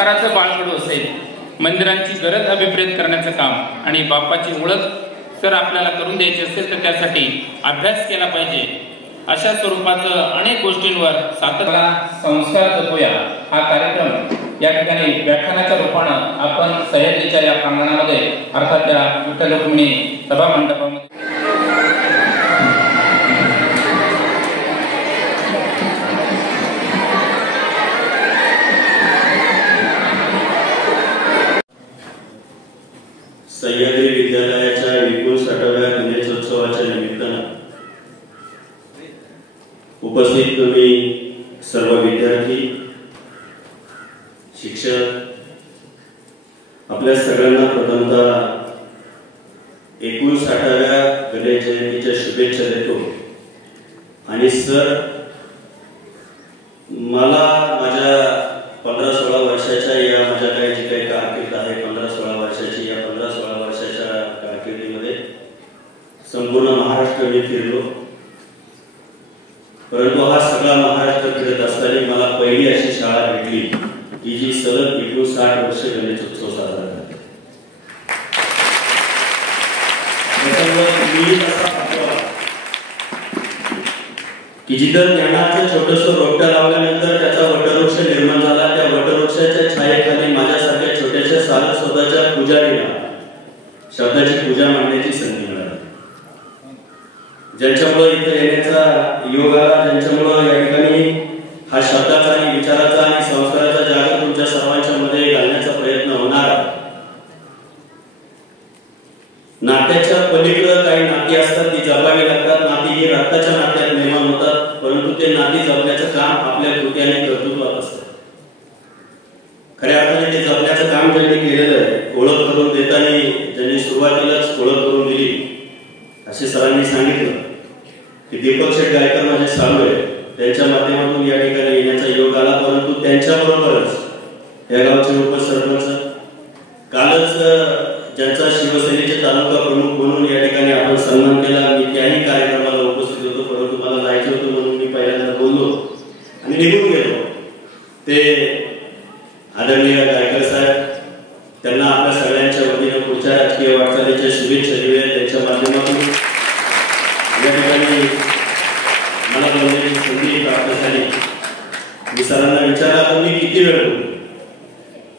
संस्काराचं बाळकडू असेल, मंदिरांची गरज अभिप्रेत करण्याचं काम आणि बाप्पाची ओळख जर आपल्याला करून द्यायची असेल तर त्यासाठी अभ्यास केला पाहिजे. अशा स्वरूपाचं अनेक गोष्टींवर सातत्याला संस्कार जपूया हा कार्यक्रम या ठिकाणी व्याख्यानाच्या रूपानं आपण सह्याद्रीच्या या प्रांगणामध्ये अर्थात त्या विठ्ठल रुक्मिणी सभा मंडपामध्ये सह्याद्री विद्यालयाच्या 59व्या गणेशोत्सवाच्या निमित्तानं उपस्थित तुम्ही सर्व विद्यार्थी, शिक्षक, आपल्या सगळ्यांना प्रथमतः 59व्या गणेश जयंतीच्या शुभेच्छा देतो. आणि सर, मला माझ्या 15-16 वर्षाच्या या माझ्या काही जी काही कारकीर्द आहे, 15-16 वर्षाची या 15-16 वर्षाच्या कारकिर्दीमध्ये संपूर्ण महाराष्ट्र मी फिरलो. परंतु हा सगळा महाराष्ट्र फिरत असताना मला पहिली अशी शाळा भेटली की जी सलग 59 वर्ष गणेशोत्सव साजरा करते. की जिथं ज्ञानाचं छोटंसं रोपटं लावल्यानंतर त्याचा वटवृक्ष निर्माण झाला, त्या वटवृक्षाच्या छायेखाली माझ्यासारख्या छोट्याशा सारस्वताच्या पुजारीला शब्दाची पूजा मांडण्याची संधी मिळाली. ज्यांच्यामुळे इथं येण्याचा योग आला, ज्यांच्यामुळे या ठिकाणी हा शब्दाचा आणि विचाराचा आणि संस्काराचा जागर तुमच्या सर्वांच्या मध्ये घालण्याचा प्रयत्न होणार. नात्याच्या पलीकडे काही नाती असतात, ती जपावी लागतात. नाती ही रक्ताच्या नात्यात निर्माण होतात, परंतु ते नाती जपण्याचं काम आपल्या कृती आणि कर्तृत्वात असतं. खऱ्या अर्थाने ते जपण्याचं काम ज्यांनी केलेलं आहे, ओळख करून देताना ज्यांनी सुरुवातीलाच ओळख करून दिली, असे सरांनी सांगितलं की दीपक शेठ गायकर माझे साळू आहे, त्यांच्या माध्यमातून या ठिकाणी येण्याचा योग आला. परंतु त्यांच्याबरोबरच या गावचे उपसरपंच, कालच ज्यांचा शिवसेनेचे तालुका प्रमुख म्हणून या ठिकाणी आपण सन्मान केला, मी त्याही कार्यक्रमाला उपस्थित होतो. परंतु मला जायचं होतं म्हणून मी पहिल्यांदा बोललो आणि निघून गेलो. ते आदरणीय गायकर साहेब, त्यांना आपल्या सगळ्यांच्या वतीनं पुढच्या राजकीय वाटचालीच्या शुभेच्छा देऊया. त्यांच्या माध्यमातून या ठिकाणी मला बोलण्याची संधी प्राप्त झाली. मी सरांना विचारला तर मी किती वेळ बोलू.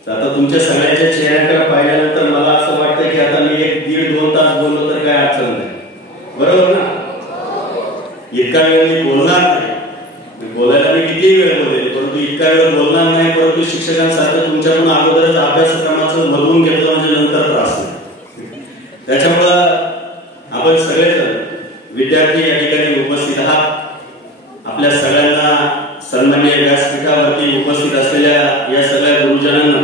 आता तुमच्या सगळ्यांच्या चेहऱ्याकडे पाहिल्यानंतर मला असं वाटतं की आता मी 1-1.5-2 तास बोललो तर काय अडचण नाही, बरोबर ना? इतका वेळ मी बोलणार नाही, बोलायला मी किती वेळ बोलेल, परंतु इतका वेळ बोलणार नाही. परंतु शिक्षकांसारखं तुमच्याकडून अगोदरच अभ्यासक्रमाचं बघून घेतलं म्हणजे नंतर त्रास नाही. त्याच्यामुळं आपण सगळेजण विद्यार्थी या ठिकाणी उपस्थित आहात. आपल्या सगळ्यांना सन्माननीय व्यासपीठावरती उपस्थित असलेल्या या सगळ्या गुरुजनांना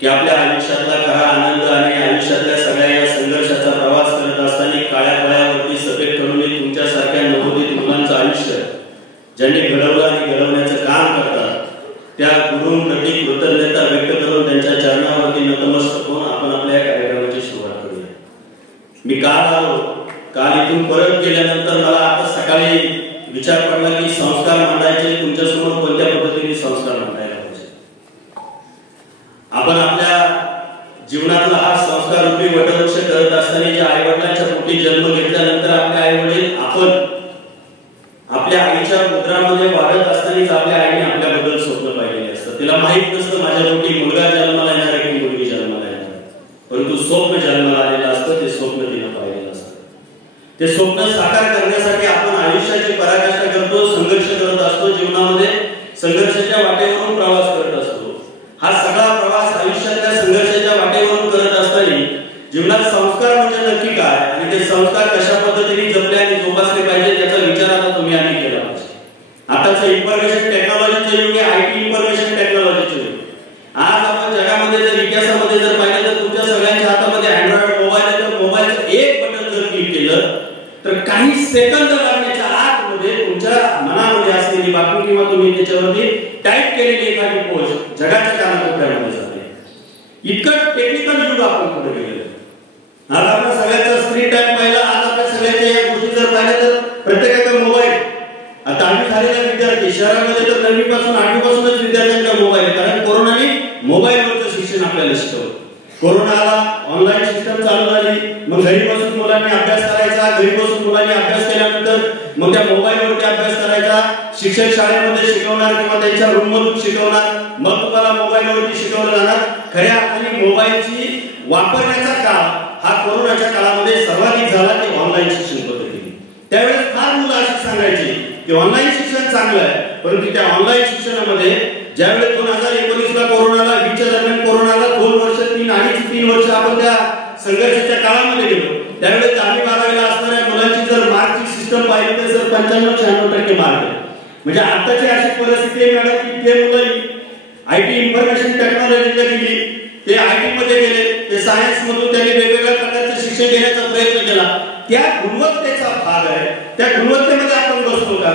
की आपल्या आयुष्यातला खरा आनंद आणि आयुष्यातल्या सगळ्या या संघर्षाचा प्रवास करत असताना काळ्या फळ्यावरती सफेद करून तुमच्यासारख्या नवोदित मुलांचं आयुष्य ज्यांनी घडवलं आणि घडवण्याचं काम करतात, त्या गुरूंप्रती कृतज्ञता व्यक्त करून त्यांच्या चरणावरती नतमस्तक होऊन आपण आपल्या कार्यक्रमाची सुरुवात करूया. मी काल इथून परत गेल्यानंतर मला आता सकाळी विचार पडला की संस्कार मांडायचे, तुमच्यासमोर कोणत्या पद्धतीने संस्कार मांडायला पाहिजे. आपण आपल्या जीवनातला हा संस्कार रूपी वटवृक्ष करत असताना ज्या आई वडिलांच्या पोटी जन्म घेतल्यानंतर आपले आई वडील आपण आपल्या आईच्या मुद्रामध्ये वाढत असतानाच आपल्या आईने आपल्याबद्दल स्वप्न पाहिलेले असतं. तिला माहित नसतं माझ्या पोटी मुलगा जन्माला येणार आहे की मुलगी जन्माला येणार आहे, परंतु स्वप्न जन्माला आलेलं असतं. ते स्वप्न तिनं पाहिलेलं असतं. ते स्वप्न साकार करण्यासाठी आपण आयुष्याची पराकाष्ठा करतो, संघर्ष करत असतो, जीवनामध्ये संघर्षाच्या वाटेवरून प्रवास करत असतो. हा सगळा प्रवास आयुष्यातल्या संघर्षाच्या वाटेवरून करत असताना जीवनात संस्कार म्हणजे नक्की काय आणि ते संस्कार कशा पद्धतीने जपले आणि जोपासले पाहिजे याचा विचार आता तुम्ही आम्ही केला पाहिजे. आताचं इन्फॉर्मेशन टेक्नॉलॉजीचं युग आहे, IT इन्फॉर्मेशन टेक्नॉलॉजीचं युग. आज आपण जगामध्ये जर इतिहासामध्ये जर पाहिलं तर तुमच्या सगळ्यांच्या हातामध्ये अँड्रॉइड मोबाईल आहे. तर मोबाईलचं एक बटन जर क्लिक केलं तर काही सेकंद लागण्याच्या आतमध्ये तुमच्या मनामध्ये असलेली बातमी किंवा तुम्ही त्याच्यावरती टाईप केलेली एखादी पोस्ट जगाच्या कानाकोपऱ्यामध्ये जाते. इतकं टेक्निकल युग आपण पुढे गेलेलं. आज आपण सगळ्यांचा स्क्रीन टाइम पाहिला, आज आपल्या सगळ्यांच्या या गोष्टी जर पाहिल्या तर प्रत्येकाकडे मोबाईल. आता 8वी झालेला विद्यार्थी शहरामध्ये तर 9वी पासून 8वी पासूनच विद्यार्थ्यांकडे मोबाईल आहे, कारण कोरोनाने आपल्याला शिकवलं. कोरोना आला, ऑनलाईन सिस्टम चालू झाली, मग घरी बसून मुलांनी अभ्यास करायचा. घरी बसून मुलांनी अभ्यास केल्यानंतर मग त्या मोबाईलवरती अभ्यास करायचा. शिक्षक शाळेमध्ये शिकवणार किंवा त्यांच्या रूम मधून शिकवणार, मग तुम्हाला मोबाईलवरती शिकवलं जाणार. खऱ्या अर्थाने मोबाईलची वापरण्याचा काळ हा कोरोनाच्या काळामध्ये सर्वाधिक झाला ते ऑनलाईन शिक्षण पद्धतीने. त्यावेळेस फार मुलं अशी सांगायची की ऑनलाईन शिक्षण चांगलं आहे, परंतु त्या ऑनलाईन शिक्षणामध्ये ज्यावेळेस 2019ला कोरोनाला, विच्या दरम्यान कोरोनाला 2 वर्ष 3 वर्ष आपण त्या संघर्षाच्या काळामध्ये गेलो. त्यावेळेस 10वी 12वीला असणाऱ्या मुलांची जर मार्कची सिस्टम पाहिली तर सर 95-96% मार्क आहे. म्हणजे आताची अशी परिस्थिती आहे मॅडम की ते मुलं IT इन्फॉर्मेशन टेक्नॉलॉजीला गेली, ते IT मध्ये गेले, ते सायन्स मधून त्यांनी वेगवेगळ्या प्रकारचे शिक्षण घेण्याचा प्रयत्न केला. त्या गुणवत्तेचा भाग आहे. त्या गुणवत्तेमध्ये आपण बसलो का?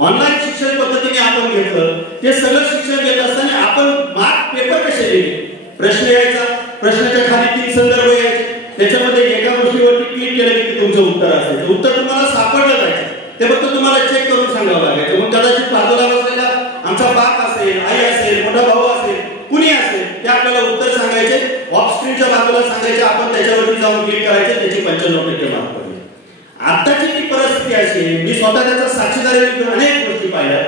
ऑनलाईन शिक्षण पद्धतीने आपण घेतलं, ते सगळं शिक्षण घेत असताना आपण मार्क पेपर कसे लिहिले? प्रश्न यायचा, प्रश्नाच्या खाली 3 संदर्भ यायचे, त्याच्यामध्ये एका गोष्टीवरती क्लिक केलं की तुमचं उत्तर असायचं. उत्तर तुम्हाला सापडलं जायचं, ते फक्त तुम्हाला चेक करून सांगावं लागायचं. मग कदाचित बाजूला बसलेला आमचा बाप असेल, आई असेल, मोठा भाऊ असेल, कुणी असेल, ते आपल्याला उत्तर सांगायचे, ऑफ स्क्रीनच्या बाजूला सांगायचे, आपण त्याच्यावरती जाऊन क्लिक करायचे, त्याची 95% मार्क पडले. आताची ती परिस्थिती अशी आहे, मी स्वतः त्याचा साक्षीदार आहे, अनेक गोष्टी पाहिल्या.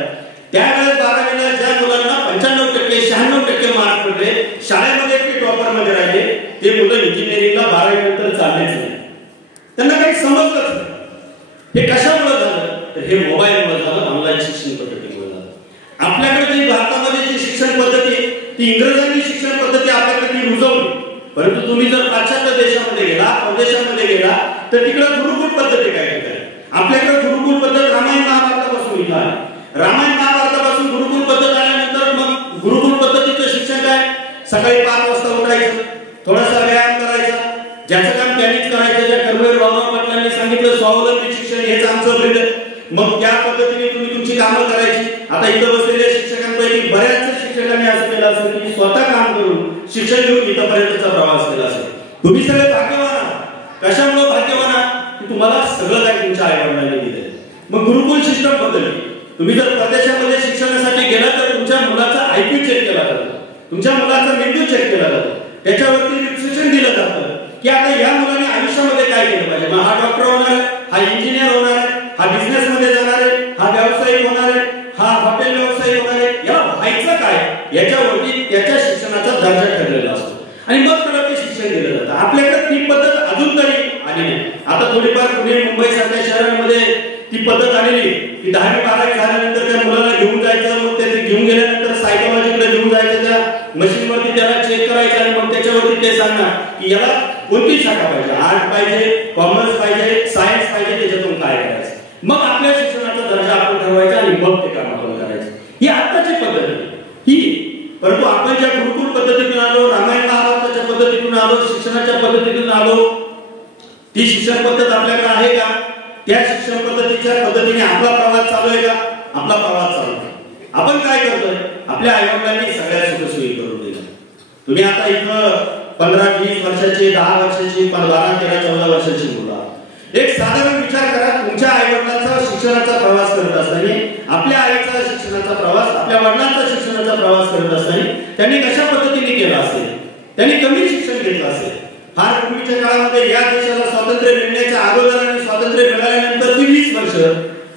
त्यावेळेस 12वीला ज्या मुलांना 95% 96% मार्क पडले, शाळेमध्ये ते टॉपर मध्ये राहिले, ते मुलं इंजिनिअरिंगला 12वी नंतर चाललेच नाही. त्यांना काही समजलंच नाही. हे कशामुळे झालं? तर हे मोबाईलमुळे झालं, ऑनलाईन शिक्षण पद्धतीमुळे झालं. आपल्याकडे जी भारतामध्ये जी शिक्षण पद्धती, ती इंग्रजांनी शिक्षण पद्धती आपल्याकडे ती रुजवली. परंतु तुम्ही जर पाश्चात्य देशामध्ये गेला, प्रदेशामध्ये गेला, तर तिकडे गुरुकुल पद्धती काय आहे? आपल्याकडे गुरुकुल पद्धत रामायण महाभारतापासून इथं आहे. रामायण महाभारतापासून गुरुकुल पद्धत आल्यानंतर मग गुरुकुल पद्धतीचं शिक्षण काय? सकाळी 5 वाजता उठायचं, थोडासा व्यायाम करायचा, ज्याचं काम त्यांनीच करायचं. ज्या कर्मवीर भाऊराव पाटलांनी सांगितलं स्वावलंबी शिक्षण हेच आमचं ब्रीद आहे. मग त्या पद्धतीने तुम्ही तुमची कामं करायची. आता इथं बसलेल्या शिक्षकांपैकी बऱ्याच शिक्षकांनी असं केलं असेल की स्वतः काम करून शिक्षण घेऊन इथपर्यंतचा प्रवास केला असेल. तुम्ही सगळे भाग्यवान आहात. कशामुळे भाग्यवान आहात? की तुम्हाला सगळं काही तुमच्या आईवडिलांनी दिलंय. मग गुरुकुल सिस्टम बदलली. तुम्ही जर प्रदेशामध्ये शिक्षणासाठी गेला तर तुमच्या मुलाचा IQ चेक केला जातो, तुमच्या मुलाचा मेंदू चेक केला जातो, त्याच्यावरती रिफ्लेक्शन दिलं जातं की आता या मुलाने आयुष्यामध्ये काय केलं पाहिजे. मग हा डॉक्टर होणार आहे, हा इंजिनियर होणार आहे, हा बिझनेस मध्ये जाणार आहे, हा व्यावसायिक होणार आहे, हा हॉटेल व्यावसायिक होणार आहे. याला व्हायचं काय याच्यावरती त्याच्या शिक्षणाचा दर्जा ठरलेला असतो आणि मग त्याला ते शिक्षण दिलं जातं. आपल्याकडे ती पद्धत अजून तरी आली नाही. आता थोडीफार पुणे मुंबई सारख्या शहरांमध्ये ती पद्धत आलेली की 10वी 12वी झाल्यानंतर त्या मुलाला घेऊन जायचं, मग ते घेऊन गेल्यानंतर सायकोलॉजीकडे घेऊन जायचं, त्या मशीनवरती त्याला चेक करायचं आणि मग त्याच्यावरती ते सांगणार की याला कोणती शाखा पाहिजे, आर्ट पाहिजे, कॉमर्स पाहिजे, सायन्स पाहिजे, त्याच्यातून काय करायचं. मग आपल्या शिक्षणाचा दर्जा आपण ठरवायचा आणि मग ते काम आपण करायचं. ही आताची पद्धत आहे ही. परंतु आपण ज्या गुरुकुल पद्धतीतून आलो, रामायण महाभारताच्या पद्धतीतून आलो, शिक्षणाच्या पद्धतीतून आलो, ती शिक्षण पद्धत आपल्याकडे आहे का? त्या शिक्षण पद्धतीच्या पद्धतीने आपला प्रवास चालू आहे का? आपला प्रवास चालू आहे. आपण काय करतोय? आपल्या आईवडिलांनी सगळ्या सुखसोयी करून दिल्या. तुम्ही आता इथं 15-20 वर्षाची, 10 वर्षाची, 12-13-14 वर्षाची मुलं, एक साधारण विचार करा, तुमच्या आईवडिलांचा शिक्षणाचा प्रवास करत असताना, आपल्या आईचा शिक्षणाचा प्रवास, आपल्या वडिलांचा शिक्षणाचा प्रवास करत असताना त्यांनी कशा पद्धतीने केला असेल? त्यांनी कमी शिक्षण घेतलं असेल. फार पूर्वीच्या काळामध्ये या देशाला स्वातंत्र्य मिळण्याच्या अगोदर आणि स्वातंत्र्य मिळाल्यानंतर 20 वर्ष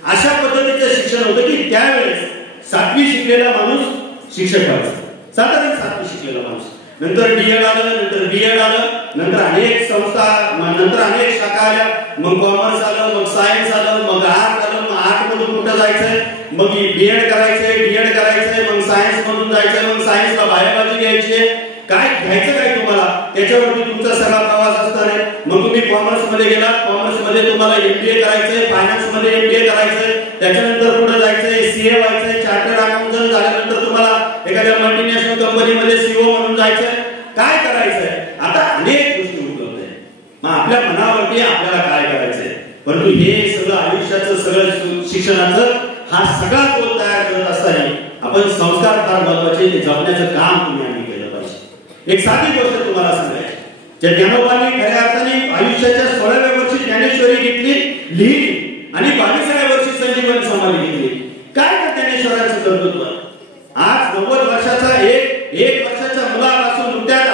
अशा पद्धतीचं शिक्षण होतं की त्यावेळेस 7वी शिकलेला माणूस शिक्षक व्हायचा. साधारण 7वी शिकलेला माणूस, नंतर D.Ed आलं, नंतर B.Ed आलं, नंतर अनेक संस्था, नंतर अनेक शाखा आल्या, मग कॉमर्स आलं, मग सायन्स आलं, मग आर्ट आलं, मग आर्ट मधून कुठं जायचंय, मग B.Ed करायचंय, D.Ed करायचंय, मग सायन्स मधून जायचंय, मग सायन्सला बायोलॉजी घ्यायची, काय घ्यायचं काय तुम्हाला, त्याच्यावरती तुमचा सगळा प्रवास असणार आहे. मग तुम्ही कॉमर्स मध्ये गेला, कॉमर्स मध्ये तुम्हाला MBA करायचंय, फायनान्स मध्ये MBA करायचंय, त्याच्यानंतर पुढे जायचंय, CA व्हायचंय, चार्टर्ड अकाउंटंट झाल्यानंतर तुम्हाला एखाद्या मल्टीनॅशनल कंपनीमध्ये CEO म्हणून जायचंय. काय करायचंय? आता अनेक गोष्टी उपलब्ध आहेत. मग आपल्या मनावरती आपल्याला काय करायचंय. परंतु हे सगळं आयुष्याचं सगळं शिक्षणाचं हा सगळा गोल तयार करत असताना आपण संस्कार फार महत्वाचे, ते जपण्याचं काम तुम्ही आम्ही केलं पाहिजे. एक साधी गोष्ट तुम्हाला सांगायची, ज्या ज्ञानोबांनी खऱ्या अर्थाने आयुष्याच्या 16व्या वर्षी ज्ञानेश्वरी घेतली, लिहिली आणि 22व्या वर्षी संजीवन समाधी घेतली. काय त्या ज्ञानेश्वरांचं कर्तृत्व. आज 90 वर्षाचा एक वर्षाच्या मुलापासून नुकत्याच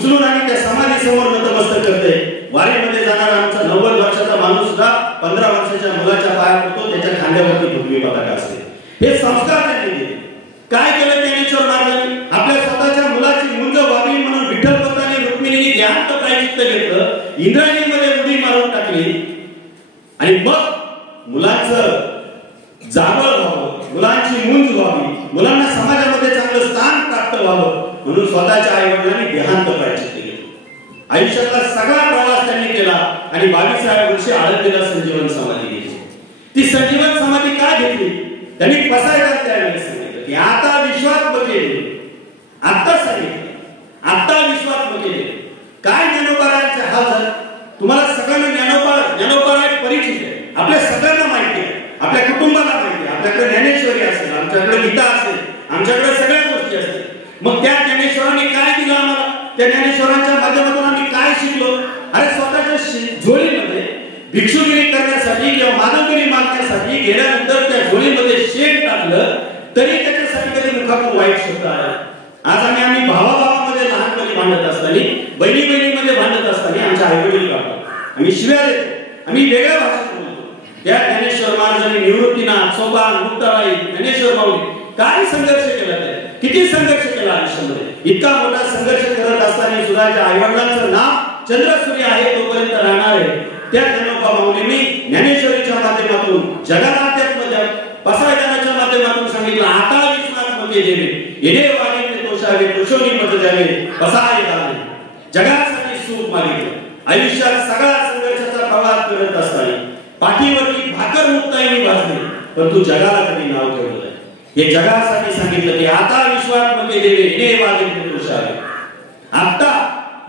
उचलून आणि त्या समाधी समोर नतमस्तक करते. वारीमध्ये जाणारा आमचा 90 वर्षाचा माणूस सुद्धा 15 वर्षाच्या मुलाच्या पाया पडतो, त्याच्या खांद्यावरती पृथ्वी पताका असते. हे संस्कार त्यांनी दिले. काय केलं ज्ञानेश्वर महाराजांनी? आपल्या स्वतःच्या मुलाची मुंज व्हावी म्हणून विठ्ठलपंत आणि रुक्मिणीने देहांत प्रायश्चित्त घेतलं, इंद्रायणीमध्ये उडी मारून टाकली आणि मग मुलाचं जावळ व्हावं, मुलांची मुंज व्हावी, मुलांना समाजामध्ये चांगलं स्थान प्राप्त व्हावं म्हणून स्वतःच्या आई वडिलांनी देहांत प्रायश्चित्त घेतलं. आयुष्यातला सगळा प्रवास त्यांनी केला आणि 22व्या वर्षी आळंदीला संजीवन समाधी घेतली. ती संजीवन समाधी का घेतली? त्यांनी पसायदार त्यावेळेस सांगितलं की आता विश्वात्मक केले, आता सांगितलं आता विश्वात्मक केले. काय ज्ञानोबारायांचे हाल झाले तुम्हाला सगळ्यांना ज्ञानोबाराय परिचित आहे, आपल्या सगळ्यांना माहिती आहे, आपल्या कुटुंबाला माहिती आहे. आपल्याकडे ज्ञानेश्वरी असेल, आमच्याकडे गीता असेल, आमच्याकडे सगळ्या गोष्टी असतील. मग त्या ज्ञानेश्वरांनी काय दिलं आम्हाला? त्या ज्ञानेश्वरांच्या माध्यमातून आम्ही काय शिकलो? अरे स्वतःच्या झोळीमध्ये भिक्षुगिरी करण्यासाठी किंवा मानवगिरी मागण्यासाठी गेल्यानंतर त्या झोळीमध्ये शेण टाकलं तरी त्याच्यासाठी कधी मुखातून वाईट शब्द आला. आज आम्ही भावाभावामध्ये लहानपणी भांडत असताना, बहिणी बहिणीमध्ये भांडत असताना आमच्या आईवडील काढतो, आम्ही शिव्या देतो, आम्ही वेगळ्या भाषेत बोलतो. त्या ज्ञानेश्वर महाराजांनी निवृत्तीनाथ, सोपान, मुक्ताबाई, ज्ञानेश्वर माऊली काय संघर्ष केला, किती संघर्ष केला आयुष्यामध्ये. इतका मोठा संघर्ष करत असताना सुद्धा ज्या आईवडिलांचं नाव चंद्रसूर्य आहे तोपर्यंत राहणार आहे, त्या ज्ञानोबा माऊलींनी ज्ञानेश्वरीच्या माध्यमातून जगाला अध्यात्म पसायदानाच्या माध्यमातून सांगितलं आता विश्वात्मके देवे येणे वागितले दोषावे दोषोनी मत द्यावे पसाय दावे. जगासाठी सुख मागितलं. आयुष्यात सगळा संघर्षाचा प्रवास करत असताना पाठीवरती भाकर मुक्ताईने भाजली, परंतु जगाला कधी नाव ठेवलं नाही. हे जगासाठी सांगितलं की आता विश्वात्मके देवे येणे वागितले दोषावे. आता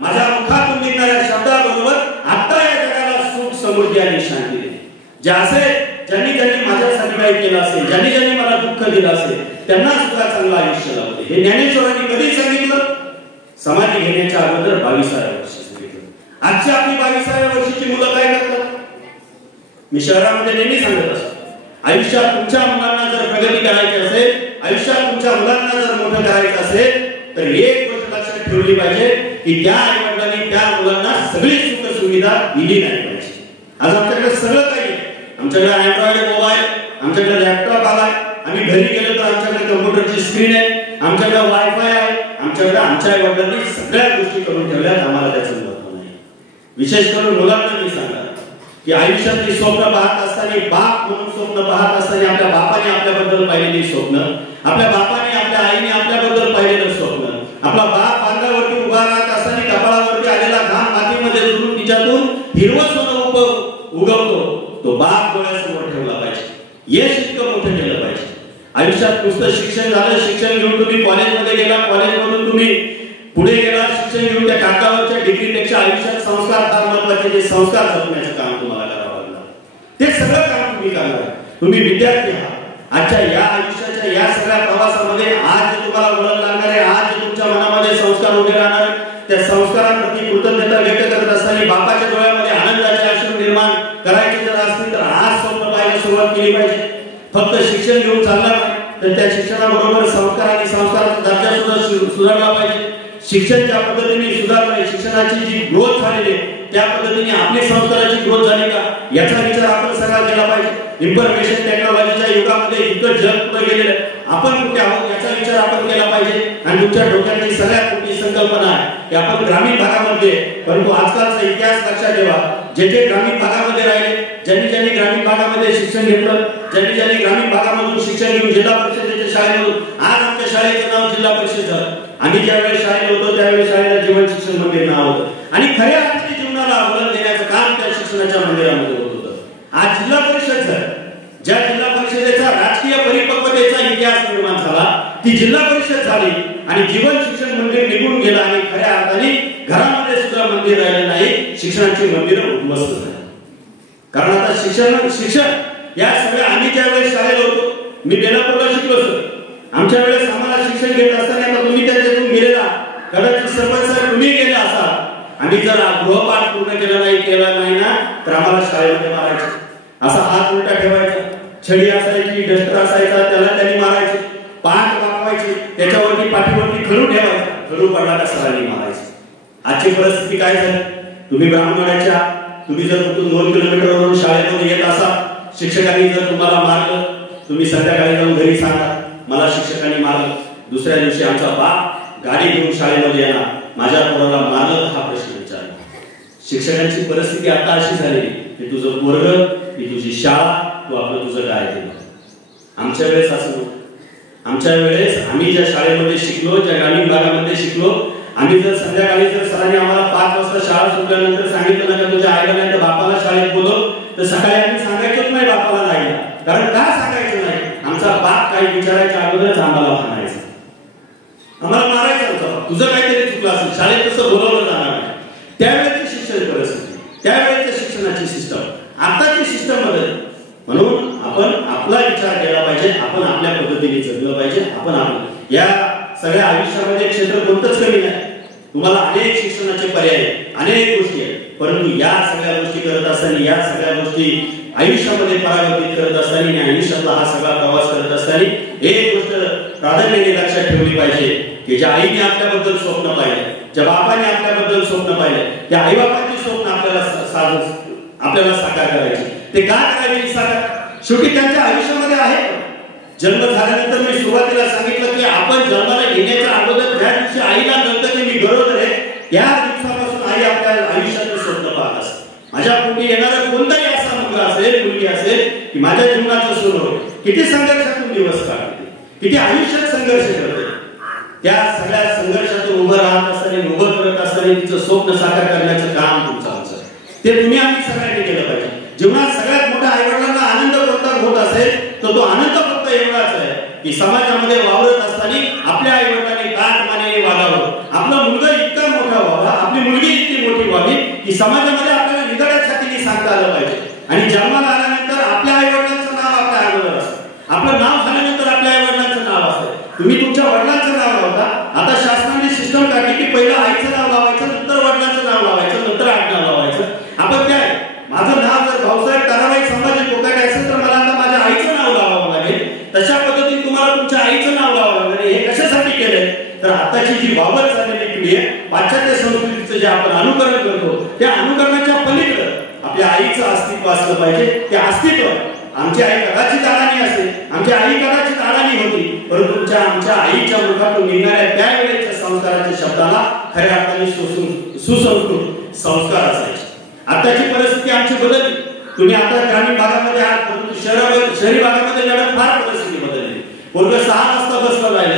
माझ्या मुखातून निघणाऱ्या शब्दाबरोबर आता या जगाला सुख, समृद्धी आणि शांती दे. जे असे ज्यांनी माझ्यासाठी काही केलं असेल, ज्यांनी मला दुःख दिलं असेल, त्यांना सुद्धा चांगलं आयुष्य लावते. हे ज्ञानेश्वरांनी कधी सांगितलं? समाधी घेण्याच्या अगोदर 22व्या वर्षी सांगितलं. आजची आपली 22व्या वर्षीची मुलं काय करतात? मी शहरामध्ये नेहमी सांगत असतो, आयुष्यात तुमच्या मुलांना जर प्रगती करायची असेल, आयुष्यात तुमच्या मुलांना जर मोठं करायचं असेल तर एक गोष्ट लक्षात ठेवली पाहिजे की त्या आई वडिलांनी त्या मुलांना सगळी सुख सुविधा दिली नाही पाहिजे. आज आमच्याकडे सगळं काही आहे. आमच्याकडे अँड्रॉइड मोबाईल, आमच्याकडे लॅपटॉप आलाय, आम्ही घरी गेलो तर आमच्याकडे कम्प्युटरची स्क्रीन आहे, आमच्याकडे वायफाय आहे, आमच्याकडे आमच्या आई वडिलांनी सगळ्या गोष्टी करून ठेवल्यात. आम्हाला त्याचं महत्व नाही. विशेष करून मुलांना मी सांगणार की आयुष्यातली स्वप्न पाहत असताना, बाप म्हणून स्वप्न पाहत असताना आपल्या बापाने आपल्याबद्दल पाहिलेली स्वप्न, आपल्या बापाने आपल्या आईने आपल्याबद्दल पाहिलेलं स्वप्न, आपला बाप बांधावरती उभा राहत असताना कपाळावरती आलेला घाम मातीमध्ये रुजून तिच्यातून हिरवं सोनं उगवतो, तो बाप डोळ्यासमोर ठेवला पाहिजे. यश इतकं मोठं केलं पाहिजे. आयुष्यात नुसतं शिक्षण झालं, शिक्षण घेऊन तुम्ही कॉलेजमध्ये गेला, कॉलेजमधून तुम्ही पुढे गेला, शिक्षण घेऊन त्या कागदावरच्या डिग्रीपेक्षा आयुष्यात संस्कार फार महत्वाचे. जे संस्कार जपण्याचं काम तुम्हाला करावं लागणार, ते सगळं काम तुम्ही करणार. तुम्ही विद्यार्थी आहात. आजच्या या आयुष्याच्या या सगळ्या प्रवासामध्ये आज जे तुम्हाला वळण लागणार आहे, आज जे तुमच्या मनामध्ये संस्कार उभे राहणार, त्या संस्कारांप्रती कृतज्ञता व्यक्त करत असताना बापाच्या डोळ्यामध्ये आनंदाचे अश्रू निर्माण करायचे जर असतील तर आज स्वप्न पाहायला सुरुवात केली पाहिजे. फक्त शिक्षण घेऊन चालणार नाही, तर त्या शिक्षणाबरोबर संस्कार आणि संस्काराचा दर्जा सुद्धा सुधारला पाहिजे. शिक्षण ज्या पद्धतीने सुधारलंय, शिक्षणाची जी ग्रोथ झालेली आहे त्या पद्धतीने आपली संस्काराची ग्रोथ झाली का याचा विचार आपण सगळा केला पाहिजे. इन्फॉर्मेशन टेक्नॉलॉजीच्या युगामध्ये इतकं जग पुढे गेलेलं आहे, आपण कुठे आहोत याचा विचार आपण केला पाहिजे. आणि तुमच्या डोक्यातली सगळ्यात मोठी संकल्पना आहे की आपण ग्रामीण भागामध्ये, परंतु आजकालचा इतिहास लक्षात ठेवा, जे जे ग्रामीण भागामध्ये राहिले, ज्यांनी ग्रामीण भागामध्ये शिक्षण घेतलं, ज्यांनी ग्रामीण भागामधून शिक्षण घेऊन जिल्हा परिषदेच्या शाळेमधून आज आमच्या शाळेचं नाव जिल्हा परिषद झालं. आम्ही ज्यावेळेस शाळेत होतो त्यावेळेस शाळेला जीवन शिक्षण मंदिर नाव होतं आणि खऱ्या अर्थाने जीवनाला आव्हान देण्याचं काम त्या शिक्षणाच्या मंदिरामध्ये होत होतं. आज जिल्हा परिषद झालं. ज्या जिल्हा परिषदेचा राजकीय परिपक्वतेचा इतिहास निर्माण झाला ती जिल्हा परिषद झाली आणि जीवन शिक्षण मंदिर निघून गेला आणि खऱ्या अर्थाने घरामध्ये सुद्धा मंदिर राहिलं नाही, शिक्षणाची मंदिरं उद्ध्वस्त झाली. कारण आता शिक्षण या सगळ्या आम्ही ज्यावेळेस शाळेत होतो, मी बेलापूरला शिकलो सर, आमच्या वेळेस आम्हाला शिक्षण घेत असताना आता तुम्ही त्याच्यातून गेलेला कदाचित सरपंच साहेब तुम्ही गेले असाल, आम्ही जर गृहपाठ पूर्ण केला नाही ना तर आम्हाला शाळेमध्ये मारायचे. असा हात उलटा ठेवायचा, छडी असायची, डस्टर असायचा, त्याला त्यांनी मारायचे, पाठ वाकवायचे, त्याच्यावरती पाठीवरती खडू ठेवायचा, खडू पडला का सरांनी मारायचे. आजची परिस्थिती काय झाली? तुम्ही ब्राह्मणाच्या, तुम्ही जर 2 किलोमीटरवरून शाळेमध्ये येत असाल, शिक्षकांनी जर तुम्हाला मारलं, तुम्ही संध्याकाळी जाऊन घरी सांगा मला शिक्षकांनी मारलं. दुसऱ्या दिवशी आमचा बाप गाडी घेऊन शाळेमध्ये येणार, माझ्या पोराला मारलं हा प्रश्न विचारला. शिक्षकांची परिस्थिती आता अशी झाली की तुझं पोरग, की तुझी शाळा, तू आपलं तुझं काय ते. आमच्या वेळेस असं नव्हतं. आमच्या वेळेस आम्ही ज्या शाळेमध्ये शिकलो, ज्या ग्रामीण भागामध्ये शिकलो, आम्ही जर संध्याकाळी जर सरांनी आम्हाला 5 वाजता शाळा सुटल्यानंतर सांगितलं ना का तुझ्या आईला नाही तर बापाला शाळेत बोलव, तर सकाळी आम्ही सांगायचोच नाही बापाला नाही. कारण का सांगायचं नाही? आमचा बाप काही विचारायच्या अगोदरच आम्हाला म्हणायचं, आम्हाला मारायचं होतं, तुझं काहीतरी चुकलं असेल, शाळेत तसं बोलवलं जाणार नाही. त्यावेळेची शिक्षण परिस्थिती, त्यावेळेच्या शिक्षणाची सिस्टम, आताची सिस्टम बदलली. म्हणून आपण आपला विचार केला पाहिजे, आपण आपल्या पद्धतीने जगलं पाहिजे. आपण या सगळ्या आयुष्यामध्ये क्षेत्र कोणतंच कमी नाही. तुम्हाला अनेक शिक्षणाचे पर्याय, अनेक गोष्टी आहेत, परंतु या सगळ्या गोष्टी करत असताना, या सगळ्या गोष्टी आयुष्यामध्ये परावर्तित करत असताना आणि आयुष्यातला हा सगळा प्रवास करत असताना एक गोष्ट प्राधान्याने लक्षात ठेवली पाहिजे की ज्या आईने आपल्याबद्दल स्वप्न पाहिले, ज्या बापाने आपल्याबद्दल स्वप्न पाहिले, त्या आई बापाची स्वप्न आपल्याला साकार करायची. ते का करायची साकार? शेवटी त्यांच्या आयुष्यामध्ये आहे. जन्म झाल्यानंतर मी सुरुवातीला सांगितलं की आपण जन्माला येण्याच्या अगोदर ज्या दिवशी आईला कळतं की मी गरोदर आहे, त्या दिवसापासून आई आपल्या आयुष्याचं स्वप्न पाहत असते. माझ्या पोटी येणारा कोणताही असा मुलगा असेल, मुलगी असेल की माझ्या जीवनाचं सुरू होईल, किती संघर्षातून दिवस काढते, किती आयुष्यात संघर्ष करते, त्या सगळ्या संघर्षातून उभं राहत असताना, उभं करत असताना तिचं स्वप्न साकार करण्याचं काम तुमचं आमचं, ते तुम्ही आम्ही सगळ्यांनी केलं पाहिजे. जीवनात सगळ्यात मोठा आईवडिलांना आनंद कोणता होत असेल तर तो आनंद फक्त एवढाच आहे की समाजामध्ये वावरत असताना आपल्या आईवडिलांनी काटमानेने वागावं, आपला मुलगा इतका मोठा व्हावा, आपली मुलगी इतकी मोठी व्हावी की समाजामध्ये आपल्याला निधड्या छातीने सांगता आलं पाहिजे. आणि जन्माला आल्यानंतर आपल्या आईवडिलांचं नाव आपल्या अगोदर असतं, आपलं नाव झाल्यानंतर आपल्या आईवडिलांचं नाव असतं. तुम्ही तुमच्या वडिलांचं नाव लावता. आता शासनाने सिस्टम काढली की पहिलं आईचं नाव लावायचं, नंतर वडिलांचं नाव लावायचं, नंतर आडनाव लावायचं. आपण काय, माझं नाव जर भाऊसाहेब ताराबाई संभाजी कोकाटे असेल तर मला आता माझ्या आईचं नाव लावावं लागेल. तशा पद्धतीने तुम्हाला तुमच्या आईचं नाव लावावं लागेल. हे कशासाठी केलंय? तर आताची जी वावर चाललेली पिढी आहे, पाश्चात्य संस्कृतीचं जे आपण अनुकरण करतो, त्या अनुकरणाच्या पलीकडे आपल्या आईचं अस्तित्व असलं पाहिजे. ते अस्तित्व, आमची आई कदाचित अडाणी असेल, आमची आई कदाचित अडाणी होती, परंतु आमच्या आईच्या मुखातून निघणाऱ्या त्यावेळेच्या संस्काराच्या शब्दाला खऱ्या अर्थाने सुसंस्कृत संस्कार असायचे. आताची परिस्थिती आमची बदलली. तुम्ही आता ग्रामीण भागामध्ये आहात, परंतु शहरी भागामध्ये लढत फार परिस्थिती बदलली. पोरग 6 वाजता बसला जायला,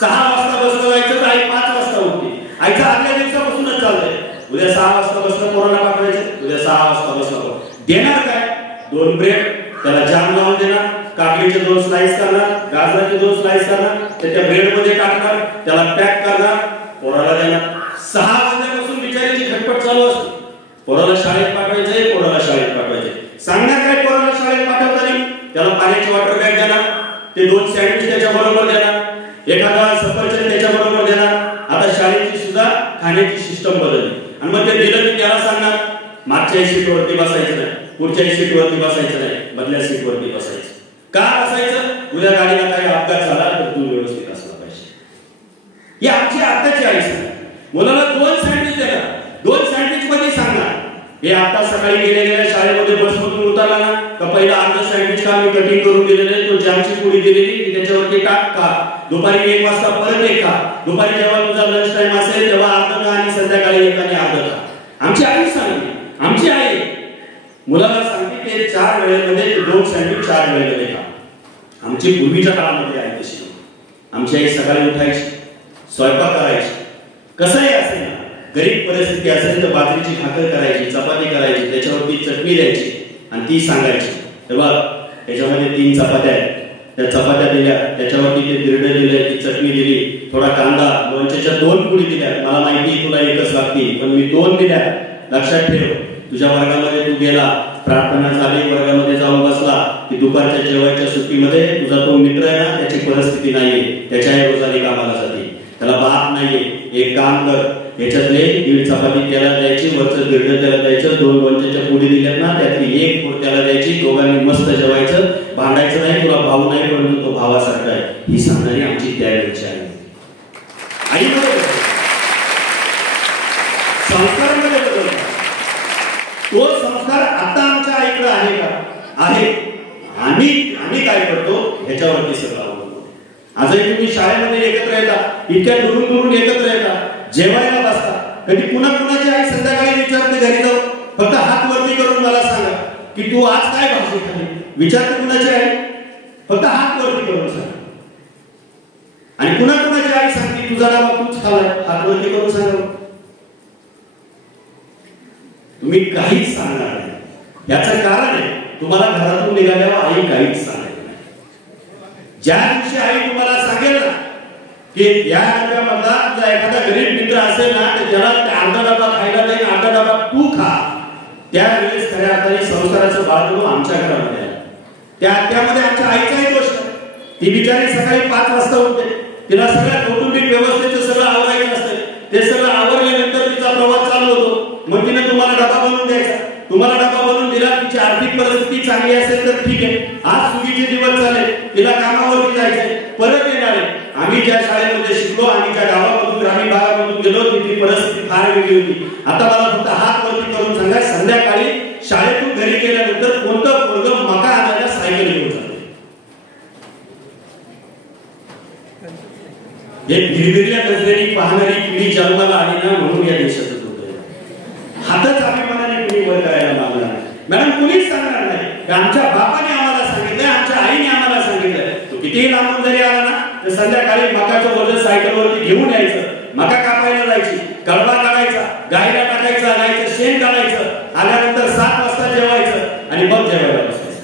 6 वाजता बसला जायचं तर आई 5 वाजता उठते. आईचं आदल्या दिवसापासूनच चाललंय, उद्या 6 वाजता बसलं पोराला पाठवायचं, उद्या 6 वाजता बसलं. देणार काय? 2 ब्रेड, त्याला जाम लावून देणार, काकडीचे 2 स्लाइस करणार, गाजराचे 2 स्लाइस करणार, त्या ब्रेड मध्ये टाकणार, त्याला पॅक करणार, पोराला देणार. 6 वाजल्यापासून बिचारीची खटपट चालू असते. पोराला शाळेत पाठवायचंय, पोराला शाळेत पोराला सांगणार काय? पोराला शाळेत पाठवताना त्याला पाण्याची वॉटर बॅग देणार, ते 2 सँडविच त्याच्या बरोबर देणार, एखादा सफरचंद त्याच्या बरोबर देणार. आता शाळेची सुद्धा खाण्याची सिस्टम बदलली. आणि मग ते दिलं की त्याला सांगणार मागच्या सीटवरती बसायचं नाही, पुढच्या सीटवरती बसायचं नाही, मधल्या सीटवरती बसायचं. का बसायचं? उद्या गाडीला काही अपघात झाला तर तू व्यवस्थित असला पाहिजे. ही आमची आताची आई सांगणार. मुलाला 2 सँडविच देणार, 2 सँडविच मध्ये सांगणार हे आता सकाळी गेलेल्या शाळेमध्ये बसमधून उतरला ना का पहिला अर्ध सँडविच का मी कटिंग करून दिलेले, तो जॅमची पुडी दिलेली की त्याच्यावरती टाक का, दुपारी 1 वाजता परत एक खा, दुपारी जेव्हा तुझा लंच टाइम असेल तेव्हा अर्ध खा आणि संध्याकाळी येताना अर्ध खा. आमची आई सांगते, आमची आई मुलाला सांगते ते 4 वेळेमध्ये 2 सँडविच 4 वेळेमध्ये खा. आमची पूर्वीच्या काळामध्ये आई तशी नव्हती. आमची आई सकाळी उठायची, स्वयंपाक करायची, कसंही असेल ना, गरीब परिस्थिती असेल तर बाजरीची भाकर करायची, चपाती करायची, त्याच्यावरती चटणी द्यायची आणि ती सांगायची तेव्हा याच्यामध्ये 3 चपात्या आहेत, त्या चपात्या दिल्या, त्याच्यावरती ते दिरडं दिलं, ती चटणी दिली, थोडा कांदा, लोणच्याच्या 2 पुडी दिल्या. मला माहिती तुला एकच लागती पण मी 2 दिल्या. लक्षात ठेव, तुझ्या वर्गामध्ये तू गेला, प्रार्थना झाली, वर्गामध्ये जाऊन बसला की दुपारच्या जेवायच्या सुट्टीमध्ये तुझा तो मित्र आहे ना, त्याची परिस्थिती नाहीये, त्याच्या रोजाने कामाला जाते, त्याला बाप नाहीये, एक काम कर, याच्यातले 1 चपाती त्याला द्यायची, वरचं दिरडं त्याला द्यायचं, 2 लोणच्याच्या पुडी दिल्यात ना त्यातली 1 पोड त्याला द्यायची, दोघांनी मस्त जेवायचं, भांडायचं नाही, तुला भाऊ नाही परंतु तो भावासारखा आहे. ही सांगणारी आमची त्यावेळची आई. तो संस्कार आता आमच्या आईकडे आहे का? आहे. आम्ही काय करतो ह्याच्यावरती सगळं अवलंबून. आजही तुम्ही शाळेमध्ये एकत्र येता, इतक्या दुरून दुरून एकत्र येता, जेवायला बसता, कधी कुणाची आई संध्याकाळी विचारते घरी जाऊ, फक्त हात वरती करून मला सांगा की तू आज काय भाजी खाल्ली? विचारते कुणाची आई? फक्त हात वरती करून सांगा. आणि कुणाची आई सांगते तुझा डबा तूच खाल्लाय, हात वरती करून सांगा. तुम्ही काहीच सांगणार नाही. याचं कारण आहे तुम्हाला घरातून निघाल्यावर आई काहीच सांगत नाही. ज्या दिवशी आई तुम्हाला सांगेल ना की या डब्यामधला तुझा एखादा गरीब मित्र असेल ना तर त्याला अर्धा डबा खायला नाही, अर्धा डबा तू खा, त्यावेळेस खऱ्या अर्थाने संस्काराचं बाळगणूक आमच्या घरामध्ये आहे. त्यामध्ये आमच्या आईचाही दोष आहे. ती बिचारी सकाळी 5 वाजता उठते, तिला सगळ्या कौटुंबिक व्यवस्थेचं सगळं आवरायचं असतं. ते सगळं आवरल्यानंतर तिचा प्रवास चालू होतो. मग तिने तुम्हाला डबा बनवून द्यायचा. तुम्हाला डबा बनवून दिला, तिची आर्थिक परिस्थिती चांगली असेल तर ठीक आहे, आज सुगीचे दिवस झाले, तिला कामावरती जायचंय, परत येणार आहे. आम्ही ज्या शाळेमध्ये शिकलो, आम्ही ज्या गावामधून ग्रामीण भागामधून गेलो, तिथली परिस्थिती फार वेगळी होती. आता मला फक्त हात वरती करून सांगा, संध्याकाळी शाळेतून घरी गेल्यानंतर कोणतं पोरगं मका आणायला सायकल घेऊन जाते? हे भिरभिरल्या नजरेने पाहणारी पिढी जन्माला आली ना, म्हणून या देशाचं होतंय. हातच अभिमानाने कुणी वर करायला मागणार नाही. मॅडम कुणीच सांगणार नाही. आमच्या बापाने आम्हाला सांगितलंय, आमच्या आईने आम्हाला सांगितलंय. तो कितीही लांबून जरी आला ना तर संध्याकाळी मकाचं वजन सायकलवरती घेऊन यायचं, मका कापायला जायची, कळवा काढायचा, गायला टाकायचा, गायचं शेण काढायचं, आल्यानंतर 7 वाजता जेवायचं आणि मग जेवायला बसायचं.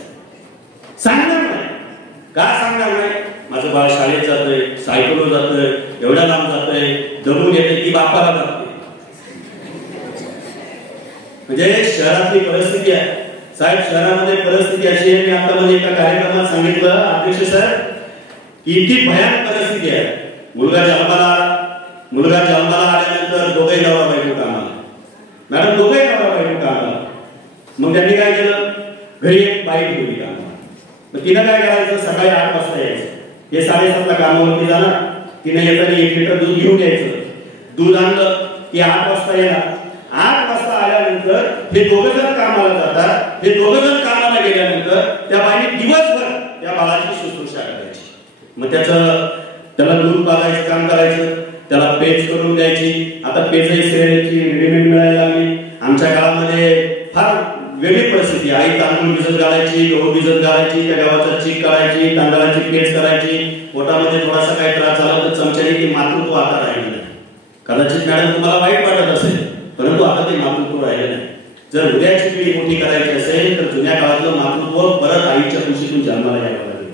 सांगणार नाही. का सांगणार नाही? माझं बाळ शाळेत जातंय, सायकलवर जातंय, एवढ्या लांब जातंय, दमून येते, ती बापाला जाते. म्हणजे शहरातली परिस्थिती आहे साहेब. शहरामध्ये परिस्थिती अशी आहे, मी आता मध्ये एका कार्यक्रमात सांगितलं अध्यक्ष साहेब, इतकी भयानक परिस्थिती आहे. मुलगा जन्माला आल्यानंतर दोघेही नवरा बायको कामाला. मॅडम दोघेही नवरा बायको कामाला. मग त्यांनी काय केलं, घरी एक बाई ठेवली कामाला. मग तिनं काय करायचं, सकाळी 8 वाजता यायचं, हे 7:30ला कामावरती जाणार, तिने येताना 1 लिटर दूध घेऊन यायचं. दूध आणलं की 8 वाजता येणार. 8 वाजता आल्यानंतर हे दोघं जण कामाला जातात. हे दोघं जण कामाला गेल्यानंतर त्या बाईने दिवसभर त्या बाळाची शुश्रूषा करायची. मग त्याला दूध पाजायचं काम करायचं, त्याला पेज करून द्यायची. आता पेजही श्रेणीची रेडीमेड मिळायला लागली. आमच्या काळामध्ये फार वेगळी परिस्थिती. आई तांदूळ भिजत घालायची, गहू भिजत घालायची, त्या गव्हाचा चीक काढायची, तांदळाची पेज करायची. पोटामध्ये थोडासा काही त्रास झाला तर चमच्याने ती मातृत्व आता राहिलं नाही. कदाचित मॅडम तुम्हाला वाईट वाटत असेल, परंतु आता ते मातृत्व राहिलं नाही. जर उद्याची पिढी मोठी करायची असेल तर जुन्या काळातलं मातृत्व परत आईच्या कुशीतून जन्माला यावं लागेल.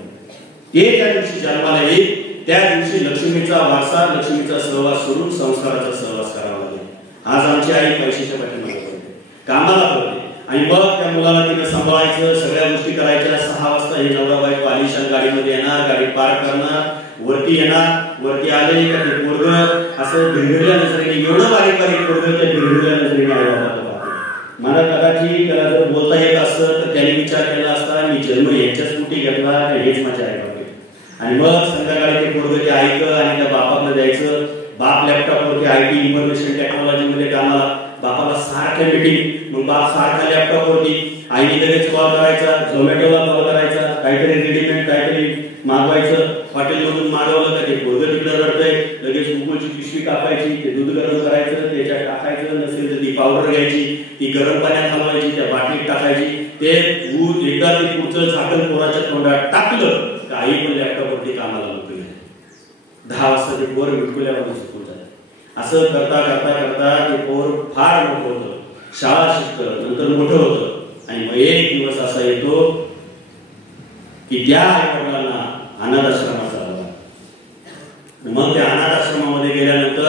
ते त्या दिवशी जन्माला येईल, त्या दिवशी लक्ष्मीचा वारसा, लक्ष्मीचा सहवास सोडून संस्काराचा सहवास करावा लागेल. आज आमची आई पैशाच्या पाठीमागे पडते, कामाला पडते, आणि मग त्या मुलाला तिने सांभाळायचं, सगळ्या गोष्टी करायच्या. 6 वाजता हे नवरा बायको आलिशान गाडीमध्ये येणार, गाडी पार्क करणार, वरती येणार. वरती आले का ते पोरगं असं भिरभिरल्या नजरेने, एवढं बारीक पोरगं त्या भिरभिरल्या नजरेने आई बाबाला पाहते. मला कदाचित त्याला जर बोलता येत असतं तर त्याने विचार केला असता, मी जन्म यांच्याच पोटी घेतला का हेच माझ्या आई बाबा. आणि मग संध्याकाळी ते पोरगं ते ऐकलं आणि त्या बापाला द्यायचं. बाप लॅपटॉपवरती IT इन्फॉर्मेशन टेक्नॉलॉजी मध्ये कामाला, बापाला सारख्या मीटिंग, मग बाप सारखा लॅपटॉपवरती, आईने लगेच कॉल करायचा, झोमॅटोला कॉल करायचा, काहीतरी रेडीमेड काहीतरी मागवायचं. हॉटेलमधून मागवलं का ते पोरगं तिकडे रडतंय, लगेच उकळची पिशवी कापायची, ते दूध गरम करायचं, त्याच्यात टाकायचं, नसेल तर ती पावडर घ्यायची, ती गरम पाण्यात हलवायची, त्या बाटलीत टाकायची. ते दूध एकदा ते पुढचं झाकण पोराच्या तोंडात टाकलं का आई पण लॅपटॉपवरती कामाला लागली. 10 वाजता ते पोर विटकुल्यावर शिकून जात. असं करता करता करता ते पोर फार मोठं होतं, शाळा शिकतं, नंतर मोठं होतं. आणि मग एक दिवस असा येतो की त्या आई वडिलांना अनाथाश्रमात चालला. मग त्या अनाथाश्रमामध्ये गेल्यानंतर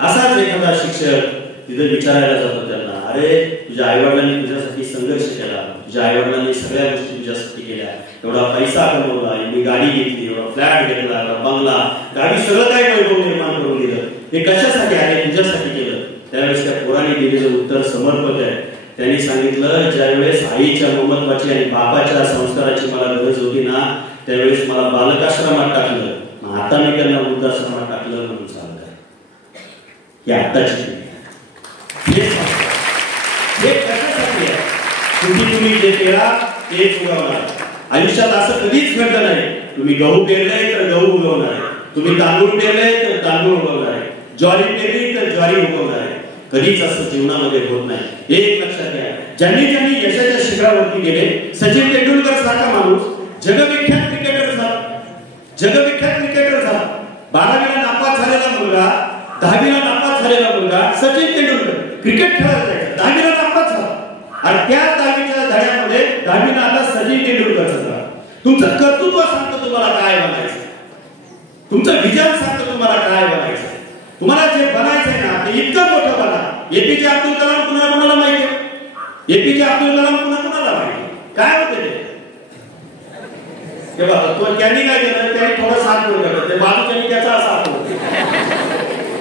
असाच एखादा शिक्षक तिथे विचारायला जातो त्यांना, अरे तुझ्या आई वडिलांनी तुझ्यासाठी संघर्ष केला, तुझ्या आई वडिलांनी सगळ्या गोष्टी तुझ्यासाठी केल्या, एवढा पैसा कमवला, एवढी गाडी घेतली, एवढा फ्लॅट घेतला, एवढा बंगला, गाडी, सगळं काय वैभव निर्माण करून दिलं, हे कशासाठी आहे? तुझ्यासाठी केलं. त्यावेळेस त्या पोराने दिलेलं उत्तर समर्पक आहे. त्यांनी सांगितलं, ज्यावेळेस आईच्या ममत्वाची आणि बापाच्या संस्काराची मला गरज होती ना, त्यावेळेस मला बालकाश्रमात टाकलं, मग आता मी त्यांना वृद्धाश्रमात टाकलं म्हणून सांगताय. ही आत्ताची पिढी आहे. हे कशासाठी आहे? केला तेच उगवणार. आयुष्यात असं कधीच घडलं नाही तुम्ही गहू पेरले तर गहू उगवणार आहे, तुम्ही तांदूळ पेरले तर तांदूळ उगवणार आहे, ज्वारी पेरली तर ज्वारी उगवणार आहे. कधीच असं जीवनामध्ये होत नाही. एक लक्षात घ्या, ज्यांनी ज्यांनी यशाच्या शिखरावरती गेले, सचिन तेंडुलकर सारखा माणूस जगविख्यात क्रिकेटर झाला, जगविख्यात क्रिकेटर झाला. 12वीला नापास झालेला मुलगा, 10वीला नापास झालेला मुलगा सचिन तेंडुलकर क्रिकेट खेळायला जायचा, 10वीला नापास झाला. आणि त्या 10वीच्या धड्यामध्ये 10वीला आता सचिन तेंडुलकर झाला. तुमचं कर्तृत्व सांगतं तुम्हाला काय बनायचं, तुमचं विजन सांगतं तुम्हाला काय बनायचं. तुम्हाला जे बनायचंय ना ते इतकं मोठं बना. एपीजे अब्दुल कलाम कुणाला माहिती आहे? एपीजे अब्दुल कलाम कुणाला माहिती काय होते ते बघा. तो त्यांनी काय केलं, त्यांनी थोडं साथ पुढे केलं, ते बाजूच्यानी त्याचा असा हात होता.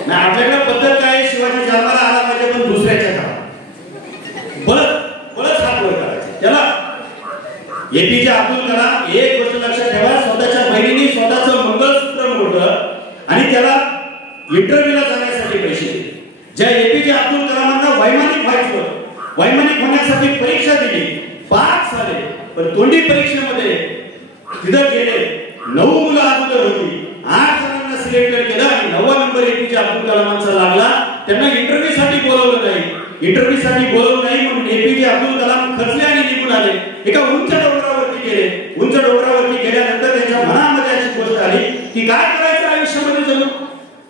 नाही, आपल्याकडे पद्धत काय, शिवाजी जन्माला आला पाहिजे पण दुसऱ्याच्या काळात बळच हात पुढे करायचे त्याला. एपीजे अब्दुल कलाम एक गोष्ट लक्षात ठेवा, स्वतःच्या बहिणीने स्वतःचं मंगळसूत्र मोडलं आणि त्याला इंटरव्ह्यूला जाण्यासाठी पैसे दिले. ज्या एपीजे अब्दुल कलामांना वैमानिक व्हायचं, वैमानिक होण्यासाठी परीक्षा दिली, पास झाले, पण तोंडी परीक्षेमध्ये तिथं गेले, 9 मुलं अगोदर होती, 8 जणांना सिलेक्ट केलं आणि 9वा नंबर एपीजे अब्दुल कलामांचा लागला. त्यांना इंटरव्ह्यू साठी बोलवलं नाही, इंटरव्ह्यू साठी बोलवलं नाही म्हणून एपीजे अब्दुल कलाम खचले आणि निघून आले. एका उंच डोंगरावरती गेले. उंच डोंगरावरती गेल्यानंतर त्यांच्या मनामध्ये अशी गोष्ट आली की काय करायचं आयुष्यामध्ये जगून,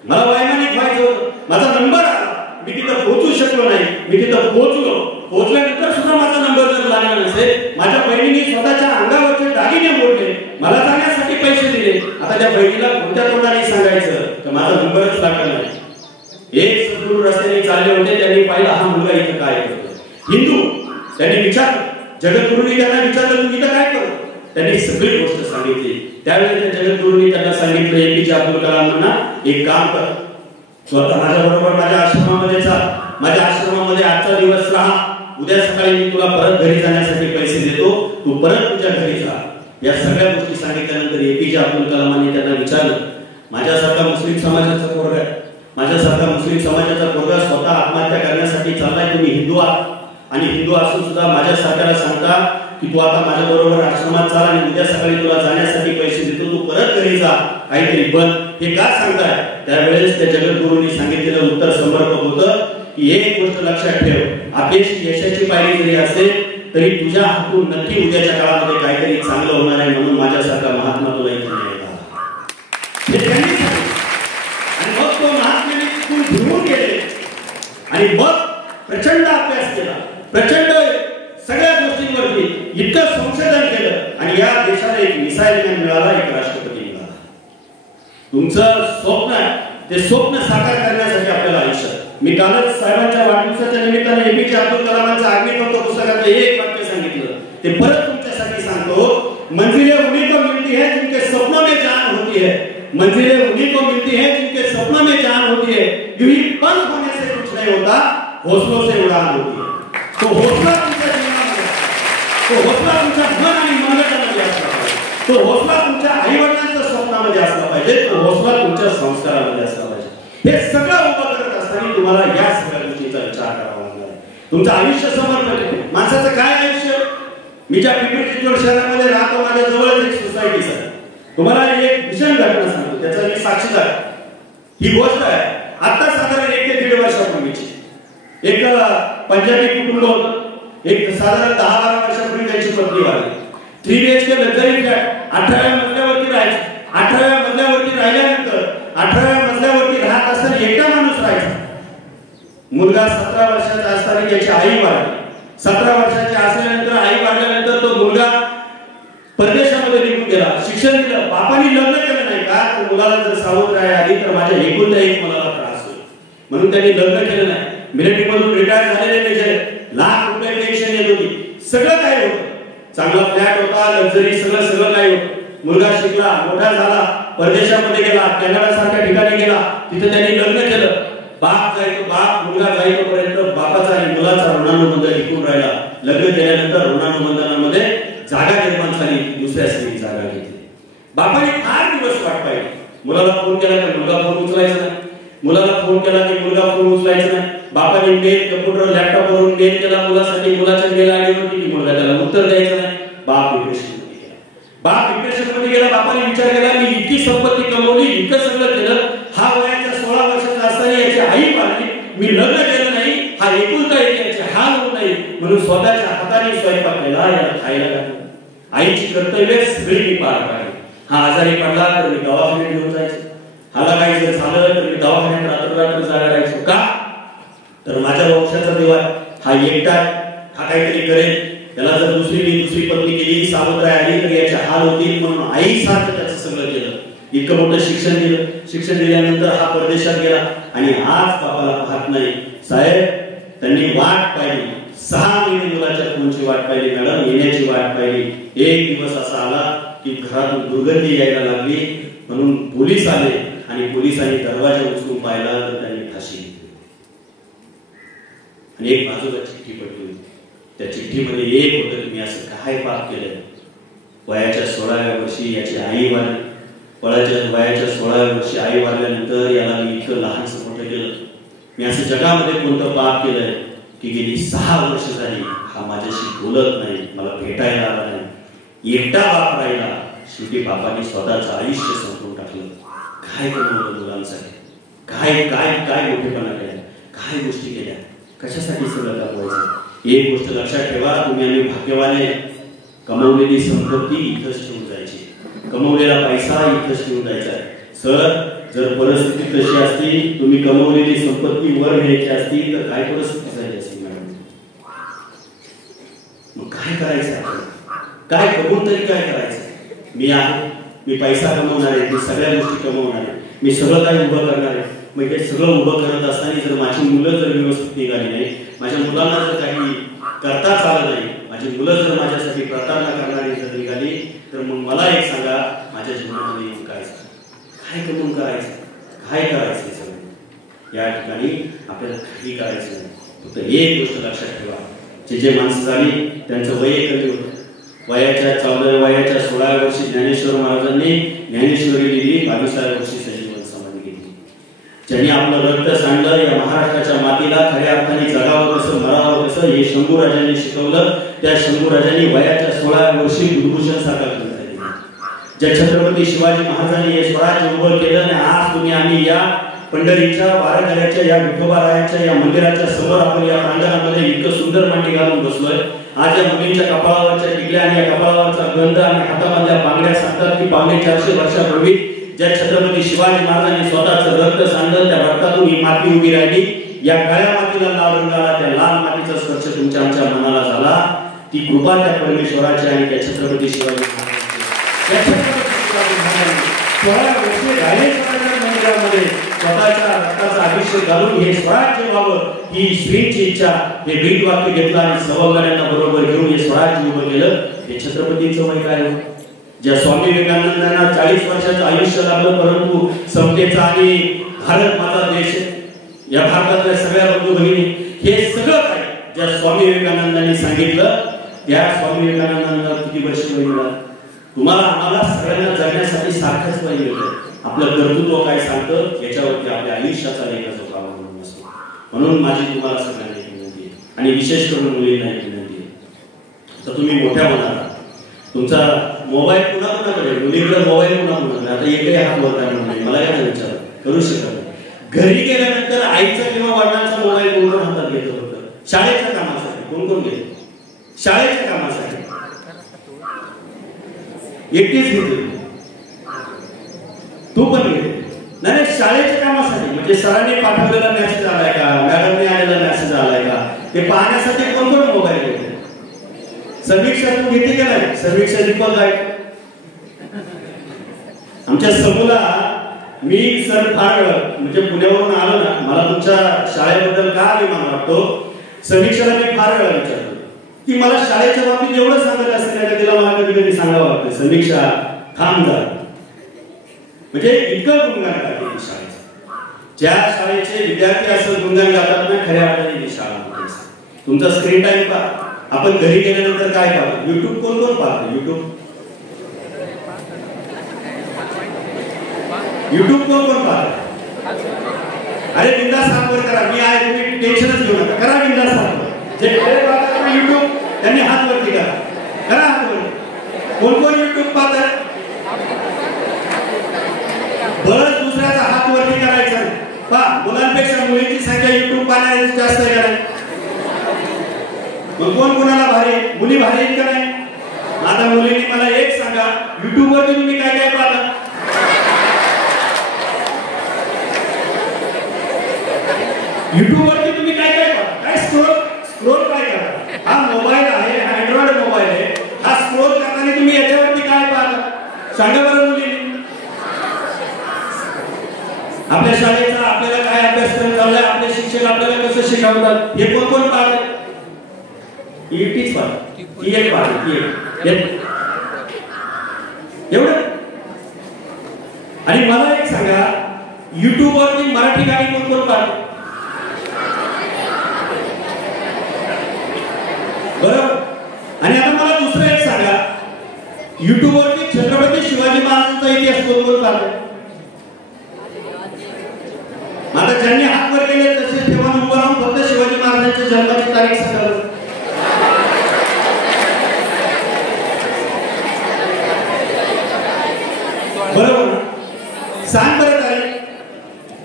मला वैमानिक व्हायचं होतं, माझा नंबर आला, मी तिथं पोहोचू शकलो नाही, मी तिथं पोहोचल्यानंतर सुद्धा माझा नंबर जर लागला नसेल, माझ्या बहिणीने स्वतःच्या अंगावरचे दागिने मोडले, मला जाण्यासाठी पैसे दिले, आता त्या बहिणीला कोणत्या तोंडाने सांगायचं तर माझा नंबरच लागला नाही. एक सद्गुरू रस्त्याने चालले होते, त्यांनी पाहिलं हा मुलगा इथं काय करतो. हिंदू, त्यांनी विचारलं, जगद्गुरूंनी त्यांना विचारलं तू इथं काय करतो. त्यांनी सगळी गोष्ट सांगितली. त्यावेळेस त्या जगद्गुरूंनी त्यांना सांगितलं एपीजे अब्दुल कलामांना एक काम कर, स्वतः माझ्या बरोबर माझ्या आश्रमामध्ये जा, माझ्या आश्रमामध्ये आजचा दिवस राहा, उद्या सकाळी मी तुला परत घरी जाण्यासाठी पैसे देतो, तू परत तुझ्या घरी जा. या सगळ्या गोष्टी सांगितल्यानंतर एपीजे अब्दुल कलामांनी त्यांना विचारलं, माझ्यासारखा मुस्लिम समाजाचा पोरगा, माझ्यासारखा मुस्लिम समाजाचा पोरगा स्वतः आत्महत्या करण्यासाठी चाललाय, तुम्ही हिंदू आहात आणि हिंदू असून सुद्धा माझ्यासारख्याला सांगता की तू आता माझ्या बरोबर आश्रमात चाल आणि उद्या सकाळी तुला जाण्यासाठी पैसे देतो, तू परत घरी जा, काहीतरी बन, हे का सांगताय. त्यावेळेस त्या जगद्गुरूंनी सांगितलेलं उत्तर समर्पक होतं की एक गोष्ट लक्षात ठेव, अपयश यशाची पायरी जरी असेल तरी तुझ्या हातून नक्की उद्याच्या काळामध्ये काहीतरी चांगलं होणार आहे, म्हणून माझ्यासारखा महात्मा तुला इथे मिळाला. आणि मग तो महात्म्याने तिथून घेऊन गेले आणि मग प्रचंड अभ्यास केला, प्रचंड सगळ्या गोष्टींवरती इतकं संशोधन केलं आणि या देशाला एक मिसाईल मॅन मिळाला, एक राष्ट्रपती मिळाला. तुमचं स्वप्न, ते स्वप्न साकार करण्यासाठी आपल्याला आयुष्य. मी कालच साहेबांच्या वाढदिवसाच्या निमित्ताने एपीजे अब्दुल कलामांचं अग्निपंख पुस्तकातलं एक वाक्य सांगितलं, ते परत तुमच्यासाठी सांगतो. मंजिलें उन्हीं को मिलती है जिनके सपनों में जान होती है, मंजिलें उन्हीं को मिलती है जिनके सपनों में जान होती है. यूं ही पंख होने से कुछ नहीं होता, हौसलों से उड़ान होती है. तो हौसला तुमच्या जीवनामध्ये, तो हौसला तुमच्या मन आणि मनगटामध्ये असला पाहिजे, तो हौसला तुमच्या आईवडिलांच्या स्वप्नामध्ये असला पाहिजे, तो हौसला तुमच्या संस्कारामध्ये असला पाहिजे. हे सगळं उभं करत असताना तुम्हाला या सगळ्या गोष्टींचा विचार करावा लागणार. तुमचं आयुष्य समर्पण आहे. माणसाचं काय आयुष्य. मी ज्या पिंपरी चिंचवड शहरामध्ये राहतो, माझ्या जवळच एक सोसायटी आहे. तुम्हाला एक भीषण घटना सांगतो, त्याचा मी साक्षीदार. ही गोष्ट आहे आता साधारण 1 ते 1.5 वर्षापूर्वीची. एक पंजाबी कुटुंब होतं, एक साधारण 10-12 वर्षापूर्वी त्यांची पत्नी वारली. 3 BHK लक्झरी फ्लॅट 18व्या मजल्यावरती राहायचे. 18व्या मजल्यावरती राहिल्यानंतर 18व्या मजल्यावरती राहत असताना एकटा माणूस राहायचा. मुलगा 17 वर्षाचा असताना त्याची आई वारली. 17 वर्षाची असल्यानंतर आई वारल्यानंतर तो मुलगा परदेशामध्ये निघून गेला. शिक्षण दिलं, बापांनी लग्न केलं नाही का, तर मुलाला जर सावध राहायला आली तर माझ्या एकुलत्या एक मुलाला त्रास होईल म्हणून त्यांनी लग्न केलं नाही. मिलिटरीमधून रिटायर झालेले मेजर, लाख रुपये पेन्शन येत होती, सगळं काही होतं, चांगला फ्लॅट होता, लक्झरी, सगळं काही होतं. मुलगा शिकला, मोठा झाला, परदेशामध्ये गेला, कॅनडा सारख्या ठिकाणी गेला, तिथे त्यांनी लग्न केलं. बाप मुलगा जाईपर्यंत बापाचा आणि मुलाचा ऋणानुबंध टिकून राहिला. लग्न केल्यानंतर ऋणानुबंधनामध्ये जागा निर्माण झाली, दुसऱ्या स्त्रीची जागा घेतली. बापाने फार दिवस वाट पाहिली. मुलाला फोन केला की मुलगा फोन उचलायचा नाही, मुलाला फोन केला की मुलगा फोन उचलायचा नाही. बापाने मेल कम्प्युटर लॅपटॉपवरून मेल केला मुलासाठी, मुलाच्या मेल आली होती की मुलगा त्याला उत्तर द्यायचं नाही, बाप डिप्रेशन मध्ये गेला. बाप डिप्रेशन मध्ये गेला. बापाने विचार केला मी इतकी संपत्ती कमवली, इतकं सगळं केलं, हा वयाच्या 16 वर्षाचा असताना याची आई वारली, मी लग्न केलं नाही, हा एकुलता एक याचे हाल होऊ नये म्हणून स्वतःच्या हाताने स्वयंपाक केला, याला खायला घातलं. आईची कर्तव्य सगळी मी पार पाडली. हा आजारी पडला तर मी दवाखान्यात घेऊन जायचो, हाला काही जर झालं तर मी दवाखान्यात रात्र जागा राहायचो. का तर माझ्या वंशाचा देवा हा एकटा, हा काहीतरी करेल, त्याला जर दुसरी पत्नी केली, सावत्र आली तर याचे हाल होतील म्हणून आई सारखं त्याचं सगळं केलं. इतकं मोठं शिक्षण दिलं. शिक्षण दिल्यानंतर हा परदेशात गेला आणि आज बापाला पाहत नाही. साहेब त्यांनी वाट पाहिली, 6 महिने मुलाच्या फोनची वाट पाहिली, मॅडम येण्याची वाट पाहिली. एक दिवस असा आला की घरातून दुर्गंधी यायला लागली म्हणून पोलीस आले आणि पोलिसांनी दरवाजा उचलून पाहिला तर त्यांनी फाशी घेतली. आणि एक बाजूला चिठ्ठी पडली होती. त्या चिठ्ठीमध्ये एक होतं की मी असं काय पाप केलं. वयाच्या 16व्या वर्षी याची आई वारली. वयाच्या 16व्या वर्षी आई वारल्यानंतर याला मी इतकं लहानसं मोठं केलं. मी असं जगामध्ये कोणतं पाप केलंय की गेली 6 वर्ष झाली हा माझ्याशी बोलत नाही, मला भेटायला आला नाही, एकटा बाप राहिला. शेवटी बापाने स्वतःचं आयुष्य संपवून टाकलं. काय कमवलं मुलांसाठी, काय काय काय मोठेपणा केला, काय गोष्टी केल्या, कशासाठी सगळं कमवायचं. एक गोष्ट लक्षात ठेवा, तुम्ही आम्ही भाग्यवाने, कमवलेली संपत्ती इथंच ठेवून जायची, कमवलेला पैसा इथंच ठेवून जायचा. सर जर परिस्थिती तशी असती, तुम्ही कमवलेली संपत्ती वर घ्यायची असती तर काय परिस्थिती झाली असती मॅडम. मग काय करायचं आपण, काय कमवून तरी काय करायचं. मी आहे, मी पैसा कमवणार आहे, मी सगळ्या गोष्टी कमवणार आहे, मी सगळं काही उभं करणार आहे. मग हे सगळं उभं करत असताना जर माझी मुलं जर व्यवस्थित निघाली नाही, माझ्या मुलांना जर काही करताच आलं नाही, माझी मुलं जर माझ्यासाठी प्रार्थना करणारी जर निघाली तर मग मला एक सांगा, माझ्या जीवनामध्ये येऊन काय कमवून करायचं, काय करायचं सगळं. या ठिकाणी आपल्याला काही करायचं नाही. फक्त एक गोष्ट लक्षात ठेवा, जे माणसं झाली त्यांचं वय कमी होतं. वयाच्या 16व्या वर्षी ज्ञानेश्वर महाराजांनी ज्ञानेश्वरी लिहिली, 22व्या वर्षी सजीवन समाधी घेतली. ज्यांनी आपलं रक्त सांडलं या महाराष्ट्राच्या मातीला खऱ्या अर्थाने जगावं कसं, मरावं कसं हे शंभूराजांनी शिकवलं. त्या शंभूराजांनी वयाच्या 16व्या वर्षी बुधभूषण साकार केलं. ज्या छत्रपती शिवाजी महाराजांनी हे स्वराज्य उभं केलं आणि आज तुम्ही आम्ही या पंढरीच्या वारकऱ्याच्या या विठोबारायाच्या या मंदिराच्या समोर आपण या प्रांगणामध्ये इतकं सुंदर मांडी घालून बसलोय. आज या मुलींच्या कपाळावरच्या टिकल्या आणि या कपाळावरचा गंध आणि हातामधल्या बांगड्या सांगतात की 450 वर्षापूर्वी ज्या छत्रपती शिवाजी महाराजांनी स्वतःचं रक्त सांडलं, त्या रक्तातून ही माती उभी राहिली. या काळ्या मातीला लाल रंग आला, त्या लाल मातीचा स्पर्श तुमच्या आमच्या मनाला झाला. ती कृपा त्या परमेश्वराची आणि त्या छत्रपती शिवाजी महाराजांची. मंदिरामध्ये स्वतःच्या रक्ताचा अभिषेक घालून हे स्वराज्य व्हावं ही श्रींची इच्छा. हे ब्रीद वाक्य घेतलं आणि सवंगड्यांना बरोबर घेऊन हे स्वराज्य उभं केलं. हे छत्रपतींचं वय काय हो. ज्या स्वामी विवेकानंदांना 40 वर्षाचं आयुष्य लागलं, परंतु समतेचा आणि भारत माझा देश, या भारतातल्या सगळ्या बंधू भगिनी, हे सगळं काय ज्या स्वामी विवेकानंदांनी सांगितलं, त्या स्वामी विवेकानंदांना किती वर्ष वय मिळालं. तुम्हाला आम्हाला सगळ्यांना जगण्यासाठी सारखंच वय मिळतं. आपलं कर्तृत्व काय सांगतं याच्यावरती आपल्या आयुष्याचा लेखाचा अवलंबून असतो. म्हणून माझी तुम्हाला सगळ्यांना एक विनंती आहे आणि विशेष करून मुलींना एक विनंती आहे. तर तुम्ही मोठ्या होणार, तुमचा मोबाईल पुन्हा कुणाकडे, मुलीकडे मोबाईल पुन्हा कुणाकडे. आता एकही हात वर काय म्हणून मला काय विचार करू शकत नाही. घरी गेल्यानंतर आईचा किंवा वडिलांचा मोबाईल कोण हातात घेतो होतं. शाळेच्या कामासाठी कोण कोण घेतो, शाळेच्या कामासाठी एकटीच घेतो, तू पण घेतो. नाही शाळेच्या कामासाठी म्हणजे सरांनी पाठवलेला मेसेज आलाय का, मॅडमने आलेला मेसेज आलाय का, ते पाहण्यासाठी कोण कोण मोबाईल घेतो. समीक्षा तू घेते का नाही, समीक्षा दीपक आहे आमच्या समूला. मी सर फार म्हणजे पुण्यावरून आलो ना, मला तुमच्या शाळेबद्दल का अभिमान वाटतो. समीक्षाला मी फार वेळा विचारतो, ती मला शाळेच्या बाबतीत एवढं सांगत असते का तिला मला कधी कधी सांगावं लागतं, समीक्षा थांब जा. म्हणजे इतकं गुणगान करते ती शाळेचं. ज्या शाळेचे विद्यार्थी असं गुणगान गातात ना, खऱ्या अर्थाने ती शाळा मोठी असते. तुमचा स्क्रीन टाइम पहा. आपण घरी गेल्यानंतर काय पाहतो, युट्यूब कोण कोण पाहतो, युट्यूब कोण कोण पाहतो. अरे बिंदास हात वर करा, मी आहे, तुम्ही टेन्शनच घेऊ नका, करा बिंदास हात वर. जे खरे पाहतात युट्यूब त्यांनी हात वरती करा, करा हात वर. कोण कोण युट्यूब पाहतात? बरंच दुसऱ्याचा हात वरती करायचा. पहा, मुलांपेक्षा मुलींची संख्या युट्यूब पाहण्याची जास्त आहे. मग कोण कोणाला भारी आहे? मुली भारी आहेत का नाही? आता मुलींनी मला एक सांगा, युट्यूब वरती तुम्ही काय काय पाहता? युट्यूब वरती तुम्ही काय काय पाहता? काय स्क्रोल काय करता? हा मोबाईल आहे, अँड्रॉइड मोबाईल आहे, हा स्क्रोल करताना तुम्ही याच्यावरती काय पाहता? सांगा बरं मुलींनी. आपल्या शाळेचा आपल्याला काय अभ्यासक्रम चाललाय, आपले शिक्षक आपल्याला कसं शिकवतात, हे कोण कोण पाहतात? एकटीच पाहतात, ती एक पाहते, एवढं. आणि मला एक सांगा, युट्यूब वरती मराठी गाणी कोण कोण पाहतात? बरोबर. आणि आता मला दुसरं एक सांगा, युट्यूब वरती छत्रपती शिवाजी महाराजांचा इतिहास कोण कोण पाहतात? आता ज्यांनी हात वर केले तसे ठेवा, उभं राहून फक्त शिवाजी महाराजांच्या जन्माची तारीख सांगा. बरोबर ना? सांग बरं तारीख,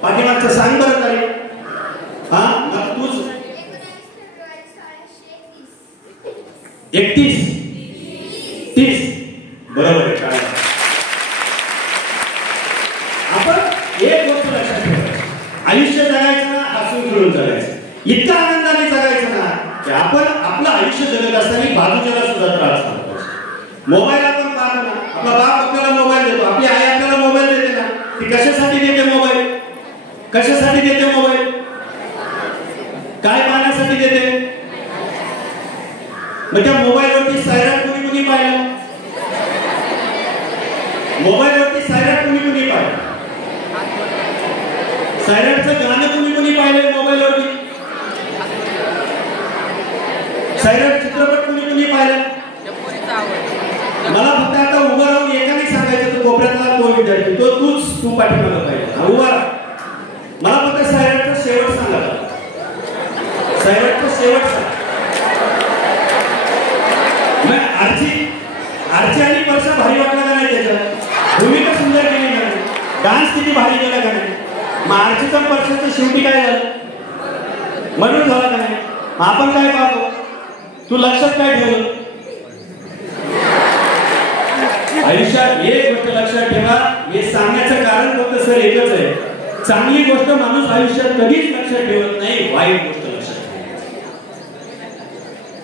पाठीमागचं सांग बरं तारीख. हा मग तूच 31 30 बरोबर आहे. काय आपण एक गोष्ट लक्षात ठेवायची, आयुष्य जगायचं ना हसून खेळून जगायचं, इतका आनंदाने जगायचं ना की आपण आपलं आयुष्य जगत असताना बाजूच्याला सुद्धा त्रास करतो. मोबाईल आपण पाहतो ना, आपला बाप आपल्याला मोबाईल देतो, आपली आई आपल्याला मोबाईल देते ना, ती कशासाठी देते मोबाईल? कशासाठी देते मोबाईल? काय पाहण्यासाठी देते? मग त्या मोबाईलवरती सायराट कुणी कुणी पाहिलं? मोबाईलवरती सायराट कुणी कुणी पाहिलं? सायराटचं गाणं कुणी कुणी पाहिलंय मोबाईलवरती? सायराट चित्रपट कुणी कुणी पाहिलं? मला फक्त आता उभं राहून एकाने सांगायचं, तो कोपऱ्यातला तो विद्यार्थी, तो तू पाठीमागं पाहिजे, उभा राहा. मला फक्त सायराटचा शेवट सांगा, सायराटचा शेवट सांगा. आरची आणि वर्षा भारी वाटला का नाही? त्याच्यात भूमिका सुंदर केली नाही, डान्स किती भारी केला का नाही? मग आरचीचा वर्षाचं शेवटी काय झालं? म्हणून झाला का नाही? आपण काय पाहतो? तू लक्षात काय ठेवलं? आयुष्यात एक गोष्ट लक्षात ठेवा, हे सांगण्याचं कारण फक्त सर एकच आहे, चांगली गोष्ट माणूस आयुष्यात कधीच लक्षात ठेवत नाही, वाईट गोष्ट लक्षात ठेवतो.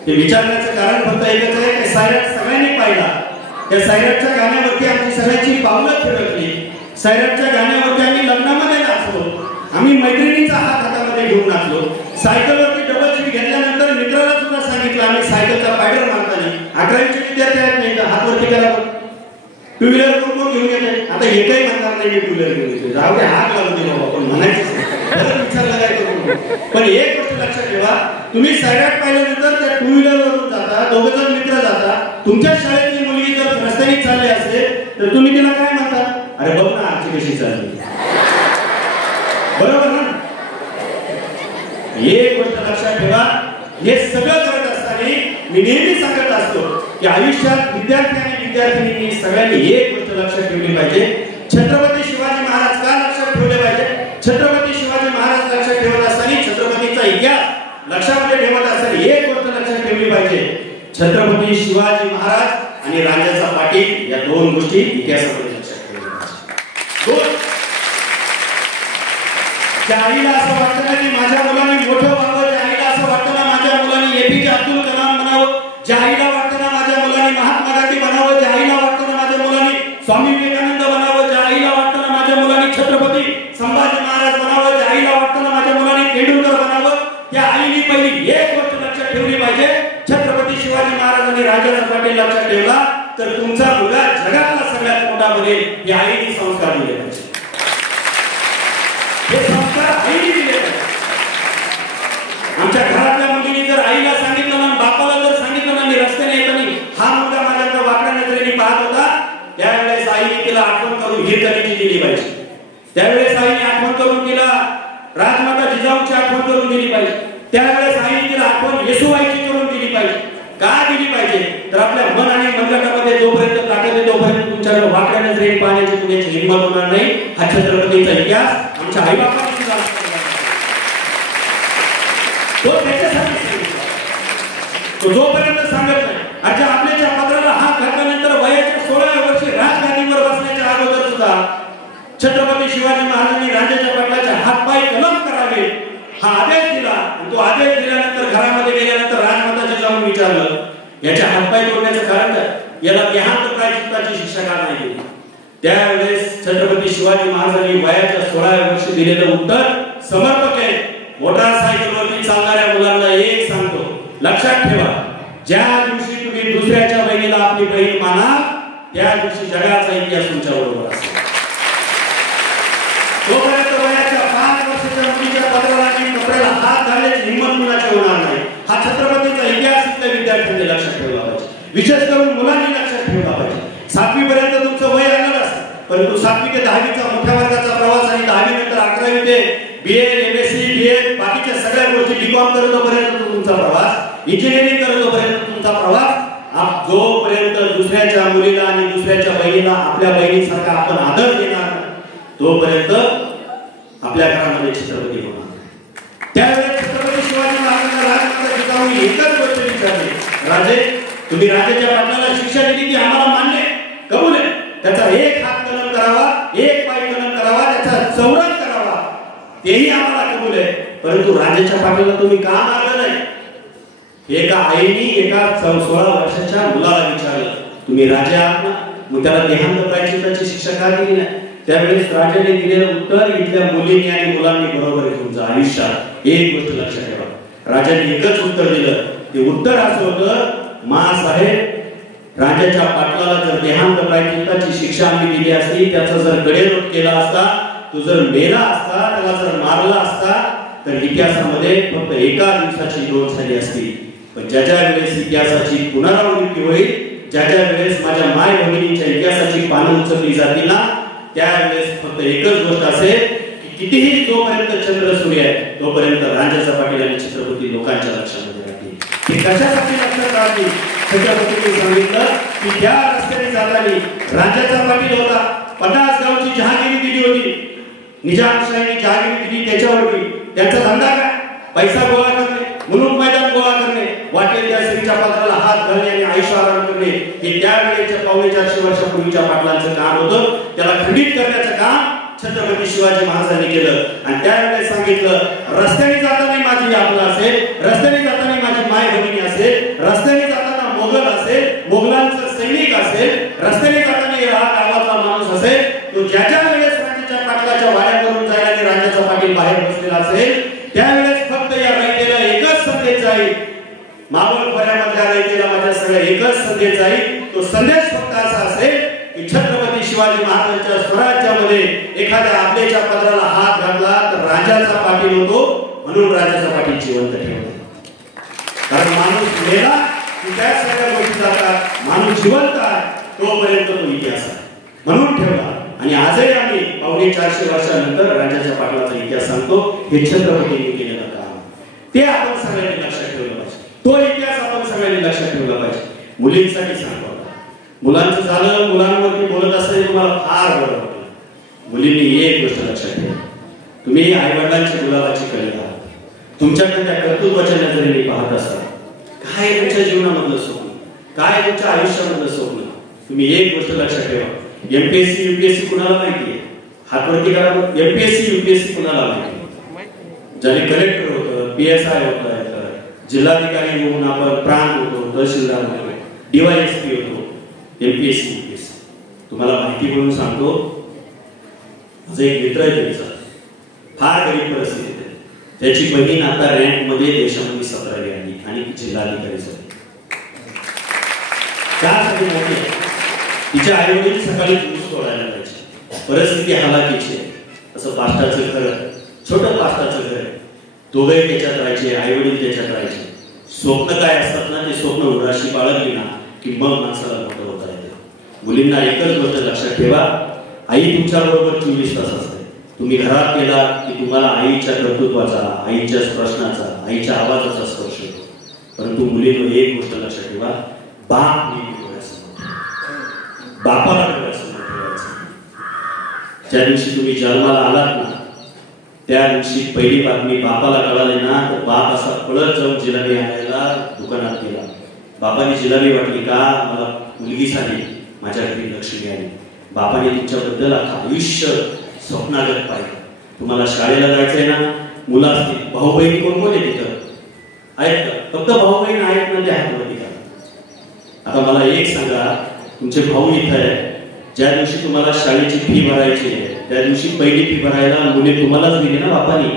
ते विचारण्याचं कारण फक्त एकच आहे. ते सायराट सगळ्यांनी पाहिला, त्या सायराटच्या गाण्यावरती आमची सगळ्यांची पावलं फिरकली. सायराटच्या गाण्यावरती आम्ही लग्नामध्ये नाचलो, आम्ही मैत्रिणींचा हात हातामध्ये घेऊन नाचलो. सायकलवरती डबल सीट घेतल्यानंतर मित्राला सुद्धा सांगितलं आम्ही सायकलचा पायडर मारताना. 11वीचे विद्यार्थी आहेत नाही का, हात वरती करा. टू व्हीलर कोण कोण घेऊन येते? आता एकही म्हणणार नाही टू व्हीलर घेऊन येते, जाऊ दे हात लावून दे बाबा, पण म्हणायचं विचारलं काय करू. पण एक गोष्ट लक्षात ठेवा, तुम्ही सायराट पाहिल्यानंतर त्या टू व्हीलरवरून जाता, दोघं जण मित्र जाता, तुमच्या शाळेतली मुलगी जर रस्त्याने चालली असेल तर तुम्ही तिला काय म्हणता? अरे बघ ना आरची कशी चालली. बरोबर ना? एक गोष्ट लक्षात ठेवा, हे सगळं करत असताना मी नेहमी सांगत असतो की आयुष्यात विद्यार्थी आणि विद्यार्थिनींनी सगळ्यांनी एक गोष्ट लक्षात ठेवली पाहिजे. छत्रपती शिवाजी महाराज का लक्षात ठेवले पाहिजे? छत्रपती शिवाजी महाराज लक्षात ठेवत असताना छत्रपतीचा इतिहास लक्षामध्ये ठेवत असताना एक गोष्ट लक्षात ठेवली पाहिजे, छत्रपती शिवाजी महाराज आणि राजाचा पाटील या दोन गोष्टी इतिहासामध्ये लक्षात ठेवल्या पाहिजे. त्या आईला असं वाटतं ना की माझ्या मुलांनी मोठं व्हावं, त्या आईला असं वाटतं ना माझ्या मुलांनी एपीजे अब्दुल कलाम बनावं, ज्या आईला वाटतं ना माझ्या मुलांनी महात्मा गांधी बनावं, ज्या आईला वाटतं ना माझ्या मुलांनी स्वामी विवेकानंद बनावं, ज्या आईला वाटतं ना माझ्या मुलांनी छत्रपती संभाजी महाराज बनावं, ज्या आईला वाटतं ना माझ्या मुलांनी तेंडुलकर बनावं, त्या आईने पहिली एक गोष्ट लक्षात ठेवली पाहिजे, छत्रपती शिवाजी महाराज आणि राजाराम पाटील लक्षात ठेवला तर तुमचा मुलगा जगातला सगळ्यात मोठा बनेल. हे आईने संस्कार दिले पाहिजे, हे संस्कार आईने दिले पाहिजे. आमच्या घरातल्या मुलीने जर आईला सांगितलं ना, बापाला जर सांगितलं ना, मी रस्त्याने येताना हा मुलगा माझ्याकडे वाकड्या नजरेने पाहत होता, त्यावेळेस आईने तिला आठवण करून हिरकणीची दिली पाहिजे. त्यावेळेस आईने आठवण करून तिला राजमाता जिजाऊची आठवण करून दिली पाहिजे. त्यावेळेस आईने तिला आठवण येसुबाईची करून दिली पाहिजे. का दिली पाहिजे तर आपल्या मन आणि मनगटामध्ये जोपर्यंत ताकद आहे तोपर्यंत तुमच्याकडे वाकड्या नजरेने पाहण्याची कुणाची हिंमत होणार नाही. हा छत्रपतीचा इतिहास आमच्या आईबापांनी सुद्धा तो त्याच्यासाठी सांगितला. तो जोपर्यंत सांगत नाही अच्छा आपल्याच्या पत्राला हात घातल्यानंतर वयाच्या 16व्या वर्षी राजगादीवर बसण्याच्या अगोदर सुद्धा छत्रपती शिवाजी महाराजांनी राजाच्या पाटलाच्या हातपाय कलम करावे हा आदेश दिला. तो आदेश दिल्यानंतर घरामध्ये गेल्यानंतर राजमाताजी जाऊन विचारलं याच्या हातपाय तोडण्याचं कारण काय, याला देहांत प्रायश्चित्ताची शिक्षा का नाही दिली. त्यावेळेस छत्रपती शिवाजी महाराजांनी वयाच्या 16व्या वर्षी दिलेलं उत्तर समर्पक आहे. मोटारसायकलवरती चालणाऱ्या मुलांना एक सांगतो लक्षात ठेवा ज्या दिवशी तुम्ही दुसऱ्याच्या बहिणीला आपली बहीण माना त्या दिवशी जगाचा इतिहास तुमच्या बरोबर असेल. तोपर्यंत वयाच्या 5 वर्षाच्या मुलीच्या पत्राला आणि कपड्याला हात घालण्याची हिंमत कुणाची होणार नाही. हा छत्रपतीचा इतिहास इथल्या विद्यार्थ्यांनी लक्षात ठेवला पाहिजे. विशेष करून मुलांनी लक्षात ठेवला पाहिजे. 7वी पर्यंत तुमचं वय आलं असतं परंतु 7वी ते 10वीचा मोठ्या वर्गाचा प्रवास आणि 10वी नंतर 11वी ते BA MSc BA बाकीच्या सगळ्या गोष्टी BCom करतोपर्यंत तुमचा प्रवास इंजिनिअरिंग करतोपर्यंत तुमचा प्रवास जोपर्यंत दुसऱ्याच्या मुलीला आणि दुसऱ्याच्या बहिणीला आपल्या बहिणीसारखा आपण आदर देणार तोपर्यंत आपल्या घरामध्ये छत्रपती होणार. त्यावेळेस छत्रपती शिवाजी महाराजांना राजमाता जिजाऊंनी एकच गोष्ट विचारली राजे तुम्ही राजाच्या पाटलाला शिक्षा दिली ती आम्हाला मान्य आहे कबूल आहे. त्याचा एक हात कलम करावा एक पाय कलम करावा त्याचा चौरस करावा तेही आम्हाला कबूल आहे परंतु राजाच्या पाटलाला तुम्ही का मारलं नाही. एका आईने एका 16 वर्षाच्या मुलाला विचारलं तुम्ही राजा आहात ना मग त्याला देहांत प्रायश्चित्ताची शिक्षा का दिली नाही. त्यावेळेस राजाने दिलेलं उत्तर इथल्या मुलींनी आणि मुलांनी बरोबर आहे. तुमचं आयुष्यात एक गोष्ट लक्षात ठेवा राजाने एकच उत्तर दिलं ते उत्तर असं होतं मासाहेब राजाच्या पाटलाला जर देहांत प्रायश्चित्ताची शिक्षा आम्ही दिली असती त्याचा जर गडेलोट केला असता तो जर मेला असता त्याला जर मारला असता तर इतिहासामध्ये फक्त एका दिवसाची नोंद झाली असती. पण ज्याच्या वेळेस इतिहासाची पुनरावृत्ती होईल ज्याच्या वेळेस माझ्या माय भगिनीच्या इतिहासाची पानं उचलली जातील ना त्यावेळेस फक्त एकच गोष्ट असेल की कितीही जोपर्यंत चंद्र सूर्य आहे तोपर्यंत राजाचा पाटील आणि छत्रपती लोकांच्या लक्षामध्ये राहतील. ते कशासाठी लक्षात राहतील छत्रपतींनी सांगितलं की त्या रस्त्याने जाताना राजाचा पाटील होता 50 गावची जहागिरी दिली होती निजामशाहीने जहागिरी दिली त्याच्यावरती त्यांचा धंदा काय पैसा गोळा करणे मुलूक मैदान गोळा करणे वाटेल त्या स्त्रीच्या पात्राला हात घालणे आणि आयुष्य आराम करणे हे त्यावेळेच्या 450 वर्षापूर्वीच्या पाटलांचं काम होतं. त्याला खंडित करण्याचं काम छत्रपती शिवाजी महाराजांनी केलं आणि त्यावेळेस सांगितलं रस्त्याने जाताना माझी आपला असेल रस्त्याने जाताना माझी माय भगिनी असेल रस्त्याने जाताना मोगल असेल मोगलांचं सैनिक असेल रस्त्याने जाताना हा गावातला माणूस असेल तो ज्याच्या वेळेस राजाच्या पाटलाच्या वाड्यावरून जाईल आणि राजाचा पाटील बाहेर बसलेला असेल त्यावेळेस फक्त या रयतेला एकच संदेश जाईल मावळ खोऱ्यामधल्या रयतेला माझ्या सगळ्या एकच संदेश जाईल. तो संदेश फक्त असा असेल की छत्रपती शिवाजी महाराजांच्या स्वराज्यामध्ये एखाद्या आपल्याच्या पदराला हात घातला तर राजाचा पाटील होतो म्हणून राजाचा पाटील जिवंत ठेवतो. कारण माणूस मेला की त्या सगळ्या गोष्टी जातात माणूस जिवंत आहे तोपर्यंत तो इतिहास आहे म्हणून ठेवला. आणि आजही आम्ही 450 वर्षानंतर राजाच्या पाटलाचा इतिहास सांगतो. हे छत्रपतींनी केलेलं काम ते आपण सगळ्यांनी लक्षात ठेवलं पाहिजे. तो इतिहास आपण सगळ्यांनी लक्षात ठेवला पाहिजे. मुलींसाठी सांगतो मुलांचं झालं मुलांवरती बोलत असताना तुम्हाला फार बरं वाटलं. मुलींनी एक गोष्ट लक्षात ठेवा तुम्ही आई वडिलांची गुलाबाची कळत आहात तुमच्याकडे त्या कर्तृत्वाच्या नजरेने पाहत असतात काय तुमच्या जीवनामधलं स्वप्न काय तुमच्या आयुष्यामधलं स्वप्न तुम्ही एक गोष्ट लक्षात ठेवा एमपीएससी यूपीएससी कुणाला माहिती आहे हातवरती करा. एमपीएससी यूपीएससी कुणाला माहिती ज्याने कलेक्टर होतं PSI होतं जिल्हाधिकारी होऊन आपण प्रांत होतो तहसीलदार होतो DYSP होतो एमपीएससी यूपीएससी तुम्हाला माहिती म्हणून सांगतो. माझा एक मित्र आहे त्यांचा फार गरीब परिस्थिती आहे त्याची बहीण आता रँक मध्ये देशामध्ये 17वी आली आणि जिल्हाधिकारी झाली. त्यासाठी माहिती तिच्या आई वडील सकाळी ऊस तोडायला जायचे परिस्थिती हालाकीची आहे. असं पाष्टाचं घर छोटं पाष्टाचं घर दोघे त्याच्यात राहायचे आई वडील त्याच्यात राहायचे. स्वप्न काय असतात ना ते स्वप्न उराशी बाळगली ना की मग माणसाला मोठं होता येतं. मुलींना एकच गोष्ट लक्षात ठेवा आई तुमच्या बरोबर 24 तास असते तुम्ही घरात गेला की तुम्हाला आईच्या कर्तृत्वाचा, आईच्या प्रश्नाचा, आईच्या आवाजाचा स्पर्श होतो. परंतु मुलीनं एक गोष्ट लक्षात ठेवा, बाप नेहमी डोळ्यासमोर, बापाला डोळ्यासमोर ठेवायचं. ज्या दिवशी तुम्ही जन्माला आलात ना, त्या दिवशी पहिली बातमी बापाला कळाली ना, तर बाप असा पळत जाऊन जिलाबी आणायला दुकानात गेला. बापाने जिलाबी वाटली का, मला मुलगी झाली, माझ्या घरी लक्ष्मी आली. बापाने तुमच्याबद्दल आयुष्य स्वप्नागत पाहिजे. तुम्हाला शाळेला जायचंय ना, मुलं असतील, भाऊ बहीण कोण कोण आहे तिथं आहेत का? फक्त भाऊ बहीण आहेत म्हणजे आहेत वरती का? आता मला एक सांगा, तुमचे भाऊ इथं आहे, ज्या दिवशी तुम्हाला शाळेची फी भरायची आहे त्या दिवशी पहिली फी भरायला मुली तुम्हालाच दिली ना बापानी,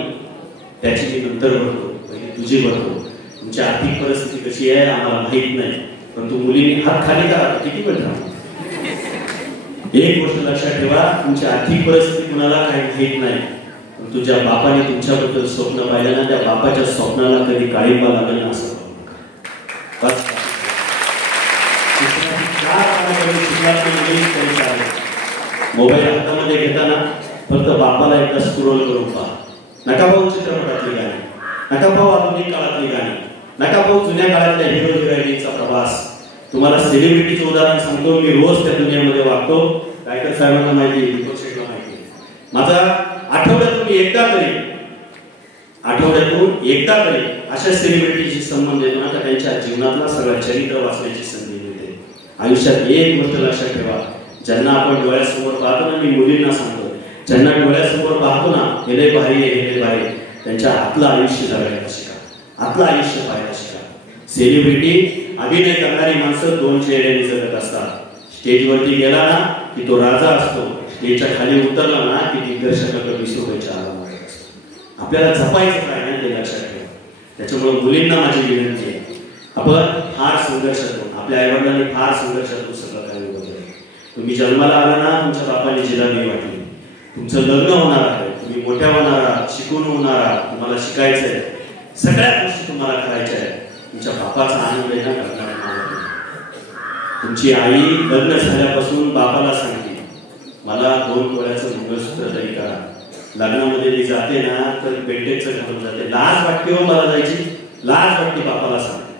त्याची मी नंतर भरतो, पहिली तुझी भरतो. तुमची आर्थिक परिस्थिती कशी आहे आम्हाला माहित नाही, पण तू मुलीने हात खाली करा, किती वेळ थांबा. एक गोष्ट लक्षात ठेवा, तुमची आर्थिक परिस्थिती कुणाला काही माहित नाही, पण तुझ्या बापाने तुमच्याबद्दल स्वप्न पाहिलं ना, त्या बापाच्या स्वप्नाला कधी काळिंबा लागेल ना असं बस. मोबाईल हातामध्ये घेताना फक्त बापाला एकदा स्क्रोल करून पहा. नका पाहू चित्रपटातली गाणी, नका पाहू आधुनिक काळातली गाणी, नका पाहू जुन्या काळातल्या हिरो हिरोईनचा प्रवास. तुम्हाला सेलिब्रिटीचं उदाहरण सांगतो, मी रोज त्या दुनियामध्ये वागतो. गायकर साहेबांना माहिती, दीपक शेठला माहिती. माझा आठवड्यातून एकदा तरी अशा सेलिब्रिटीशी संबंध येतो ना, तर त्यांच्या जीवनातला सगळं चरित्र वाचण्याची संधी मिळते. आयुष्यात एक गोष्ट लक्षात ठेवा, ज्यांना आपण डोळ्यासमोर पाहतो ना, मी मुलींना सांगतो, ज्यांना डोळ्यासमोर पाहतो ना, हे लय भारी आहे, हे लय भारी, त्यांच्या आतलं आयुष्य जगायला शिका, आतलं आयुष्य पाहायला शिका. सेलिब्रिटी अभिनय करणारी माणसं दोन चेहऱ्याने जगत असतात. स्टेजवरती गेला ना की तो राजा असतो, स्टेजच्या खाली उतरला ना की दिग्दर्शकाकडे 20 रुपयाच्या आराम मागत असतो. आपल्याला जपायचं काय ना ते लक्षात ठेवा. त्याच्यामुळे मुलींना माझी विनंती आहे, आपण फार संघर्षातून, आपल्या आईवडिलांनी फार संघर्षातून सगळं काही उभं केलं. तुम्ही जन्माला आला ना, तुमच्या बापाने जिलाबी वाटली, तुमचं लग्न होणार आहे, तुम्ही मोठ्या होणार आहात, शिकून होणार आहात, तुम्हाला शिकायचंय, सगळ्या गोष्टी तुम्हाला करायच्या आहेत. तुमच्या बापाचा आनंद आहे ना करणार. तुमची आई लग्न झाल्यापासून बापाला सांगते, मला 2 तोळ्याचं मंगळसूत्र तरी करा. लग्नामध्ये ती जाते ना तर बेटेचं घालून जाते. लाज वाटते हो मला जायची, लाज वाटते बापाला सांगते.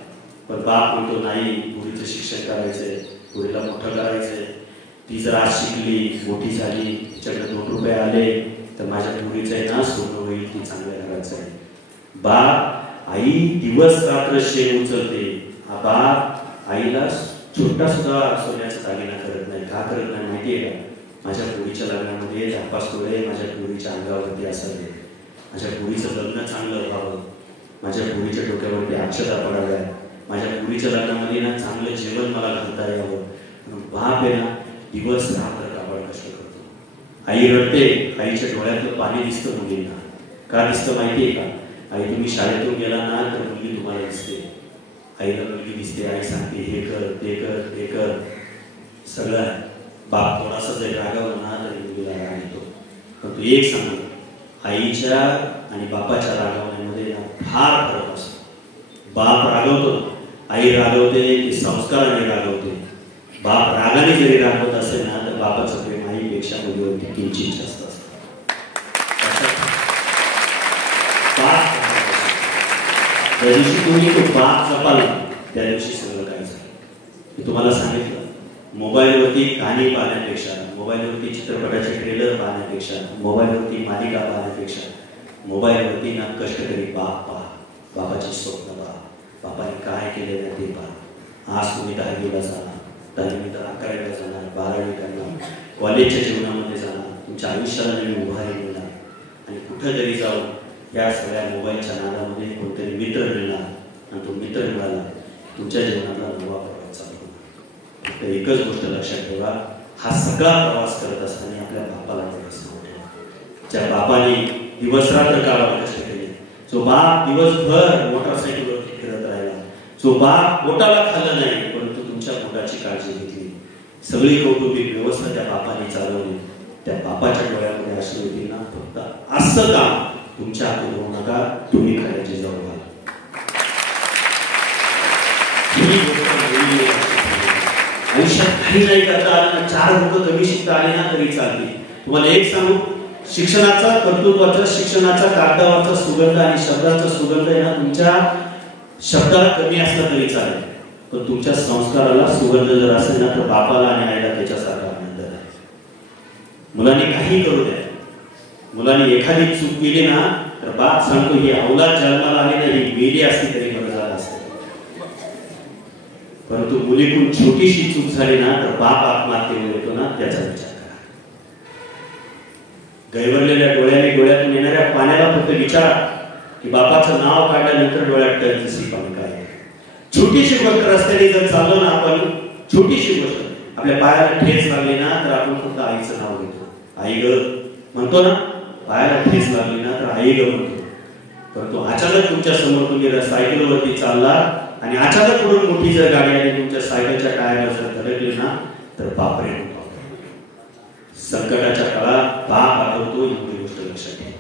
पण बाप म्हणतो नाही, पुरीचं शिक्षण करायचंय, पुरीला मोठं करायचंय, ती जर आज शिकली, मोठी झाली, तिच्याकडे 2 रुपये आले तर माझ्या पुरीचं आहे ना सोनं होईल, ती चांगल्या घराचं आहे. बाप आई दिवस रात्र शेण उचलते, हा बाप आईला छोटा सुद्धा सोन्याचा दागिना करत नाही. का करत नाही माहितीये का? माझ्या पुरीच्या लग्नामध्ये 4-5 तोळे माझ्या पुरीच्या अंगावरती असावे, माझ्या पुरीचं लग्न चांगलं व्हावं, माझ्या पुरीच्या डोक्यावरती अक्षता पडाव्या, माझ्या पुरीच्या लग्नामध्ये ना चांगलं जेवण मला घालता यावं. बाप आहे ना दिवस रात्र काबाड कष्ट करतो. आई रडते, आईच्या डोळ्यातलं पाणी दिसतं मुलींना. का दिसतं माहितीये का? आई तुम्ही शाळेतून गेला ना तर मुलगी तुम्हाला दिसते, आईला मुलगी दिसते, आई सांगते हे कर ते कर ते कर, सगळं. बाप थोडासा जरी रागावला ना तरी मुलीला राग येतो. पण तू एक सांगू, आईच्या आणि बापाच्या रागावण्यामध्ये फार फरक असतो. बाप रागवतो, आई रागवते, ती संस्काराने रागवते. बाप रागाने जरी रागवत असेल ना तर बापाचं प्रेम आईपेक्षा मुलीवरती किंचित जास्त असतं. त्या दिवशी तुम्ही तो बाप जपाल त्या दिवशी सगळं काय झालं. मी तुम्हाला सांगितलं, मोबाईलवरती गाणी पाहण्यापेक्षा, मोबाईलवरती चित्रपटाचे ट्रेलर पाहण्यापेक्षा, मोबाईलवरती मालिका पाहण्यापेक्षा, मोबाईलवरती ना कष्टकरी बाप पहा, बापाची स्वप्न पहा, बापाने काय केलेलं ते पहा. आज तुम्ही 10वीला जाणार, 10वीनंतर 11वीला जाणार, 12वी करणार, कॉलेजच्या जीवनामध्ये जाणार, तुमच्या आयुष्याला नवीन उभारी मिळणार आणि कुठेतरी जाऊन या सगळ्या मोबाईलच्या नादामध्ये कोणतरी मित्र मिळणार आणि तो मित्र मिळाला तुमच्या जीवनातला नवा प्रवास चालू होणार. फक्त एकच गोष्ट लक्षात ठेवा, हा सगळा प्रवास करत असताना आपल्या बापाला डोळ्यासमोर ठेवा. ज्या बापाने दिवस रात्र काबाड कष्ट केले, जो बाप दिवसभर मोटरसायकलवरती फिरत राहिला, जो बाप पोटाला खाल्लं नाही परंतु तुमच्या पोटाची काळजी घेतली, सगळी कौटुंबिक व्यवस्था त्या बापाने चालवली, त्या बापाच्या डोळ्यामध्ये अश्रू येतील ना. फक्त असं काम तुमच्या हातून होऊ नका, तुम्ही करायची जबाबदारी. आयुष्यात काही नाही करता आलं ना, 4 लोक कमी शिकता आले ना तरी चालते. तुम्हाला एक सांगू, शिक्षणाचा, कर्तृत्वाचा, शिक्षणाचा कागदावरचा सुगंध आणि शब्दाचा सुगंध आहे ना, तुमच्या शब्दाला कमी असला तरी चालेल, पण तुमच्या संस्काराला सुगंध जर असेल ना, तर बापाला आणि आईला त्याच्यासारखा आनंद आहे. मुलांनी काही करू द्या, मुलांनी एखादी चूक केली ना, तर बाप सांगतो ही अवलाद जन्माला आली नाही, मेली असती तरी बरं झालं असतं. परंतु मुलीकडून छोटीशी चूक झाली ना, तर बाप आत्महत्येवर येतो ना, त्याचा विचार करा. गैवरलेल्या डोळ्यातून येणाऱ्या पाण्याला फक्त विचारा की बापाचं नाव काढल्यानंतर डोळ्यात टळतीसी पाणी काय. छोटीशी गोष्ट रस्त्याने जर चाललो ना आपण, छोटीशी गोष्ट आपल्या पायाला ठेच लागली ना, तर आपण फक्त आईचं नाव घेतो, आई ग म्हणतो ना. पायाला ठेच लागली ना, तर आई ग म्हणतो. परंतु अचानक तुमच्या समोर तुम्ही सायकलवरती चालला आणि अचानक पुढून मोठी जर गाडी आली तुमच्या सायकलच्या टायरला जर धडकली ना, तर बापरे म्हणतो. संकटाच्या काळात बाप आठवतो, एवढी गोष्ट लक्षात ठेवा.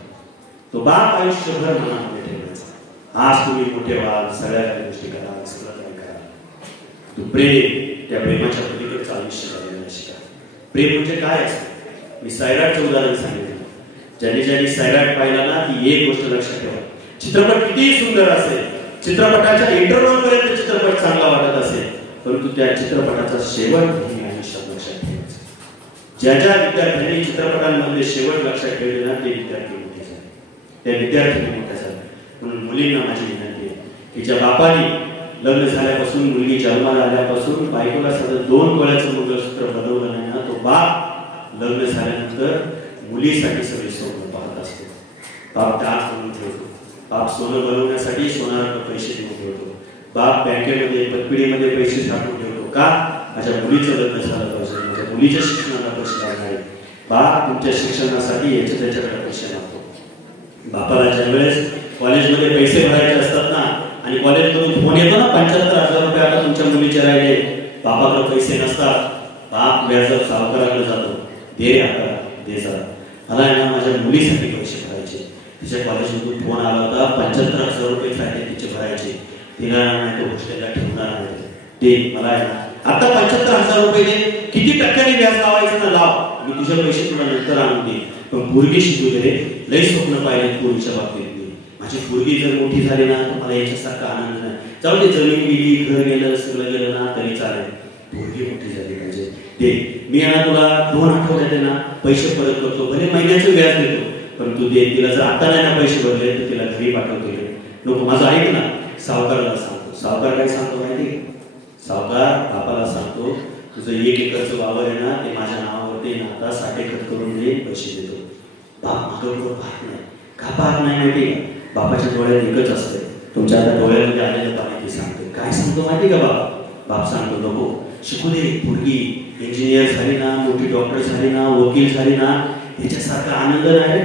तो बाप आयुष्यभर मनामध्ये ठेवायचा. आज तुम्ही मोठे व्हाल, सगळ्या काही गोष्टी करा, सगळं काही करा. तू प्रेम, त्या प्रेमाच्या पलीकडचं आयुष्य करायला शिका. प्रेम म्हणजे काय असतं? मी सैराटचं उदाहरण सांगितलं. ज्यांनी सैराट पाहिला ना, ती एक गोष्ट लक्षात ठेवा. चित्रपट कितीही सुंदर असेल, चित्रपटाच्या इंटरव्हल पर्यंत चित्रपट चांगला वाटत असेल, परंतु त्या चित्रपटाचा शेवट हे आयुष्यात लक्षात ठेवायचं. ज्या विद्यार्थ्यांनी चित्रपटांमध्ये शेवट लक्षात ठेवले ना, ते विद्यार्थी मोठे झाले, त्या विद्यार्थ्यांनी मोठे झाले. म्हणून मुलींना माझी विनंती आहे की ज्या बापाने लग्न झाल्यापासून, मुलगी जन्माला आल्यापासून बायकोला सतत 2 तोळ्याचं मंगळसूत्र बनवलं नाही ना, तो बाप लग्न झाल्यानंतर मुलीसाठी सगळे स्वप्न पाहत असतो. बाप दात बनवून ठेवतो, बाप सोनं बनवण्यासाठी सोनाराला पैसे देऊन ठेवतो, बाप बँकेमध्ये पतपिढीमध्ये पैसे साठवून ठेवतो. का? माझ्या मुलीचं लग्न झालं पाहिजे, माझ्या मुलीच्या शिक्षणाला पैसे लागणार आहे. बाप तुमच्या शिक्षणासाठी याच्या त्याच्याकडे पैसे लागतो. बापाला ज्यावेळेस कॉलेजमध्ये पैसे भरायचे असतात ना, आणि कॉलेजमधून फोन येतो ना, 75,000 रुपये आता तुमच्या मुलीचे राहिले, बापाकडे पैसे नसतात, बाप व्याजात सावकाराकडे जातो, दे आता दे जरा, मला आहे ना माझ्या मुलीसाठी पैसे भरायचे. तिच्या कॉलेजमधून फोन आला होता, 75,000 रुपये राहिले तिचे भरायचे, तिला नाही तो हॉस्टेलला ठेवणार नाही, ते मला आहे ना आता 75,000 रुपये दे, किती टक्क्यांनी व्याज लावायचं ना लाव, मी तुझे पैसे तुला नंतर आणून दे. पण पोरगी शिकू दे, लई स्वप्न पाहिले पोरीच्या बाबतीत. माझी पोरगी जर मोठी झाली ना, तर मला याच्यासारखा आनंद नाही. जाऊ दे, जमीन गेली, घर गेलं, सगळं गेलं ना तरी चालेल, पोरगी मोठी झाली पाहिजे. ते मी ना तुला 2 आठवड्यात ना पैसे परत करतो, भले महिन्याचं व्याज देतो, पण तू दे. तिला जर आता नाही ना पैसे भरले तर तिला घरी पाठवतो. नको, माझं ऐक ना. सावकाराला सांगतो. सावकार काय सांगतो माहिती? सावकार बापाला सांगतो, तुझं 1 एकरचं वावर आहे ना, ते माझ्या नावावरती ना आता 60 एकर करून दे, पैसे देतो. बाप मागवतो पाहत नाही. का पाहत नाही माहिती का? बापाच्या डोळ्यात एकच असते, तुमच्या आता डोळ्यामध्ये आलेलं पाणी ते सांगते. काय सांगतो माहिती का बाप? बाप सांगतो नको शिकू दे, पोरगी इंजिनियर झाली ना, मोठी डॉक्टर झाली ना, वकील झाली ना, याच्यासारखा आनंद नाही.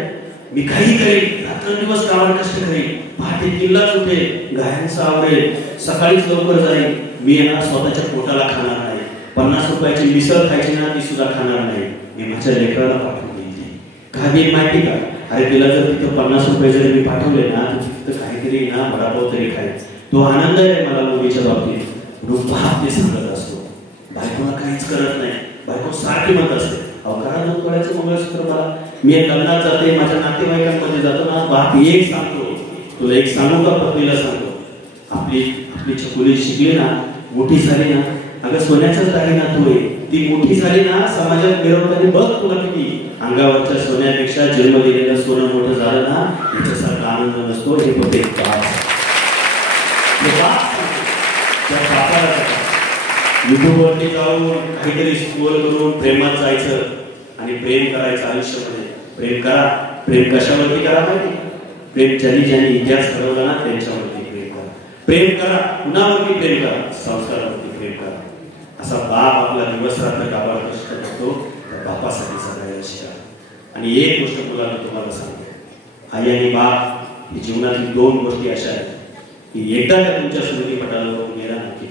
मी काही करेन, रात्रंदिवस कामाला कष्ट करेन, पहाटे 3लाच उठे, गायांचं आवरेल, सकाळीच लवकर जाईल. मी ना स्वतःच्या पोटाला खाणार नाही, 50 रुपयाची मिसळ खायची ना, ती सुद्धा खाणार नाही. मी माझ्या लेकराला पाठवून देईल. का देईल माहिती का? अरे तिला जर तिथं 50 रुपये जरी मी पाठवले ना, तर तिथं काहीतरी ना वडापाव तरी खाईल. तो आनंद आहे मला मुलीच्या बाबतीत. बाप ते सांगत असतो. बायकोला काहीच करत नाही. बायको सारखी म्हणत असते, अहो करा 2 तोळ्याचं मंगळसूत्र मला. मी लग्नात जाते, माझ्या नातेवाईकांमध्ये जातो ना, बाप एक सांगतो, तुला एक सांगू का? पत्नीला सांगतो, आपली छकुली शिकली ना, मोठी झाली ना, अगं सोन्याचंच आहे ना तू, ती मोठी झाली ना, समाजात मिरवताना बघ तुला किती अंगावरच्या सोन्यापेक्षा जन्म दिलेलं सोनं मोठं झालं ना, याच्यासारखा आनंद नसतो. हे फक्त एक युट्यूबवरती जाऊन काहीतरी स्कोर करून प्रेमात जायचं आणि प्रेम करायचं. आयुष्यामध्ये प्रेम करा. प्रेम कशावरती करा माहिती? प्रेम ज्यांनी इतिहास ठरवला ना, त्यांच्यावरती प्रेम करा. प्रेम करा, कुणावरती प्रेम करा? संस्कारावरती प्रेम करा. असा बाप आपला दिवस रात्र काबाड कष्ट करतो, त्या बापासाठी सगळ्याला शिका. आणि एक गोष्ट मुलांना तुम्हाला सांगतो, आई आणि बाप ही जीवनातील 2 गोष्टी अशा आहेत की एकदा का तुमच्या स्मृतीपटाला गेला ना की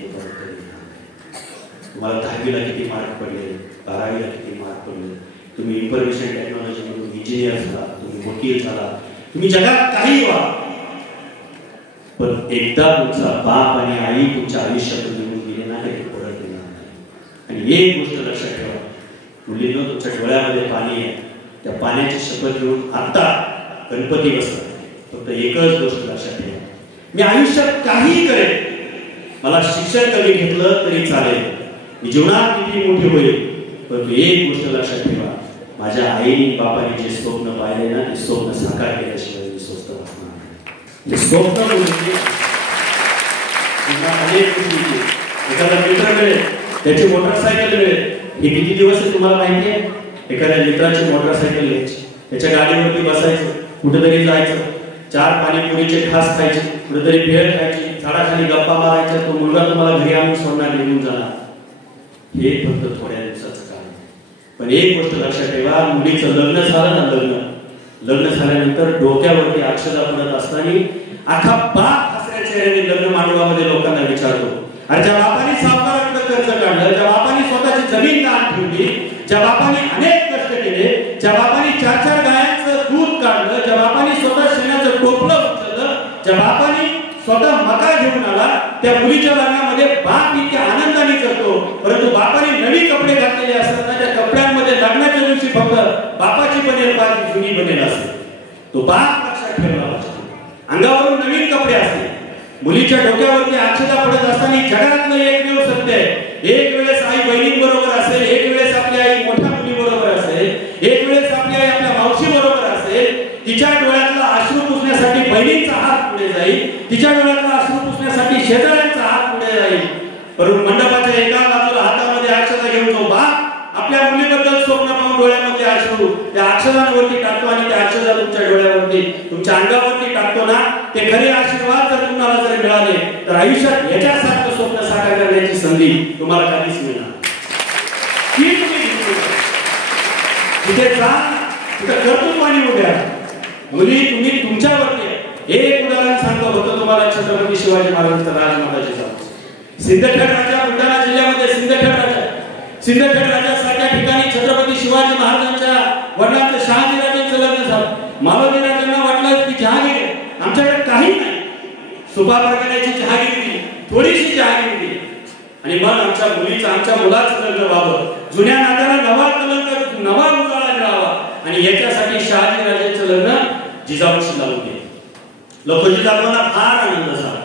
तुम्हाला 10वीला किती मार्क पडले, 12वीला किती मार्क पडले, तुम्ही इन्फॉर्मेशन टेक्नॉलॉजीमधून इंजिनियर झाला, तुम्ही वकील झाला, तुम्ही जगात काही व्हा, पण एकदा तुमचा बाप आणि आई तुमच्या आयुष्यातून निघून गेले ना, ते परत येणार नाही. आणि एक गोष्ट लक्षात ठेवा, मुलींनो, तुमच्या डोळ्यामध्ये पाणी आहे, त्या पाण्याची शपथ घेऊन आता गणपती बसला. फक्त एकच गोष्ट लक्षात ठेवा, मी आयुष्यात काहीही करेन, मला शिक्षण कमी घेतलं तरी चालेल, मी जीवनात किती मोठी होईल, परंतु एक गोष्ट लक्षात ठेवा, माझ्या आईने बापाने जे स्वप्न पाहिले ना ते स्वप्न साकार केल्याशिवाय मी स्वस्त असणार नाही. ते स्वप्न म्हणजे एखादा मित्र मिळेल, त्याची मोटरसायकल मिळेल, हे किती दिवस आहे तुम्हाला माहिती आहे? एखाद्या मित्राची मोटरसायकल घ्यायची, त्याच्या गाडीवरती बसायचं, कुठेतरी जायचं, 4 पाणीपुरीचे खास खायचे, कुठेतरी भेळ खायची, झाडाखाली गप्पा मारायच्या, तो मुलगा तुम्हाला घरी आणून सोडणार, निघून जाणार. हे फक्त थोड्या दिवसाचं काम. पण एक गोष्ट लक्षात ठेवा, मुलीचं लग्न झालं ना, लग्न झाल्यानंतर डोक्यावरती अक्षता पडत असताना अख्खा बाप हसऱ्या चेहऱ्याने लग्न मांडवामध्ये लोकांना विचारतो, अरे ज्या बापाने सावकाराकडे कर्ज काढलं, ज्या बापाने स्वतःची जमीन दान ठेवली, ज्या बापाने अनेक कष्ट केले, ज्या बापाने 4-4 गायांचं दूध काढलं, ज्या बापाने स्वतः शेणाचं टोपलं उचललं, ज्या बापाने स्वतः मका घेऊन आला, त्या मुलीच्या लग्नामध्ये बाप इतक्या आनंदाने करतो, परंतु बापाने नवी कपडे घातलेले असतात ना, त्या कपड्यांमध्ये लग्नाच्या दिवशी फक्त बापाची बनेल बाकी जुनी बनेल असते. तो बाप लक्षात ठेवला पाहिजे. अंगावरून नवीन कपडे असते, मुलीच्या डोक्यावरती अक्षता पडत असताना जगातलं एकमेव सत्य आहे, एक वेळेस आई बहिणींबरोबर असेल, एक वेळेस आपली आई मोठ्या मुलीबरोबर असेल, एक वेळेस आपली आई आपल्या मावशी बरोबर असेल, तिच्या डोळ्यातला अश्रू पुसण्यासाठी बहिणींचा हात पुढे जाईल, तिच्या डोळ्यातला अश्रू पुसण्यासाठी शेजाऱ्यांचा हात पुढे जाईल. परंतु मंडपाच्या एका बाजूला हातामध्ये अक्षता घेऊन तो बाप आपल्या मुलीबद्दल स्वप्न पाहून डोळ्यामध्ये अश्रू त्या अक्षरांवरती टाकतो आणि त्या अक्षरा तुमच्या डोळ्यावरती तुमच्या अंगावरती टाकतो ना, ते खरे आशीर्वाद जर तुम्हाला जर मिळाले तर आयुष्यात याच्यासारखं स्वप्न साकार करण्याची संधी तुम्हाला कधीच मिळणार. तिथे जा, तिथे कर्तृत्वाने उभ्या मुली, तुम्ही तुमच्यावरती. एक उदाहरण सांगतो होतं तुम्हाला, छत्रपती शिवाजी महाराजांचा राजमाता जिजाऊ. सिंदखेड राजा बुलढाणा जिल्ह्यामध्ये सिंदखेड राजासारख्या ठिकाणी छत्रपती शिवाजी महाराजांच्या वडिलांचं शहाजीराजांचं लग्न झालं. मालोजी राजांना वाटलं की जहागीर आमच्याकडे काही नाही, सुपा परगण्याची जहागीर दिली, थोडीशी जहागीर दिली आणि मग आमच्या मुलीचं आमच्या मुलाचं लग्न व्हावं, जुन्या नात्याला नवा कलंक नवा उजाळा मिळावा आणि याच्यासाठी शहाजीराजांचं लग्न जिजाऊशी लावून दिले. लखोजी जाधवांना फार आनंद झाला,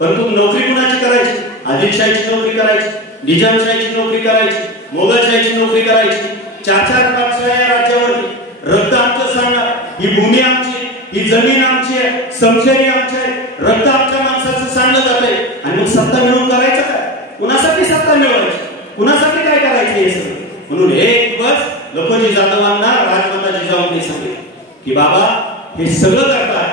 परंतु नोकरी कुणाची करायची? आदिलशाहीची नोकरी करायची, निजामशाहीची नोकरी करायची, मोगलशाहीची नोकरी करायची. 4-4 बादशाह या राज्यावरती. रक्त आमचं सांगणार, ही भूमी आमची, ही जमीन आमची आहे, समशेरी आमची आहे, रक्त आमच्या माणसाचं सांगलं जातंय. आणि मग सत्ता मिळवून करायचं काय? कुणासाठी सत्ता मिळवायची? कुणासाठी काय करायचं हे सगळं? म्हणून एक दिवस लखोजी जाधवांना राजमाता जिजाऊंनी सांगितलं की बाबा हे सगळं करताय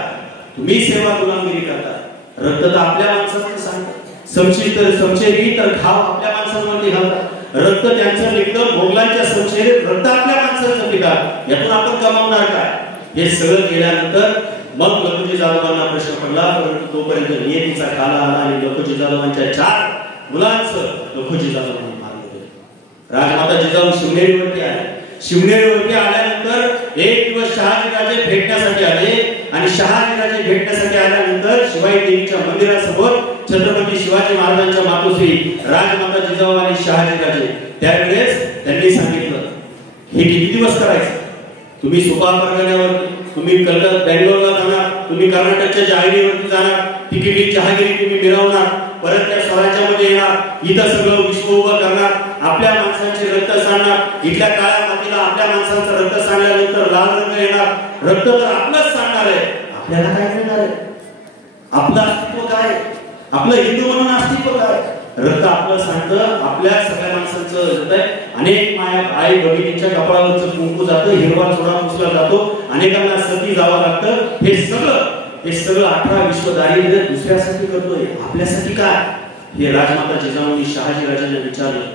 तुम्ही, सेवा गुलामगिरी करता, रक्त तर आपल्या माणसाचं सांगतात, समशेरी तर घाव आपल्या माणसांवरती घालतात, रक्त त्यांचं निघतं, मोगलांच्या समशेरीत रक्त आपल्या माणसाचं पिकात, यातून आपण कमावणार काय? हे सगळं केल्यानंतर मग लखोजी जाधवांना प्रश्न पडला, परंतु तोपर्यंत नियतीचा काला आला आणि लखोजी जाधवांच्या 4 मुलांचं लखोजी जाधवांनी मारलं. राजमाता जिजाऊ शिवनेरीवरती आले. शिवनेरीवरती आल्यानंतर एक दिवस शहाजीराजे भेटण्यासाठी आले आणि शहाजीराजे भेटण्यासाठी आल्यानंतर शिवाई देवीच्या मंदिरासमोर छत्रपती शिवाजी महाराजांच्या मातोश्री राजमाता जिजाऊ आणि शहाजीराजे त्यावेळेस त्यांनी सांगितलं हे किती दिवस करायचं? तुम्ही सुपा परगण्यावर, तुम्ही कलकत्ता बेंगलोरला जाणार, तुम्ही कर्नाटकच्या जहागिरीवरती जाणार, तिकिटी जहागिरी तुम्ही मिळवणार, परत त्या स्वराज्यामध्ये येणार, इथं सगळं विश्व उभं करणार, आपल्या माणसांचे रक्त सांडणार, इथल्या काळ्या मातीला आपल्या माणसांचं रक्त सांडल्यानंतर लाल रंग येणार, रक्त तर आपलंच सांडणार आहे, आपल्याला काय मिळणार आहे? आपलं अस्तित्व काय? आपलं हिंदू म्हणून अस्तित्व काय? रक्त आपलं सांगतं, आपल्या सगळ्या माणसांचं होतंय. अनेक माया आई भगिनींच्या कपाळावरचं कुंकू जातं, हिरवा चोळा पुसला जातो, अनेकांना सती जावं लागतं. हे सगळं 18 विश्व दारिद्र्य दुसऱ्यासाठी करतोय, आपल्यासाठी काय? हे राजमाता जिजाऊंनी शहाजीराजांना विचारलं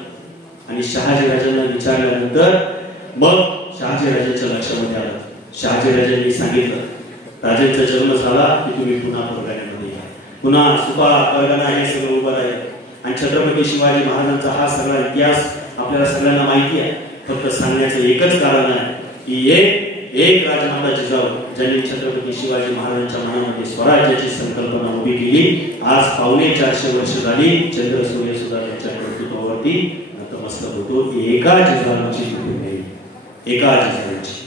आणि शहाजीराजांना विचारल्यानंतर मग शहाजीराजांच्या लक्षामध्ये आलं. शहाजीराजांनी सांगितलं राजांचा जन्म झाला की तुम्ही पुन्हा परगण्यामध्ये या, पुन्हा सुपा परगणा हे सगळं उभं राहील. आणि छत्रपती शिवाजी महाराजांचा हा सगळा इतिहास आपल्याला सगळ्यांना माहिती आहे. फक्त सांगण्याचं एकच कारण आहे की एक राजमाता जिजाऊ ज्यांनी छत्रपती शिवाजी महाराजांच्या मनामध्ये स्वराज्याची संकल्पना उभी केली. आज 450 वर्ष झाली. चंद्र सूर्य सुद्धा त्यांच्या कर्तृत्वावरती नतमस्तक होतो. एका जिजाऊची, एका जिजाऊची.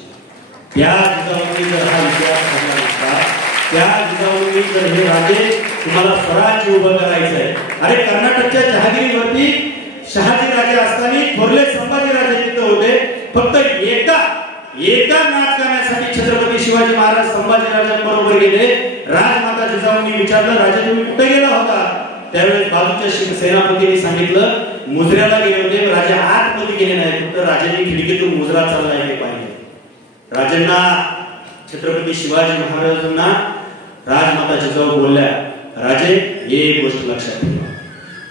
त्या जिजाऊंनी जर हा इतिहास घडला नसता, त्या जिजाऊंनी जर हे राजे तुम्हाला स्वराज्य उभं करायचं आहे. अरे कर्नाटकच्या जहागिरीवरती शहाजी राजे असताना थोरले संभाजी राजे तिथं होते. फक्त एका नाच गाण्यासाठी छत्रपती शिवाजी महाराज संभाजी राजांबरोबर गेले. राजमाता जिजाऊंनी विचारलं, राजा तुम्ही कुठे गेला होता? त्यावेळेस बाजूच्या सेनापतींनी सांगितलं मुजऱ्याला गेले होते. राजा आतमध्ये गेले नाही, फक्त राजाने खिडकीतून मुजरा चाललाय हे पाहिले. राजांना छत्रपती शिवाजी महाराजांना राजमाता जिजाऊ बोलल्या, राजे एक गोष्ट लक्षात ठेवा,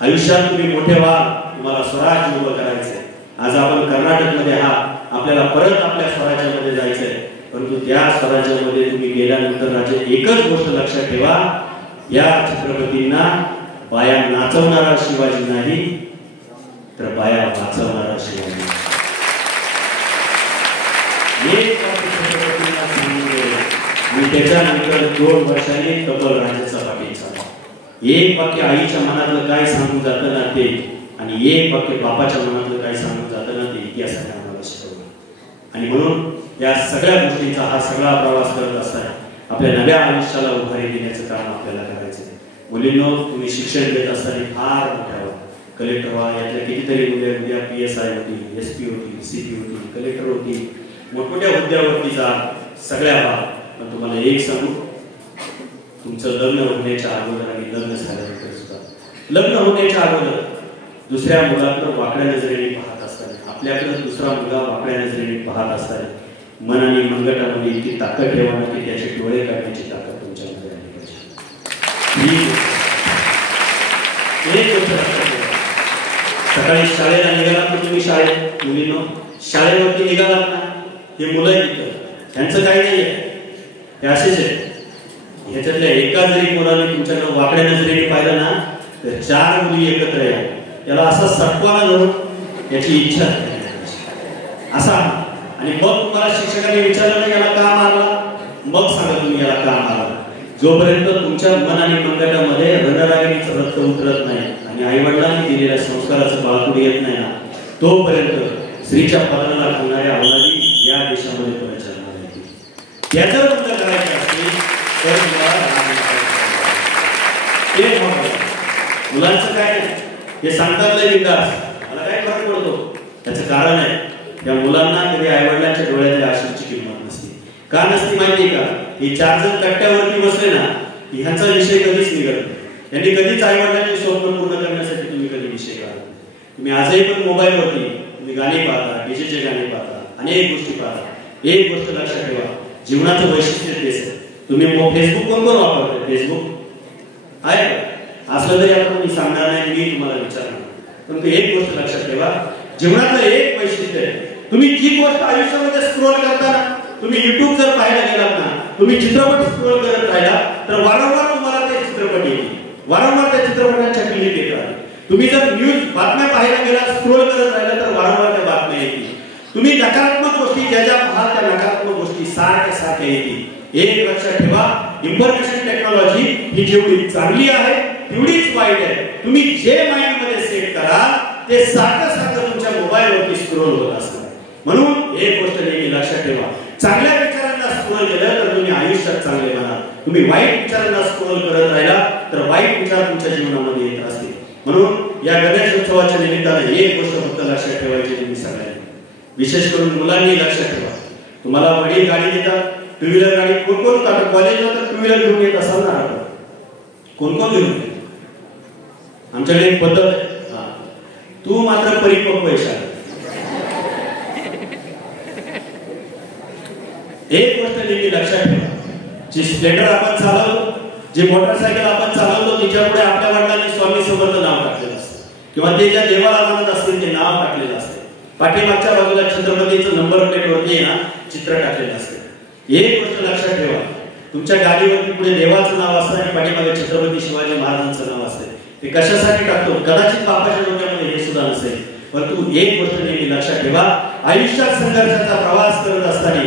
आयुष्यात तुम्ही मोठे व्हा, तुम्हाला स्वराज्य उभं करायचंय. आज आपण कर्नाटकमध्ये आहात, आपल्याला परत आपल्या स्वराज्यामध्ये जायचंय. परंतु त्या स्वराज्यामध्ये तुम्ही गेल्यानंतर राजे एकच गोष्ट लक्षात ठेवा, या छत्रपतींना बाया नाचवणारा शिवाजी नाही, तर बाया वाचवणारा शिवाजी. मी त्याच्यानंतर 2 वर्षांनी तब्बल राज्याचा पाठी चालला. एक वाक्य आईच्या मनातलं काय सांगून जातं ना ते, आणि एक वाक्य बापाच्या मनातलं काय सांगून जातं ना ते इतिहासाने आम्हाला शिकवलं. आणि म्हणून या सगळ्या गोष्टींचा हा सगळा प्रवास करत असताना आपल्या नव्या आयुष्याला उभारी देण्याचं काम आपल्याला करायचं आहे. मुलींनो, तुम्ही शिक्षण घेत असताना फार मोठ्या व्हा, कलेक्टर व्हा. यातल्या कितीतरी उद्या PSI होती, SP होती, CP होती, कलेक्टर होती, मोठमोठ्या हुद्द्यावरती जा, सगळ्या व्हा. पण तुम्हाला एक सांगू, तुमचं लग्न होण्याच्या अगोदर आणि लग्न झाल्यानंतर सुद्धा, लग्न होण्याच्या अगोदर दुसऱ्या मुलाकडे वाकड्या नजरेने पाहत असताना, आपल्याकडे दुसरा मुलगा वाकड्या नजरेने पाहत असताना, मन आणि मनगटामध्ये इतकी ताकद ठेवा की त्याचे डोळे काढण्याची ताकद तुमच्यामध्ये आली पाहिजे. सकाळी शाळेला निघालात ना तुम्ही, शाळेत मुलींनो शाळेवरती निघालात ना, हे मुलं आहेत त्यांचं काही नाही आहे, हे असेच आहे. ह्याच्यातल्या एका जरी मुलाने तुमच्याकडे वाकड्या नजरेने पाहिलं ना, तर 4 मुली एकत्र या, याला असा सटवाना धरून याची इच्छा असा. आणि मग तुम्हाला शिक्षकाने विचारलं नाही याला का मारला, मग सांगा तुम्ही याला का मारला. जोपर्यंत तुमच्या मन आणि मनगटामध्ये रणरागिणीचं रक्त उतरत नाही आणि आईवडिलांनी दिलेल्या संस्काराचं बाळकुड येत नाही ना, तोपर्यंत स्त्रीच्या पदराला घालणाऱ्या अवलादी या देशामध्ये परत जन्माला येतील. त्याचं बंद करायचं असेल तर मुलांचं काय हे सांगतात नाही बिंदास, मला काय फरक पडतो. त्याचं कारण आहे, त्या मुलांना कधी आईवडिलांच्या डोळ्यातल्या आशेची किंमत नसते. का नसती माहिती का? हे 4 जण कट्ट्यावरती बसले ना, ह्यांचा विषय कधीच निघत नाही. यांनी कधीच आईवडिलांचे स्वप्न पूर्ण करण्यासाठी तुम्ही कधी विषय काढला. तुम्ही आजही पण मोबाईलवरती तुम्ही गाणी पाहता, डीजेचे गाणी पाहता, अनेक गोष्टी पाहता. एक गोष्ट लक्षात ठेवा, जीवनाचं वैशिष्ट्य तेच आहे. तुम्ही फेसबुक कोण वापरता? फेसबुक आहे असलं तरी आता मी सांगणार नाही, मी तुम्हाला विचारणार. परंतु एक गोष्ट लक्षात ठेवा, जीवनाचं एक वैशिष्ट्य आहे. तुम्ही जी गोष्ट आयुष्यामध्ये स्क्रोल करताना, तुम्ही युट्यूब जर पाहायला गेलात ना, तुम्ही चित्रपट स्क्रोल करत राहिला तर वारंवार तुम्हाला ते चित्रपट येतील, वारंवार त्या चित्रपटांच्या क्लिप येतात. तुम्ही जर न्यूज बातम्या पाहायला गेला, स्क्रोल करत राहिला तर वारंवार त्या बातम्या येतील. तुम्ही नकारात्मक गोष्टी ज्या ज्या पाहाल त्या नकारात्मक गोष्टी सारख्या येतील. एक लक्षात ठेवा, इन्फॉर्मेशन टेक्नॉलॉजी ही जेवढी चांगली आहे तेवढीच वाईट आहे. तुम्ही जे माइंड मध्ये सेट कराल ते सारखं तुमच्या मोबाईलवरती स्क्रोल होत असणार. म्हणून एक गोष्ट नेहमी लक्षात ठेवा, चांगल्या विचारांना स्क्रोल केलं तर तुम्ही आयुष्यात चांगले बनाल. तुम्ही वाईट विचारांना स्क्रोल करत राहिला तर वाईट विचार तुमच्या जीवनामध्ये येत असतील. म्हणून या गणेश उत्सवाच्या निमित्ताने एक गोष्ट फक्त लक्षात ठेवायची तुम्ही सगळ्यांनी, विशेष करून मुलांनी लक्षात ठेवा. तुम्हाला वडील गाडी देतात, 2 व्हीलर गाडी, कोण कॉलेजला तर 2 व्हीलर घेऊन येत असाल ना, कोण घेऊन येत? आमच्याकडे एक पद्धत आहे, तू मात्र परिपक्व आहे. एक गोष्ट नेहमी लक्षात ठेवा, जी स्प्लेंडर आपण चालवतो, जी मोटरसायकल आपण चालवतो, तिच्यापुढे आपल्या वडिलांनी स्वामी समर्थ नाव टाकलेलं असतं किंवा ते ज्या देवाला मानत असतील ते नाव टाकलेलं असते. पाठीमागच्या बाजूला छत्रपतीचं नंबर प्लेटवरती ना चित्र टाकलेलं असते. एक गोष्ट लक्षात ठेवा, तुमच्या गाडीवरती पुढे देवाचं नाव असतं आणि पाठीमागे छत्रपती शिवाजी महाराजांचं नाव असते. ते कशासाठी टाकतो? कदाचित बापाच्या डोक्यामध्ये हे सुद्धा नसेल. परंतु एक गोष्ट नेहमी लक्षात ठेवा, आयुष्यात संघर्षाचा प्रवास करत असताना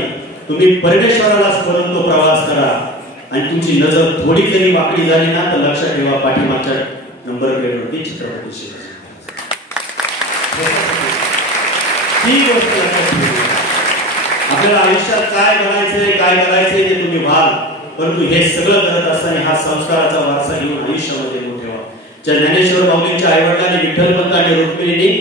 तुम्ही परमेश्वराला स्मरून तो प्रवास करा. आणि तुमची नजर थोडी जरी वाकडी झाली ना तर लक्षात ठेवा, पाठीमागच्या नंबर प्लेटवरती छत्रपती शिवाजी. ही गोष्ट लक्षात ठेवा. आपल्याला आयुष्यात काय बनायचंय काय करायचंय ते तुम्ही व्हाल, परंतु हे सगळं करत असताना हा संस्काराचा वारसा घेऊन आयुष्यामध्ये ठेवा. ज्या ज्ञानेश्वर माऊलींच्या आईवडिलांनी विठ्ठलपंत आणि रुक्मिणींनी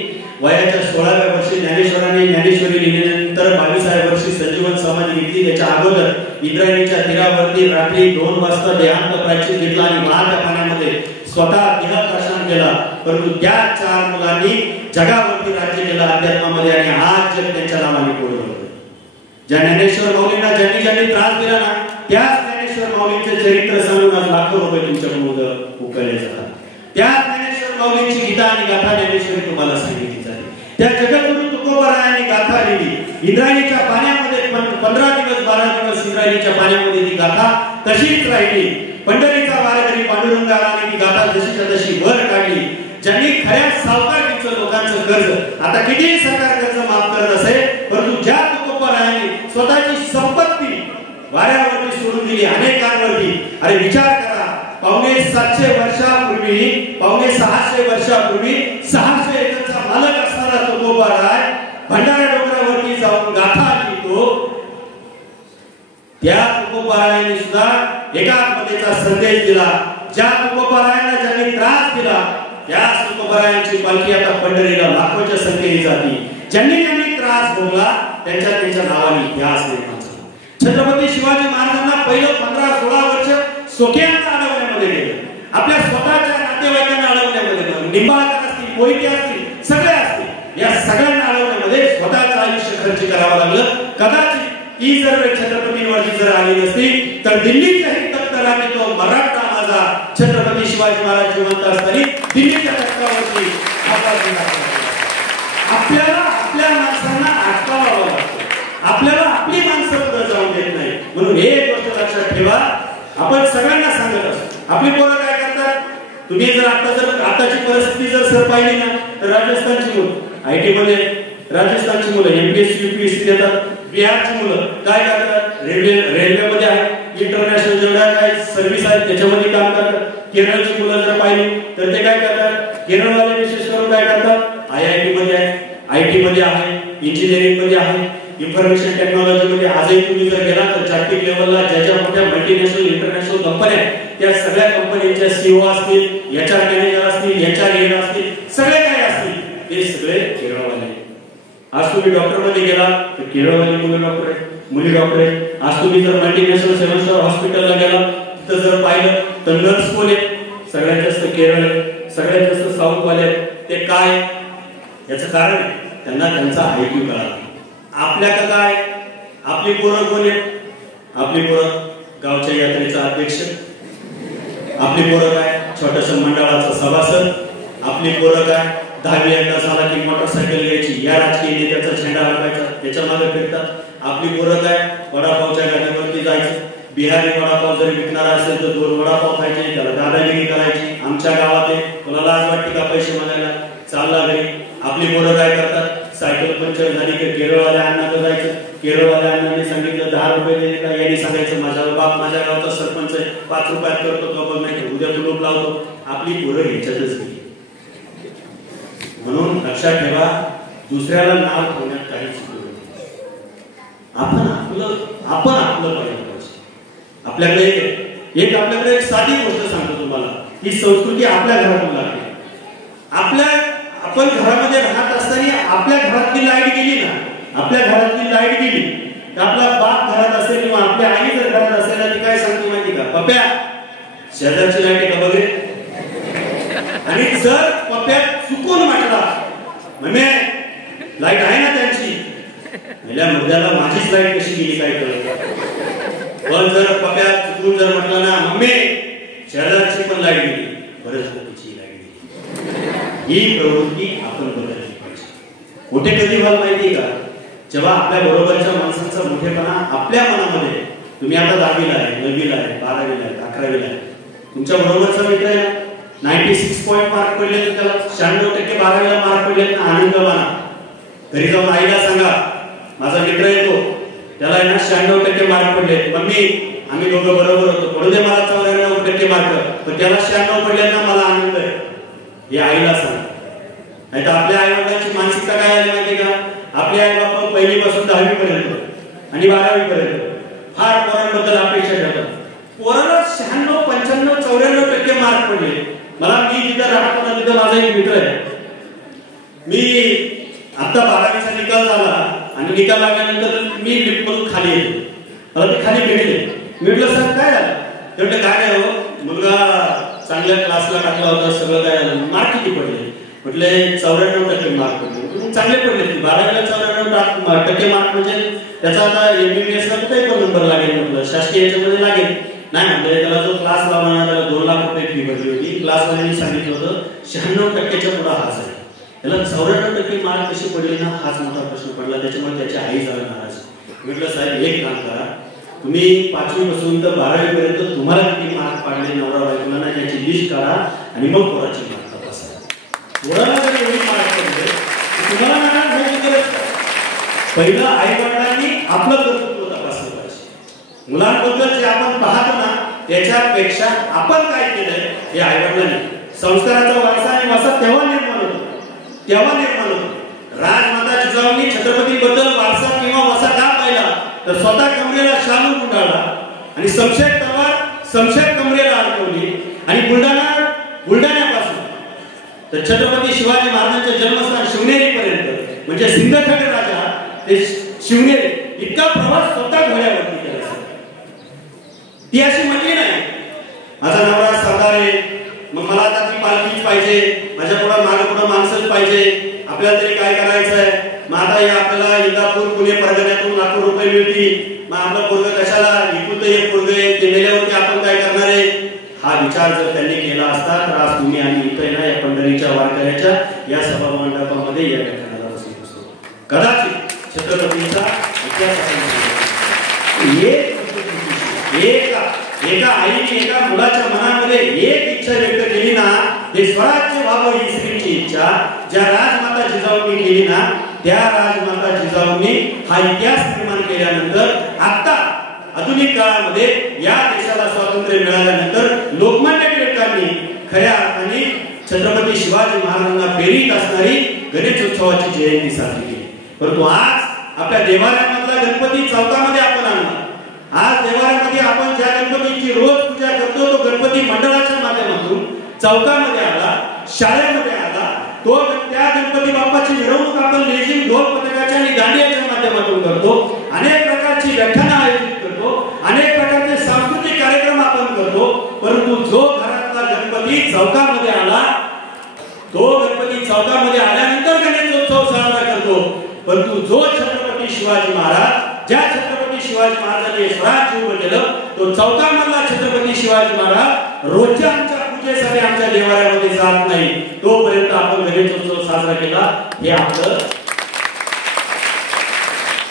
वयाच्या 16व्या वर्षी ज्ञानेश्वरांनी ज्ञानेश्वरी लिहिल्यानंतर 22व्या वर्षी संजीवन समाधी घेतली. त्याच्या अगोदर इंद्रायणीच्या तीरावरती रात्री 2 वाजता देहांत प्रायश्चित घेतला आणि महात्या पाण्यामध्ये स्वतः देहप्रशांत केला. परंतु त्या 4 मुलांनी जगावरती राज्य केलं अध्यात्मामध्ये आणि आज जग त्यांच्या नावाने पुढे होतं. ज्या ज्ञानेश्वर माऊलींना ज्यांनी त्रास दिला ना, त्या ज्ञानेश्वर माऊलींचे चरित्र सांगून आज लाखो रुपये तुमच्याकडून उकळले जातात. त्या ज्ञानेश्वर माऊलींची गीता आणि गाथा ज्ञानेश्वरी तुम्हाला सांगितली जाते. त्या जगद्गुरु तुकोबारायांनी गाथा लिहिली. इंद्रायणीच्या पाण्यामध्ये 15 दिवस 12 दिवस इंद्रायणीच्या पाण्यामध्ये ती गाथा तशीच राहिली. पंढरीचा वारकरी पांडुरंग आला आणि ती गाथा जशीच्या तशी वर काढली. ज्यांनी खऱ्या सावकारीचं लोकांचं कर्ज, आता किती सरकार कर्ज माफ करत असेल, परंतु ज्या तुकोबारायांनी स्वतःची संपत्ती वाऱ्यावरती सोडून दिली अनेकांवरती. अरे विचार करा, 550 वर्षापूर्वी 550 वर्षापूर्वी 600 एकरचा मालक असणारा तुकोबाराय भंडारा डोंगरावरती जाऊन गाथा लिहितो. त्या तुकोबारायांनी सुद्धा एकात्मतेचा संदेश दिला. ज्या तुकोबारायांना ज्यांनी त्रास दिला त्या तुकोबारायांची पालखी आता पंढरीला लाखोच्या संख्येने जाती. ज्यांनी त्रास भोगला त्यांच्या नावाने इतिहास निर्माण झाला. छत्रपती शिवाजी महाराजांना पहिलं 15-16 वर्ष सोक्यांना अडवण्यामध्ये गेलं. आपल्या स्वतःच्या नातेवाईकांना अडवण्यामध्ये, निंबाळकर असतील, कोयते असतील, सगळे असतील, या सगळ्यांना अडवण्यामध्ये स्वतःचं आयुष्य खर्च करावं लागलं. कदाचित ही जर छत्रपतींवरती जर आली नसती तर दिल्लीच्याही तख्तावरती तो मराठा माझा छत्रपती शिवाजी महाराज जिवंत असताना दिल्लीच्या तख्तावरती आपल्याला आपल्या माणसांना अटकावावं लागतं. आपल्याला आपली माणसं पुढे जाऊन देत नाही. म्हणून एक गोष्ट लक्षात ठेवा, आपण सगळ्यांना सांगत असतो. आपली पोरं काय करतात, तुम्ही जर आताची परिस्थिती जर सर पाहिली ना, तर राजस्थानची मुलं आयटी मध्ये, राजस्थानची मुलं एमपीएससी यूपीएससी देतात. बिहारची मुलं काय करतात, रेल्वेमध्ये आहे, इंटरनॅशनल जेवढ्या काय सर्व्हिस आहेत त्याच्यामध्ये काम करतात. केरळची मुलं जर पाहिली तर ते काय करतात, केरळवाले विशेष करून काय करतात, आयआयटी मध्ये आहे, आयटी मध्ये आहे, इंजिनिअरिंग मध्ये आहे, इन्फॉर्मेशन टेक्नॉलॉजी मध्ये. आजही तुम्ही जर गेला तर जागतिक लेवलला ज्या मोठ्या मल्टीनॅशनल इंटरनॅशनल कंपन्या त्या सगळ्या कंपन्यांच्या सीईओ असतील, एचआर मॅनेजर असतील, एचआर हेड असतील, सगळे काय असतील ते सगळे केरळवाले. आज तुम्ही डॉक्टर मध्ये गेला तर केरळवाली मुलं डॉक्टर आहेत, मुली डॉक्टर आहेत. आज तुम्ही जर मल्टीनॅशनल 7 स्टार हॉस्पिटलला गेला तिथं जर पाहिलं तर नर्स कोण आहेत, सगळ्यात जास्त केरळ आहे, सगळ्यात जास्त साऊथ वाले आहेत. ते काय, याचं कारण त्यांना त्यांचा आयक्यू कळाला. आपल्या का काय, आपली पोरं कोण आहेत, आपली पोरं गावच्या यात्रेचा अध्यक्ष, आपली पोरं काय छोट्याशा मंडळाचा सभासद, आपली पोरं काय 10वी एकदा झाला की मोटरसायकल घ्यायची, या राजकीय नेत्याचा झेंडा हलवायचा, त्याच्या मागे फिरतात. आपली पोरं काय वडापावच्या गाडीवरती जायचं, बिहारी वडापाव जरी विकणारा असेल तर 2 वडापाव खायचे, त्याला दादागिरी करायची. आमच्या गावात आहे, तुला लाज वाटते का पैसे मागायला, चालला घरी. आपली पोरं काय करतात, सायकल पंक्चर झाली की केरळवाल्या अण्णाकडे जायचं, केरळवाल्या अण्णांनी सांगितलं 10 रुपये देणे का, यांनी सांगायचं माझा बाप माझ्या गावचा सरपंच आहे, 5 रुपयात करतो तो पण नाही, उद्या तू लोक लावतो. आपली पोरं ह्याच्यातच गेली. म्हणून लक्षात ठेवा, दुसऱ्याला नाव ठेवण्यात काहीच उपयोग नाही. आपण आपलं पाहिजे. आपल्याकडे आपल्याकडे एक साधी गोष्ट सांगतो तुम्हाला, ही संस्कृती आपल्या घरातून लागते. आपण घरामध्ये राहत असताना आपल्या घरातली लाईट गेली ना, आपल्या घरातली लाईट गेली तर आपला बाप घरात असेल किंवा आपल्या आई जर घरात असेल ना, ती काय सांगते माहिती का, पप्या शेजारची लाईट का बघे. आणि जर पप्या चुकून म्हटला मम्मी लाईट आहे ना त्यांची, पहिल्या मुद्द्याला माझीच लाईट कशी गेली काय कळत. पण जर पप्या चुकून जर म्हटला ना मम्मी शेजारची पण लाईट गेली, बरंच तिची लाईट गेली. ही प्रवृत्ती आपण बदलली पाहिजे. मोठे कधी व्हाल माहिती का, जेव्हा आपल्या बरोबरच्या माणसांचा मोठेपणा आपल्या मनामध्ये, तुम्ही आता 10वीला आहे, 9वीला आहे, 12वीला आहे, 11वीला आहे, तुमच्या बरोबरचा मित्र आहे 96 पॉइंट मार्क पडले तर त्याला 96% 12वीला मार्क पडले ना, आनंद माना. घरी जाऊन आईला सांगा माझा मित्र येतो त्याला 96% मार्क पडले, मम्मी आम्ही दोघं बरोबर होतो, पडू दे मला 94% मार्क, पण त्याला 96 पडले ना, मला आनंद आहे, हे आईला सांगा. नाही तर आपल्या आई वडिलांची मानसिकता काय आहे माहिती का, आपले आई बाप पहिलीपासून 10वी पर्यंत आणि 12वी पर्यंत फार पोरांबद्दल अपेक्षा ठेवतात. पोराला 96, 95, 94% मार्क पडले. मला मी जिथं राहत होता तिथं माझा एक मित्र आहे. मी आता 12वीचा निकाल झाला आणि निकाल लागल्यानंतर मी लिफ्ट मधून खाली येतो. मला ते खाली भेटले. मी म्हटलं सर काय झालं? ते म्हटलं काय नाही हो, मुलगा चांगल्या क्लासला टाकला होता, सगळं काय झालं, मार्क किती पडले? म्हटले 94% मार्क पडले. चांगले पडले. 12वीला 94% मार्क म्हणजे त्याचा आता MBBS ला कुठे पण नंबर लागेल. म्हटलं शासकीय याच्यामध्ये लागेल. नाही म्हटलं त्याला जो क्लास लावणार त्याला 2 लाख रुपये फी भरली होती. क्लासवाल्यांनी सांगितलं होतं 96%च्या पुढे हाच आहे. त्याला 94% मार्क कसे पडले ना, हाच मोठा प्रश्न पडला. त्याच्यामुळे त्याची आई जरा नाराज. म्हटलं साहेब एक काम करा, तुम्ही 5वी पासून तर 12वी पर्यंत तुम्हाला किती मार्क पाडले नवरा बायकोला ना त्याची लिस्ट काढा आणि मग पोराची मार्क तपासा. पोराला जर एवढी मार्क पडले तुम्हाला नाराज होण्याची गरज नाही. पहिलं आई वडिलांनी आपलं कर्तृत्व तपासलं पाहिजे. मुलांबद्दल जे आपण पाहतो ना त्याच्यापेक्षा आपण काय केलंय हे आई वडिलांनी. संस्काराचा वारसा आणि वारसा तेव्हा निर्माण होतो. राजमाता जिजाऊंनी छत्रपतीबद्दल वारसा किंवा वसा का पाहिला तर स्वतः कमरेला शालू गुंडाळला आणि समशेर कमरेला अडकवली आणि बुलढाण्यापासून तर छत्रपती शिवाजी महाराजांच्या जन्मस्थान शिवनेरी पर्यंत म्हणजे सिंदखेड राजा ते शिवनेरी इतका प्रवास स्वतः घोड्यावरती केला. ती अशी म्हटली नाही माझा नवरा सरदार आहे मग मला आता ती पालखीच पाहिजे, माझ्या पुढे माणसंच पाहिजे, आपल्याला तरी काय करायचं आहे. मग आता या आपल्याला इंदापूर पुणे परगण्यातून लाखो रुपये मिळतील, मग आपलं पोरग कशाला विकून हे पोरग ते मेल्यावरती आपण काय करणार आहे. हा विचार जर त्यांनी केला असता तर आज तुम्ही आणि इथे ना या पंढरीच्या वारकऱ्याच्या या सभा मंडपामध्ये या व्याख्यानाला बसलो असतो. कदाचित छत्रपतींचा एका आईने एका मुलाच्या मनामध्ये एक इच्छा व्यक्त केली ना, हे स्वराज्य व्हावं ही स्त्रीची इच्छा ज्या राजमाता जिजाऊंनी केली ना, त्या राजमाता जिजाऊंनी हा इतिहास निर्माण केल्यानंतर आता आधुनिक काळामध्ये या देशाला स्वातंत्र्य मिळाल्यानंतर लोकमान्य टिळकांनी खऱ्या अर्थाने छत्रपती शिवाजी महाराजांना प्रेरित असणारी गणेशोत्सवाची जयंती साजरी केली. परंतु आज आपल्या देवालयामधला गणपती चौकामध्ये आपण आणला. आज देवालयामध्ये आपण ज्या गणपतीची रोज पूजा करतो तो गणपती मंडळाच्या माध्यमातून चौकामध्ये आला, शाळेमध्ये आला. तो त्या गणपती बाप्पाची मिरवणूक आपण लेझिम ढोल पथकाच्या आणि दांडियाच्या माध्यमातून करतो. अनेक प्रकारची व्याख्यानं आयोजित करतो, अनेक प्रकारचे सांस्कृतिक कार्यक्रम आपण करतो. परंतु जो घरातला गणपती चौकामध्ये आला, तो गणपती चौकामध्ये आल्यानंतर गणेशोत्सव साजरा करतो. परंतु जो छत्रपती शिवाजी महाराज ज्या छत्रपती शिवाजी महाराजांनी स्वराज्य उभं केलं तो चौकामधला छत्रपती शिवाजी महाराज रोजच्या आमच्या पूजेसाठी आमच्या देवालयामध्ये जात नाही. तोपर्यंत आपण गणेशोत्सव साजरा केला. हे आपलं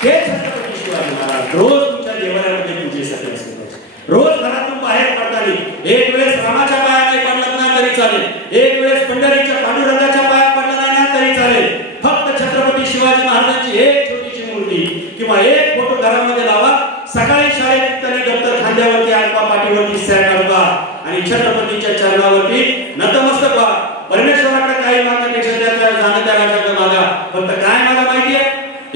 हे छत्रपती शिवाजी महाराज रोज तुमच्या देवालयामध्ये पूजेसाठी असले पाहिजे. रोज घरातून बाहेर पडताना एक वेळेस रामाच्या पाया नाही पडलं ना तरी चालेल, एक वेळेस पंढरीच्या पांडुरंगाच्या पाया पडलं नाही तरी चालेल. फक्त छत्रपती शिवाजी महाराजांची एक छोटीशी मूर्ती किंवा एक फोटो घरामध्ये लावा. सकाळी शाळेत निघताना दप्तर खांद्यावरती अडवा, पाठीवरती सॅक अडवा आणि छत्रपतीच्या चरणावरती नतमस्तक व्हा. परमेश्वराकडे काही मागण्यापेक्षा त्याच्या जाणं त्यागाकडे मागा. फक्त काय मागा माहितीये?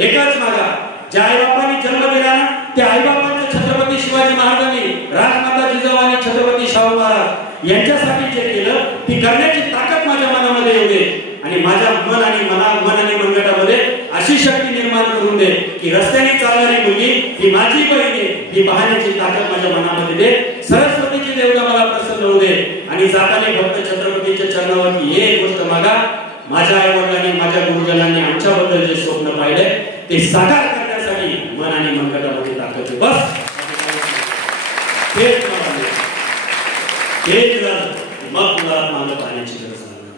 एकच मागा. ज्या आईबापांनी जन्म दिला ना त्या आईबापांच्या छत्रपती शिवाजी महाराजांनी राजमाता जिजाऊ आणि छत्रपती शाहू महाराज यांच्यासाठी जे केलं ती करण्याची ताकद माझ्या मनामध्ये येऊ दे आणि माझ्या मन आणि मनगटामध्ये अशी शक्ती निर्माण करून दे की रस्त्याने चालणारी मुलगी ही माझी बहीण आहे ही पाहण्याची ताकद माझ्या मनामध्ये दे. सरस्वतीची देवता मला प्रसन्न होऊ दे आणि जाताना फक्त छत्रपतीच्या चरणावरती एक गोष्ट मागा. माझ्या आई वडिलांनी माझ्या गुरुजनांनी आमच्याबद्दल जे स्वप्न पाहिले ते साकार करण्यासाठी मन आणि मनगटामध्ये ताकद दे. बस मग तुला मागं पाहण्याची गरज नाही.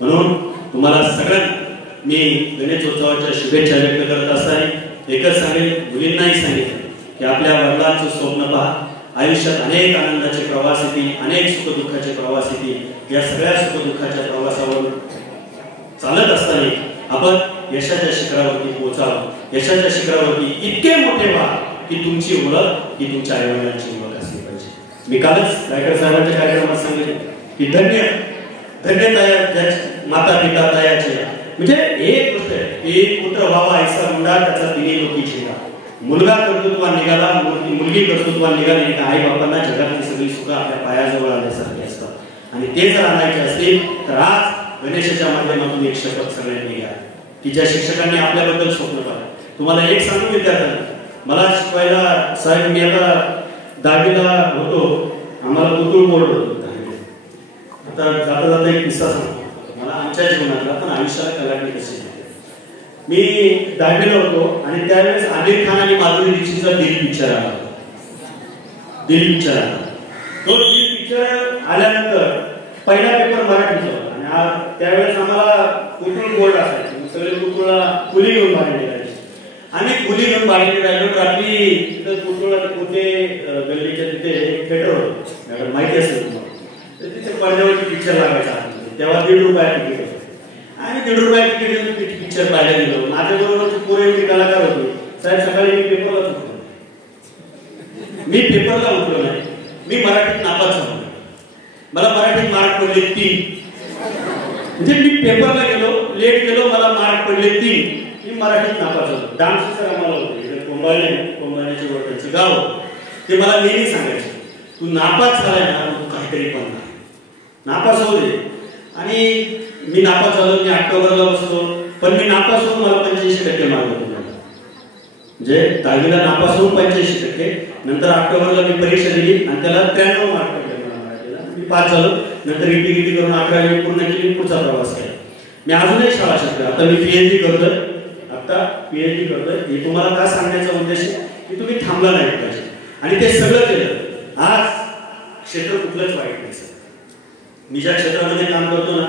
म्हणून तुम्हाला सगळ्यांना मी गणेशोत्सवाच्या शुभेच्छा व्यक्त करत असताना एकच सांगेल, मुलींनाही सांगितलं की आपल्या वडिलांचं स्वप्न पहा. आयुष्यात अनेक आनंदाचे प्रवास येतील, अनेक सुखदुःखाचे प्रवास येतील. या सगळ्या सुखदुःखाच्या प्रवासावर चालत असताना आपण यशाच्या शिखरावरती पोहोचावं. यशाच्या शिखरावरती इतके मोठे व्हा की तुमची ओळख ही तुमच्या आई वडिलांची ओळख असली पाहिजे. मी कालच गायकर साहेबांच्या कार्यक्रमात सांगितले की धन्य माता पिता दयाचे म्हणजे एक गोष्ट आहे की पुत्र व्हावा ऐसा मुंडा त्याचा तिन्ही लोकी झेंडा. मुलगा कर्तृत्वान निघाला, मुलगी कर्तृत्वान निघाली का आई बापांना जगातली सगळी सुख आपल्या पायाजवळ आल्यासारखी असतात. आणि ते जर आणायचे असतील तर आज गणेशाच्या माध्यमातून एक शपथ सगळ्यांनी घ्या की ज्या शिक्षकांनी आपल्याबद्दल स्वप्न पाहिलं. तुम्हाला एक सांगू विद्यार्थ्यांना, मला शिकवायला साहेब मी आता 10वीला होतो, आम्हाला पुतूळ बोर्ड होतो 10वीला. आता जाता जाता एक किस्सा सांगतो मला आमच्या जीवनातला, पण आयुष्याला कलाटणी कशी. मी 10वीला होतो आणि त्यावेळेस आमिर खान आणि माधुरी दीक्षितचा दिल पिक्चर आला होता. दिल पिक्चर आला. तो दिल पिक्चर आल्यानंतर पहिला पेपर मराठीचा होता आणि त्यावेळेस आम्हाला पुतूळ बोर्ड असायचे. सगळे पुतूळला कुली घेऊन बाहेर निघायचे. आम्ही कुली घेऊन बाहेर निघालो. रात्री तिथं पुतूळला कुठे गल्लीच्या तिथे एक थिएटर होतं, माहिती असेल तुम्हाला. तर तिथे पडद्यावरती पिक्चर लागायचा. तेव्हा ₹1.5 तिकीट होतं. आम्ही ₹1.5 तिकीट घेऊन पिक्चर पाहायला गेलो. माझ्याबरोबर पोरं एवढी कलाकार होती. साहेब सकाळी मी पेपरला उठलो. मी पेपरला उठलो नाही, मी मराठीत नापास झालो. मला मराठीत मार्क पडले 3. म्हणजे मी पेपरला गेलो, लेट गेलो, मला मार्क पडले 3. मी मराठीत नापास झालो. डान्स सर आम्हाला होते कोंबाण्याचे वडिलांचे गाव, ते मला नेहमी सांगायचे तू नापास झालाय ना, तू काहीतरी बनणार, नापास होऊ दे. आणि मी नापास झालो. मी ऑक्टोबरला बसलो, पण मी नापास होऊन मला 85% मार्क होते. म्हणजे 10वीला नापास होऊन 85%. नंतर ऑक्टोबरला मी परीक्षा दिली आणि त्याला 93 मार्क पडले. मी पास झालो. नंतर ईटी करून 11वी पूर्ण केली, पुढचा प्रवास केला. मी अजूनही शाळा शिकतोय. आता मी पीएचडी करतोय. हे तुम्हाला का सांगण्याचा उद्देश आहे की तुम्ही थांबला नाही पाहिजे आणि ते सगळं केलं. आज क्षेत्र कुठलंच वाईट नाही सर. मी ज्या क्षेत्रामध्ये काम करतो ना,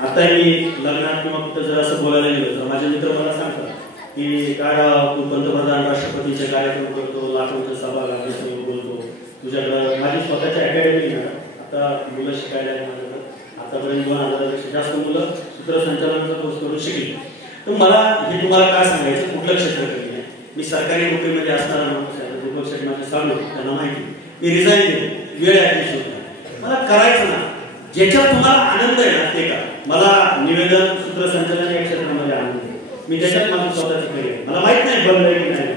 आता मी लग्नात किंवा कुठं जर असं बोलायला गेलो तर माझे मित्र मला सांगतात की काय तू पंतप्रधान राष्ट्रपतीचे कार्यक्रम करतो, लाखोंच्या सभा लागतो, बोलतो, तुझ्याकडं. माझी स्वतःची अकॅडमी आहे. आता मुलं शिकायला आतापर्यंत 2000पेक्षा जास्त मुलं सूत्रसंचालनाचा कोर्स करून शिकली. तर मला हे तुम्हाला काय सांगायचं, कुठलं क्षेत्र कधी नाही. मी सरकारी नोकरीमध्ये असणारा माणूस आहे. दीपक माझे चालू त्यांना माहिती. मी रिझाईन केली, वेळ ऍडजस्ट होत नाही. मला करायचं ना, ज्याच्यात तुम्हाला आनंद आहे ना ते का. मला निवेदन सूत्रसंचालन या क्षेत्रामध्ये आनंद आहे. मी त्याच्यात माझं स्वतःचं करिअर, मला माहित नाही बंद आहे की नाही,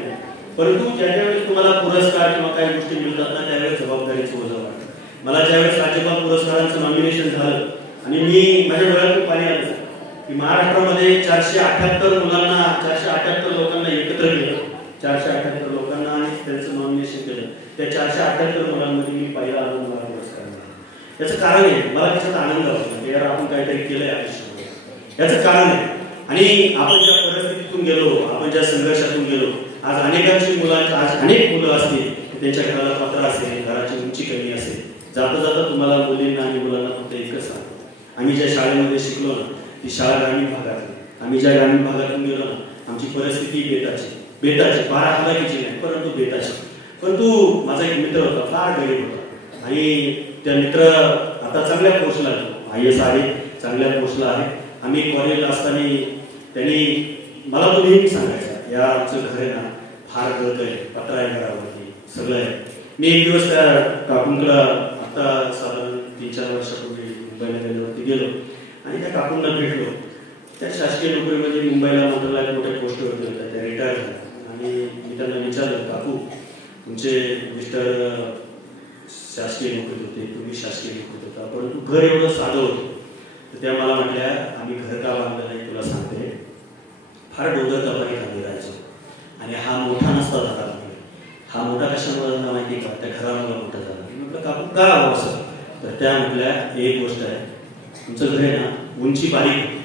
परंतु ज्या वेळेस तुम्हाला पुरस्कार किंवा काही गोष्टी मिळतात ना, त्यावेळेस जबाबदारीचं ओझं वाटतं. मला ज्यावेळेस राज्यपाल पुरस्कारांचं नॉमिनेशन झालं आणि मी माझ्या डोळ्यातून पाणी आलं की महाराष्ट्रामध्ये 478 मुलांना, 478 लोकांना एकत्र केलं, 478 लोकांना आणि त्यांचं नॉमिनेशन केलं. त्या 478 मुलांमध्ये मी पहिला आलो, मला पुरस्कार मिळाला. याचं कारण आहे, मला त्याच्यात आनंद वाटतो यार आपण काहीतरी केलंय आयुष्यामध्ये. याचं कारण आहे. आणि आपण ज्या परिस्थितीतून गेलो, आपण ज्या संघर्षातून गेलो, आज अनेकांची मुलांची, आज अनेक मुलं असतील त्यांच्या घराला पत्र असेल, घराची उंची कमी असेल. जाता जाता तुम्हाला मुलींना आणि मुलांना फक्त एकच सांगतो, आम्ही ज्या शाळेमध्ये शिकलो ना ती शाळा ग्रामीण भागातली. आम्ही ज्या ग्रामीण भागातून गेलो ना, आमची परिस्थिती बेताची फार हलाखीची नाही, परंतु बेताची. परंतु माझा एक मित्र होता, फार गरीब होता आणि त्या मित्र आता चांगल्या पोस्टला आहे, IAS आहे, चांगल्या पोस्टला आहे. आम्ही कॉलेजला असताना त्यांनी मला तो नेहमी सांगायचा, या आमचं घर आहे ना फार गळत आहे, पत्रा आहे घरावरती, सगळं आहे. मी एक दिवस त्या काकूंकडे आता साधारण 3-4 वर्षापूर्वी मुंबईला गेल्यावरती गेलो आणि त्या काकूंना भेटलो. त्या शासकीय नोकरीमध्ये मुंबईला मोठ्या पोस्टवरती होत्या, त्या रिटायर झाल्या. आणि मी त्यांना विचारलं, काकू तुमचे मिस्टर शासकीय नोकरीत होते, तुम्ही शासकीय नोकरीत होता, परंतु घर एवढं साधं होतं. तर त्या मला म्हटल्या, आम्ही घर का बांधलं नाही तुला सांगते, फार डोंगर कपारी खाली राहायचो आणि हा मोठा नसता झाला. हा मोठा कशामुळे झाला माहिती का, त्या घरामुळे मोठा झाला. म्हटलं काकू का हवं असं. तर त्या म्हटल्या, एक गोष्ट आहे, तुमचं घर आहे ना उंची बारीक होती,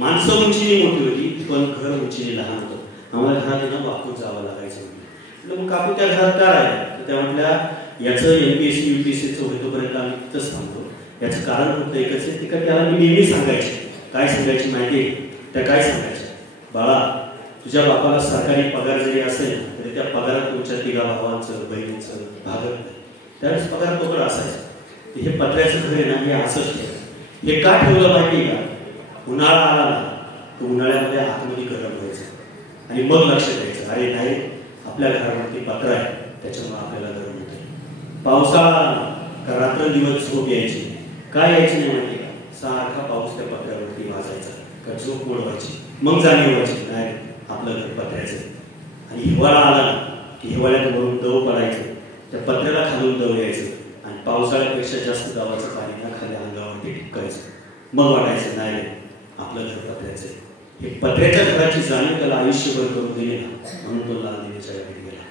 माणसं उंचीने मोठी होती, पण घर उंचीने लहान होतं, आम्हाला घरात येणं वाकून जावं लागायचं. म्हटलं मग काकू त्या घरात का राहिल्या. तर त्या म्हटल्या, याचं MPSC UPSCचं होईतोपर्यंत आम्ही तिथंच थांबतो. याचं कारण फक्त एकच आहे, ती त्याला मी नेहमी सांगायचे. काय सांगायची माहिती आहे, त्या काय सांगायच्या, बाळा तुझ्या बापाला सरकारी पगार जरी असेल तरी त्या पगारात तुमच्या 3 भावांचं बहिणीचं भागत नाही. त्यावेळेस पगार तोकडा असायचा. हे पत्र्याचं घर आहे ना, हे असंच ठेवलं. हे का ठेवलं माहिती का, उन्हाळा आला ना तर उन्हाळ्यामध्ये आतमध्ये गरम व्हायचं आणि मग लक्ष द्यायचं, अरे नाही आपल्या घरावरती पत्र आहे त्याच्यामुळे आपल्याला गरम होते. पावसाळा का रात्रंदिवस झोप यायची, काय यायची नाही माहिती का, सारखा पाऊस त्या पत्र्यावरती वाजायचा का झोप मोडवायची, मग जाणीव व्हायची नाही आपलं घर पत्र्याचं. आणि हिवाळा आला की हिवाळ्यात वरून दव पडायचं, त्या पत्र्याला खालून दव यायचं आणि पावसाळ्यापेक्षा जास्त गावाचं पाणी ना खाली अंगावरती टिपकायचं. मग वाटायचं नाही आपलं घर पत्र्याचं. हे पत्र्याच्या घराची जाणीव त्याला आयुष्यभर करून दिली ना, म्हणून तो लाल दिव्याच्या गाडीत गेला.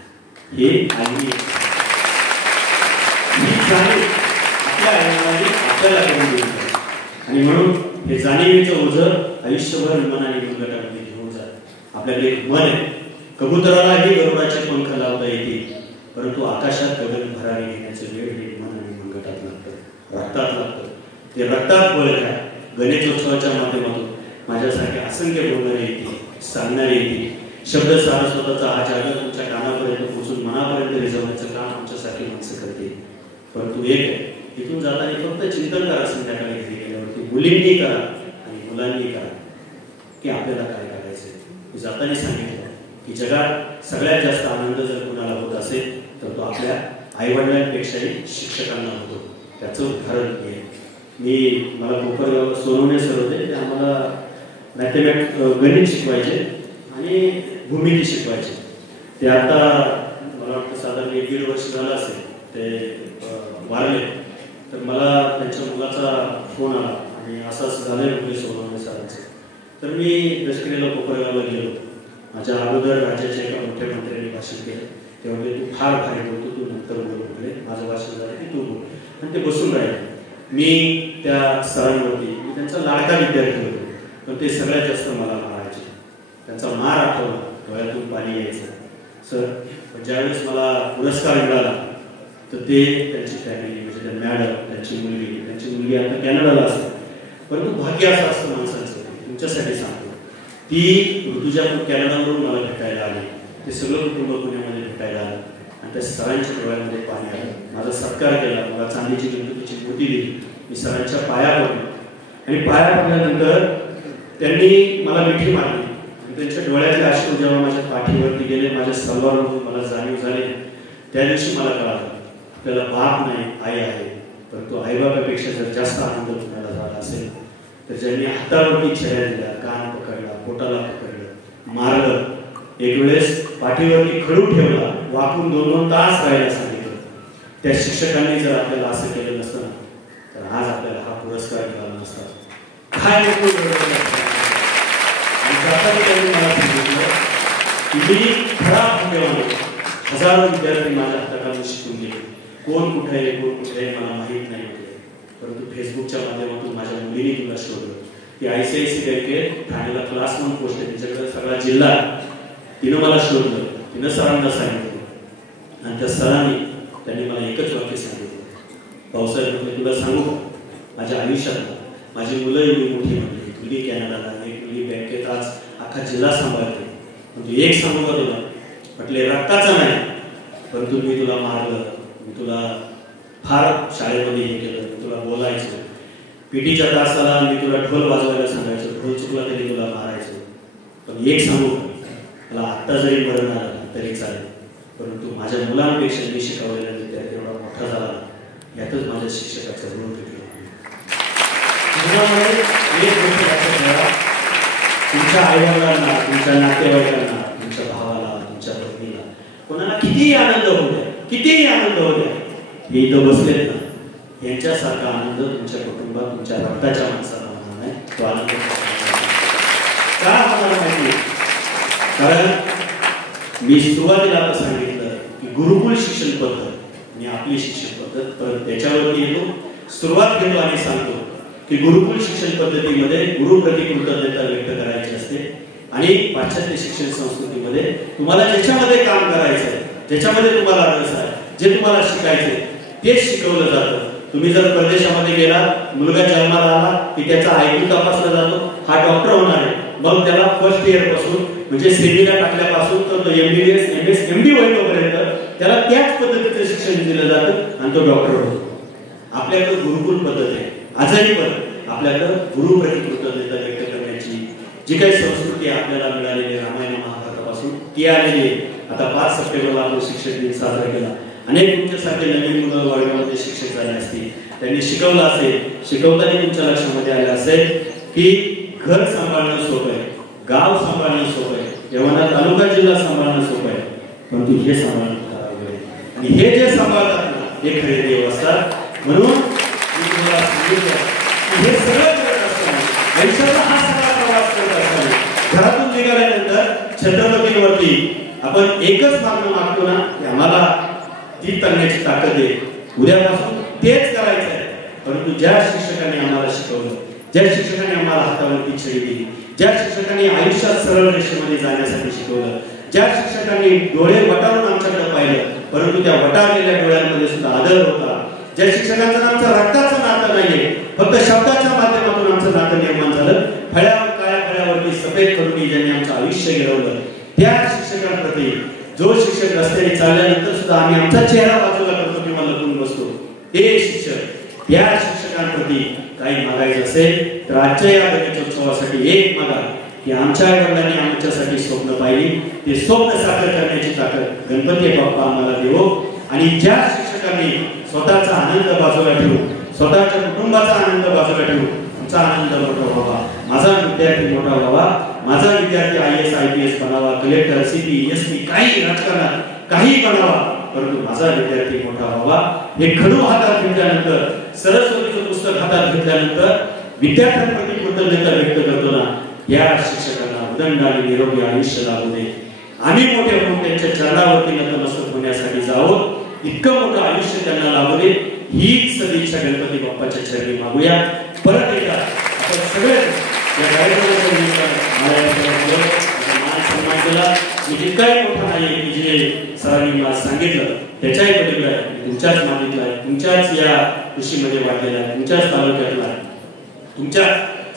ही जाणीव आपल्या आईवडिलांनी आपल्याला करून दिली आणि म्हणून हे जाणीवेचं ओझं आयुष्यभर मन आणि मनगटामध्ये घेऊन जात. आपल्याकडे एक मन आहे, कबुतरालाही गरुडाचे पंख लावता येतील, परंतु आकाशात गगन भरारी घेण्याचं वेळ हे मन आणि मनगटात लागतं, रक्तात लागतं. ते रक्तात बळ घ्या. गणेशोत्सवाच्या माध्यमातून माझ्यासारखे असंख्य बोलणारे येतील, सांगणारे येतील. शब्द सारस्वताचा हा जागर तुमच्या कानापर्यंत पोहोचून मनापर्यंत रिझवण्याचं काम आमच्यासारखी माणसं करतील. परंतु एक आहे, इथून जाताना फक्त चिंतन करा, संध्याकाळी घरी गेल्यावरती मुलींनी करा आणि मुलांनी करा की आपल्याला काय करायचंय. मी जाताना सांगितलं की जगात सगळ्यात जास्त आनंद जर कुणाला होत असेल तर तो आपल्या आईवडिलांपेक्षाही शिक्षकांना होतो. त्याचं उदाहरण घे. मला कोपरगाव सोनवणे सर होते, ते आम्हाला मॅथमॅटिक्स गणित शिकवायचे आणि भूमिती शिकवायचे. ते आता मला वाटतं साधारण 1-1.5 वर्ष झालं असेल ते वारले. तर मला त्यांच्या मुलाचा फोन आला आणि असं झालंय म्हणजे सोनवणे सरांचं. तर मी दशकरीला कोपरगावला गेलो. माझ्या अगोदर राज्याच्या एका मोठ्या मंत्र्यांनी भाषण केलं. ते म्हणजे तू फार भारी बोलतो, तू नंतर बोल म्हटले. माझं भाषण झालं की तू बोल. आणि ते बसून राहिले. मी त्या सरांवरती, मी त्यांचा लाडका विद्यार्थी होतो, पण ते सगळ्यात जास्त मला मारायचे. त्यांचा मार आठवला, डोळ्यातून पाणी यायचं. सर ज्यावेळेस मला पुरस्कार मिळाला तर ते त्यांची फॅमिली म्हणजे त्या मॅडम, त्यांची मुलगी आता कॅनडाला असते. परंतु भाग्य असं असतं माणसाचं, तुमच्यासाठी सांगतो, ती ऋतुजा कॅनडावरून मला भेटायला आली. ते सगळं कुटुंब पुण्यामध्ये भेटायला आलं आणि त्या सरांच्या डोळ्यामध्ये पाणी आलं. माझा सत्कार केला, मला चांदीची गणपतीची मूर्ती दिली. मी सरांच्या पाया पडलो आणि पाया पडल्यानंतर त्यांनी मला मिठी मारली आणि त्यांच्या डोळ्यातले अश्रू जेव्हा माझ्या पाठीवरती गेले, माझ्या सलवारवरून मला जाणीव झाली. त्या दिवशी मला कळालं आपल्याला बाप नाही आई आहे. परंतु आईबापापेक्षा जर जास्त आनंद तुम्हाला झाला असेल तर ज्यांनी हातावरती छड्या दिल्या, कान पकडला, पोटाला पकडलं, मारलं, एक वेळेस पाठीवरती खडू ठेवला, वाकून 2-2 तास राहायला सांगितलं, त्या शिक्षकांनी जर आपल्याला असं केलं नसतं तर आज आपल्याला हा पुरस्कार मिळाला नसता. काय नको त्यांनी मला सांगितलं की मी खरा भाग्यवान. हजारो विद्यार्थी माझ्या हाताखालून शिकून गेले. कोण कुठे आहे मला माहीत नाही होते. परंतु फेसबुकच्या माध्यमातून माझ्या मुलीने तुला शोधलं की ICICI बँकेत ठाण्याला क्लास 1 पोस्ट आहे, तिच्याकडे सगळा जिल्हा. तिनं मला शोधलं, तिनं सरांना सांगितलं आणि त्या सरांनी त्यांनी मला एकच वाक्य सांगितलं, भाऊसाहेब म्हटलं तुला सांगू माझ्या आयुष्यात माझी मुलं एवढी मोठी म्हणली, मुली कॅनडाला, एक मुली बँकेत आज अख्खा जिल्हा सांभाळते. म्हणजे एक सांगू का तुला म्हटले, रक्ताचा नाही, परंतु मी तुला मारलं, मी तुला फार शाळेमध्ये हे केलं, मी तुला बोलायचो, पीटीच्या तासाला मी तुला ढोल वाजवायला सांगायचो, ढोल चुकला तरी तुला मारायचो. पण एक सांगू मला आत्ता जरी मरण आलं तरी चालेल, परंतु माझ्या मुलांपेक्षा मी शिकवलेला विद्यार्थी एवढा मोठा झाला यातच माझ्या शिक्षकाचा ऋण भेटला. तुमच्या आईवडिलांना, तुमच्या नातेवाईकांना, तुमच्या भावाला, तुमच्या बहिणीला, कोणाला कितीही आनंद होऊ द्या, कितीही आनंद होऊ द्या, हे इथं बसलेत ना, यांच्यासारखा आनंद तुमच्या कुटुंबात, तुमच्या रक्ताच्या माणसाला होणार नाही. तो आनंद का होणार माहिती? कारण मी सुरुवातीला आता सांगितलं की गुरुकुल शिक्षण पद्धत आणि आपली शिक्षण पद्धत, तर त्याच्यावरती येतो, सुरुवात घेतो आणि सांगतो की गुरुकुल शिक्षण पद्धतीमध्ये गुरुप्रती कृतज्ञता व्यक्त करायची असते आणि पाश्चात्य शिक्षण संस्कृतीमध्ये तुम्हाला ज्याच्यामध्ये काम करायचंय, ज्याच्यामध्ये तुम्हाला रस आहे, जे तुम्हाला शिकायचंय तेच शिकवलं जातं. तुम्ही जर परदेशामध्ये गेला, मुलगा जन्माला आला की त्याचा IQ तपासला जातो, हा डॉक्टर होणार आहे, मग त्याला फर्स्ट इयर पासून म्हणजे सेमीला टाकल्यापासून तर तो MBBS MS MD होईपर्यंत त्याला त्याच पद्धतीचं शिक्षण दिलं जातं आणि तो डॉक्टर होतो. आपल्याकडे गुरुकुल पद्धत आहे. आजही पण आपल्याकडे गुरुप्रती कृतज्ञता व्यक्त करण्याची जी काही संस्कृती आपल्याला मिळालेली रामायण महाभारतापासून ती आलेली आहे. आता 5 सप्टेंबरला आपण शिक्षक दिन साजरा केला. अनेक तुमच्यासारखे नवीन मुलं वर्गामध्ये शिक्षक झाले असतील, त्यांनी शिकवलं असेल, शिकवताना तुमच्या लक्षामध्ये आलं असेल की घर सांभाळणं सोपं आहे, गाव सांभाळणं सोपं आहे, यवना तालुका जिल्हा सांभाळणं सोपं आहे, परंतु हे सांभाळणं फार अवघड आहे. आणि हे जे सांभाळतात ना हे खरे देव असतात. म्हणून मी तुम्हाला सांगितलं की हे सगळं करत असताना आयुष्याचा हा सगळा प्रवास करत असताना घरातून निघाल्यानंतर छत्रपतींवरती आपण एकच मागणं मागतो ना की आम्हाला ती करण्याची ताकद आहे, उद्यापासून तेच करायचं आहे. परंतु ज्या शिक्षकांनी आम्हाला शिकवलं, ज्या शिक्षकांनी आम्हाला हातावरती छडी दिली, ज्या शिक्षकांनी आयुष्यात सरळ रेषेमध्ये जाण्यासाठी शिकवलं, ज्या शिक्षकांनी डोळे वटारून आमच्याकडे पाहिलं परंतु त्या वटारलेल्या डोळ्यांमध्ये सुद्धा आदर होता, ज्या शिक्षकांचं आमचं रक्ताचं नातं नाहीये, फक्त शब्दाच्या माध्यमातून आमचं नातं निर्माण झालं, फळ्यावर काळ्या फळ्यावरती सफेद करून ज्यांनी आमचं आयुष्य घडवलं, त्या शिक्षकांप्रती जो शिक्षक रस्त्याने चालल्यानंतर सुद्धा आम्ही आमचा चेहरा बाजूला करतो किंवा लपून बसतो, हे शिक्षक, त्या शिक्षकांप्रती काही मागायचं असेल तर आजच्या या गणेशोत्सवासाठी एक मागा की आमच्या आईवडिलांनी आमच्यासाठी स्वप्न पाहिली, ते स्वप्न साकार करण्याची ताकद गणपती बाप्पा आम्हाला देवो. आणि ज्या शिक्षकांनी स्वतःचा आनंद बाजूला ठेवू, स्वतःच्या कुटुंबाचा आनंद बाजूला ठेवू, आमचा आनंद मोठा व्हावा, माझा विद्यार्थी मोठा व्हावा, माझा विद्यार्थी IAS IPS बनावा, कलेक्टर CP SP काही राजकारणात काही बनावा, परंतु माझा विद्यार्थी मोठा व्हावा, हे खडू हातात घेतल्यानंतर, सरस्वतीचं पुस्तक हातात घेतल्यानंतर विद्यार्थ्यांप्रती कृतज्ञता व्यक्त करतो ना, या शिक्षकांना उदंड आणि निरोगी आयुष्य लाभू दे. आम्ही मोठे होऊन त्यांच्या चरणावरती नतमस्तक होण्यासाठी जावं, इतकं मोठं आयुष्य त्यांना लाभू दे, हीच सदिच्छा गणपती बाप्पाच्या चरणी मागूया. परत एकदा आपण सगळे या कार्यक्रमाच्या मान केला. मी जितकाही मोठा नाही की जे सरांनी मला सांगितलं त्याच्याही पलीकडे तुमच्याच मागितलं आहे, तुमच्याच या कृषीमध्ये वाढलेला आहे, तुमच्याच तालुक्यातला आहे, तुमच्या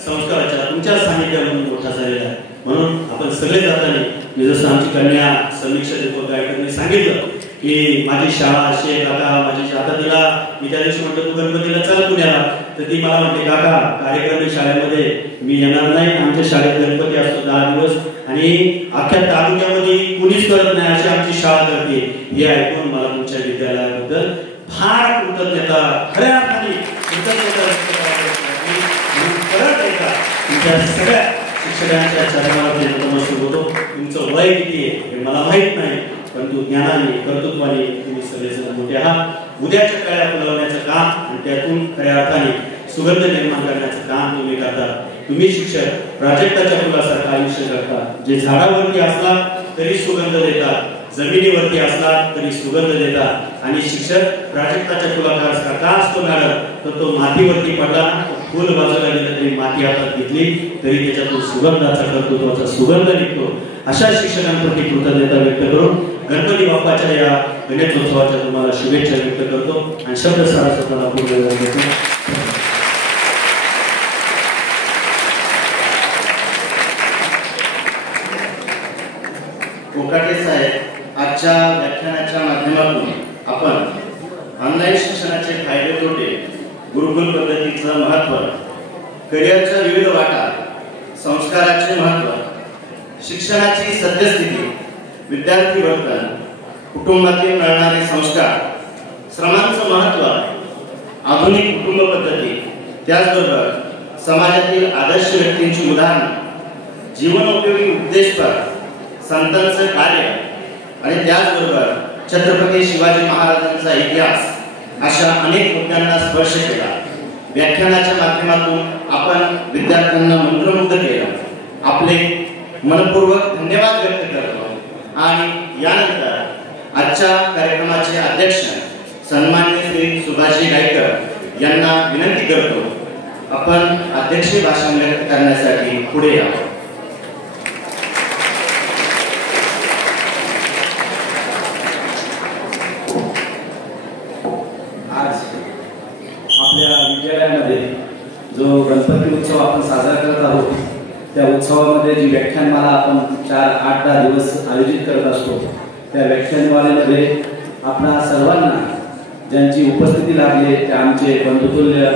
संस्काराच्या तुमच्या सानिध्यामधून मोठा झालेला आहे. म्हणून आपण सगळे जाताना मी जसं आमची कन्या समीक्षा दीपक गायकरने सांगितलं की माझी शाळा अशी आहे काका, माझी आता तिला मी त्या दिवशी म्हटलं तू गणपतीला चल पुण्याला, तर ती मला म्हणते काका कार्यक्रम शाळेमध्ये मी येणार नाही, आमच्या शाळेत गणपती असतो 10 दिवस आणि अख्ख्या तालुक्यामध्ये कुणीच करत नाही अशी आमची शाळा करते. हे ऐकून मला तुमच्या विद्यालयाबद्दल फार कृतज्ञता, खऱ्या अर्थाने कृतज्ञता व्यक्त करावी. परत एकदा तुमच्या सगळ्या शिक्षकांच्या चरणावरती नतमस्तक होतो. तुमचं वय किती आहे हे मला माहित नाही, परंतु ज्ञानाने कर्तृत्वाने तुम्ही सगळेजण मोठे आहात. उद्याच्या काळात फुलवण्याचं काम आणि त्यातून खऱ्या अर्थाने सुगंध निर्माण करण्याचं काम तुम्ही करता. तुम्ही शिक्षक प्राजक्ताच्या फुलासारखं आयुष्य करता, जे झाडावरती असला तरी सुगंध देतात, जमिनीवरती असला तरी सुगंध देतात. आणि शिक्षक प्राजक्ताच्या फुलासारखा का असतो मॅडम, तर तो मातीवरती पडला, फुल बाजूला गेलं तरी माती हातात घेतली तरी त्याच्यातून सुगंधाचा कर्तृत्वाचा सुगंध निघतो. अशा शिक्षकांप्रती कृतज्ञता व्यक्त करून गणपती बाप्पाच्या या गणेशोत्सवाच्या तुम्हाला शुभेच्छा व्यक्त करतो आणि शब्द सारस्वताला पूर्ण करतो. कोकाटे साहेब आजच्या व्याख्यानाच्या माध्यमातून आपण ऑनलाईन शिक्षणाचे फायदे तोटे, गुरुकुल पद्धतीचं महत्त्व, करिअरच्या विविध वाटा, संस्काराचे महत्त्व, शिक्षणाची सद्यस्थिती, विद्यार्थी वर्तन, कुटुंबातील मिळणारे संस्कार, श्रमांचं महत्त्व, आधुनिक कुटुंब पद्धती, त्याचबरोबर समाजातील आदर्श व्यक्तींची उदाहरणं, जीवनोपयोगी उपदेशपर, संतांचं कार्य आणि त्याचबरोबर छत्रपती शिवाजी महाराजांचा इतिहास अशा अनेक मुद्द्यांना स्पर्श केला. व्याख्यानाच्या माध्यमातून आपण विद्यार्थ्यांना मंत्रमुग्ध केलं. आपले मनपूर्वक धन्यवाद व्यक्त करतो आणि यानंतर आजच्या कार्यक्रमाचे अध्यक्ष सन्माननीय श्री सुभाषजी गायकर यांना विनंती करतो आपण अध्यक्षीय भाषण व्यक्त करण्यासाठी पुढे यावं. आपल्या विद्यालयामध्ये जो गणपती उत्सव आपण साजरा करत आहोत त्या उत्सवामध्ये जी व्याख्यानमाला आपण 4-8-10 दिवस आयोजित करत असतो त्या व्याख्यानमालेमध्ये आपणा सर्वांना ज्यांची उपस्थिती लाभली त्या आमचे बंधुतुल्य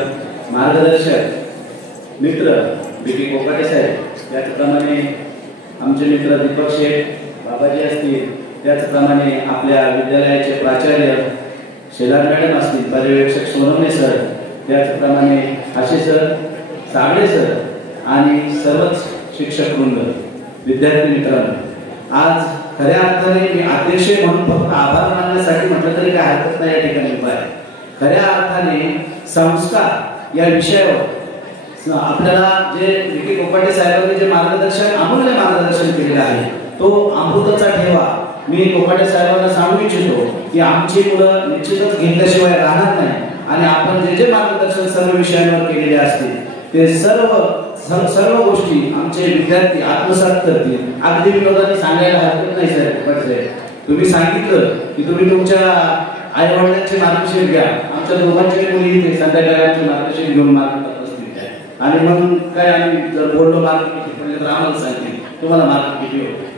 मार्गदर्शक मित्र BT कोकाटे साहेब, त्याचप्रमाणे आमचे मित्र दीपक शेठ बाबाजी असतील, त्याचप्रमाणे आपल्या विद्यालयाचे प्राचार्य शेलार मॅडम असतील, पर्यवेक्षक सोनवणे सर, त्याचप्रमाणे आशिष सर, सागडे सर आणि सर्वच शिक्षक वृंद, विद्यार्थी मित्रांनो, आज खऱ्या अर्थाने मी अध्यक्ष म्हणून फक्त आभार मानण्यासाठी म्हटलं तरी काय हरकत नाही या ठिकाणी उभा आहे. खऱ्या अर्थाने संस्कार या विषयावर आपल्याला जे विकी कोकाटे साहेबांनी जे मार्गदर्शन, अमूल्य मार्गदर्शन केलेलं आहे, तो अमृताचा ठेवा मी कोकाटे साहेबांना सांगू इच्छितो की आमची मुलं निश्चितच घेतल्याशिवाय राहणार नाही आणि आपण जे जे मार्गदर्शन सर्व विषयांवर केलेले असतील ते सर्व गोष्टी आमचे विद्यार्थी आत्मसात करतील. अगदी विनोदाने सांगायला हरकत नाही साहेब, तुम्ही सांगितलं की तुम्ही तुमच्या आई वडिलांचे मार्गदर्शन घ्या. आमच्या दोघांची मुली इथे संध्याकाळचे मार्गदर्शन घेऊन मार्ग असतील आणि मग काय आम्ही जर बोललो मार्ग किती तर आम्हाला सांगतील तुम्हाला मार्ग किती होतो.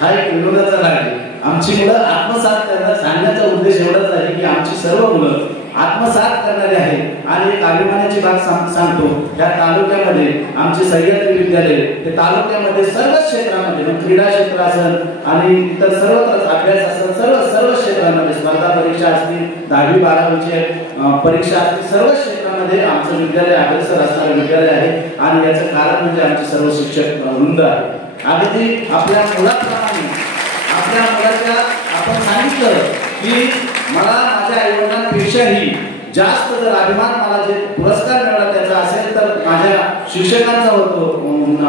हा एक विनोदाचा भाग आहे. आमची मुलं आत्मसात करणार सांगण्याचा उद्देश एवढाच आहे की आमची सर्व मुलं आत्मसात करणारे आहेत. आणि एक अभिमानाची बात सांगतो, या तालुक्यामध्ये आमचे सह्याद्री विद्यालय ते तालुक्यामध्ये सर्व क्षेत्रामध्ये क्रीडा क्षेत्र असेल आणि इतर सर्वत्र अभ्यास असेल सर्व क्षेत्रांमध्ये स्पर्धा परीक्षा असतील, 10वी 12वीचे परीक्षा असतील, सर्व क्षेत्रामध्ये आमचं विद्यालय अग्रेसर असणारं विद्यालय आहे. आणि याचं कारण म्हणजे आमचे सर्व शिक्षक वृंद आहे. अगदी आपल्या मुलाप्रमाणे आपल्या मुलाच्या आपण सांगितलं की मला माझ्या आईवडिलांपेक्षाही जास्त जर अभिमान मला जे पुरस्कार मिळाला त्याचा असेल तर माझ्या शिक्षकांचा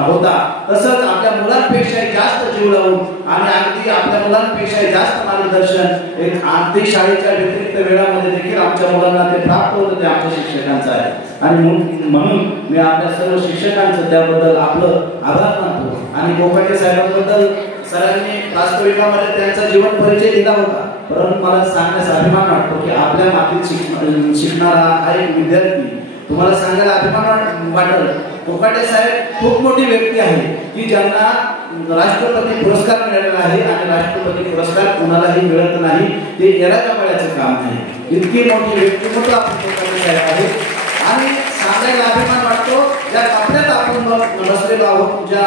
होता. तसंच आपल्या मुलांपेक्षाही जास्त जीव लावून आणि अगदी आपल्या मुलांपेक्षाही जास्त मार्गदर्शन एक आर्थिक शाळेच्या व्यतिरिक्त वेळामध्ये देखील आमच्या मुलांना ते प्राप्त होतं ते आमच्या शिक्षकांचं आहे. आणि म्हणून मी आपल्या सर्व शिक्षकांचं त्याबद्दल आपलं आभार मानतो. आणि कोकाटे साहेबांबद्दल सरांनी प्रास्ताविकामध्ये त्यांचा जीवन परिचय दिला होता, परंतु मला सांगण्यास अभिमान वाटतो की आपल्या मातीत शिकणारा हा एक विद्यार्थी तुम्हाला सांगायला अभिमान वाटेल. कोकाटे साहेब खूप मोठी व्यक्ती आहे की ज्यांना राष्ट्रपती पुरस्कार मिळालेला आहे आणि राष्ट्रपती पुरस्कार कोणालाही मिळत नाही. ते येराकापळ्याचं काम नाही. इतकी मोठी व्यक्तिमत्व आपण कोकाटे साहेब आहे. आणि सांगायला अभिमान वाटतो ज्या कपड्यात आपण बसलेलो आहोत, ज्या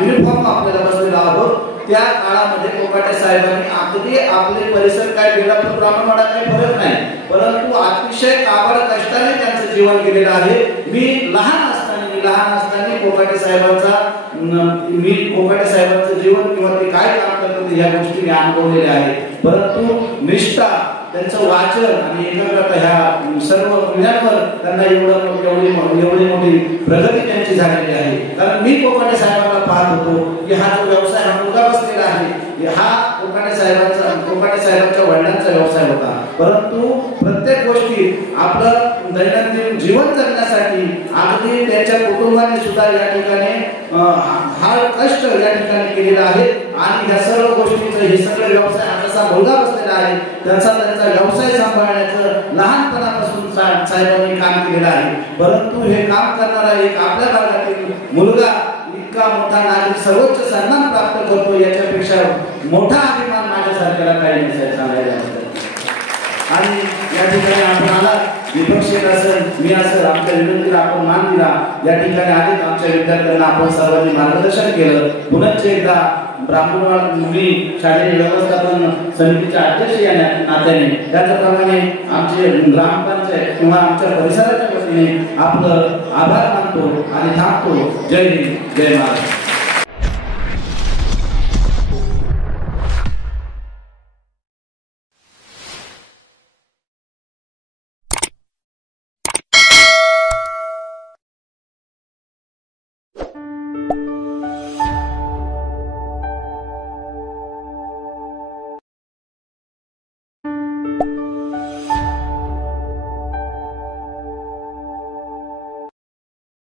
युनिफॉर्म आपल्याला बसलेलो आहोत, त्या काळामध्ये कोकाटे साहेबांनी अगदी आपले परिसर काय बेलापूर ब्राह्मणवाडा काही फरक नाही, परंतु अतिशय काबड कष्टाने त्यांचं जीवन केलेलं आहे. मी लहान असताना कोकाटे साहेबांचं जीवन किंवा ते काय काम करतात ह्या गोष्टी मी अनुभवलेल्या आहेत. परंतु निष्ठा, त्यांचं वाचन आणि एकाग्रता ह्या सर्व मुलांवर त्यांना एवढी मोठी प्रगती त्यांची झालेली आहे. कारण मी कोकाटे साहेबांना पाहत होतो की हा जो व्यवसाय हा मुलगा बसलेला आहे, हा कोकाटे साहेबांच्या वडिलांचा व्यवसाय होता. परंतु प्रत्येक गोष्टी आपलं दैनंदिन जीवन जगण्यासाठी अगदी त्यांच्या कुटुंबाने सुद्धा या ठिकाणी हा कष्ट या ठिकाणी केलेला आहे. आणि ह्या सर्व गोष्टींचं हे सगळे व्यवसाय हा जसा मुलगा बसलेला आहे त्यांचा व्यवसाय सांभाळण्याचं लहानपणापासून साहेबांनी काम केलेलं आहे. परंतु हे काम करणारा एक आपल्या भागातील मुलगा इतका मोठा नागरिक सर्वोच्च सन्मान प्राप्त करतो याच्यापेक्षा मोठा अभिमान माझ्यासारख्याला काही नसेल सांगायला. आणि या ठिकाणी आपण आला दीपक शेठ असेल, मी असेल, आमच्या विनंतीला आपण मान दिला. या ठिकाणी आधीच आमच्या विद्यार्थ्यांना आपण सर्वांनी मार्गदर्शन केलं. पुनश्च एकदा ब्राह्मणवाड मुली शालेय व्यवस्थापन समितीच्या अध्यक्ष या नात्याने त्याचप्रमाणे आमचे ग्रामपंचायत किंवा आमच्या परिसराच्या वतीने आपलं आभार मानतो आणि थांबतो. जय हिंद, जय महाराष्ट्र.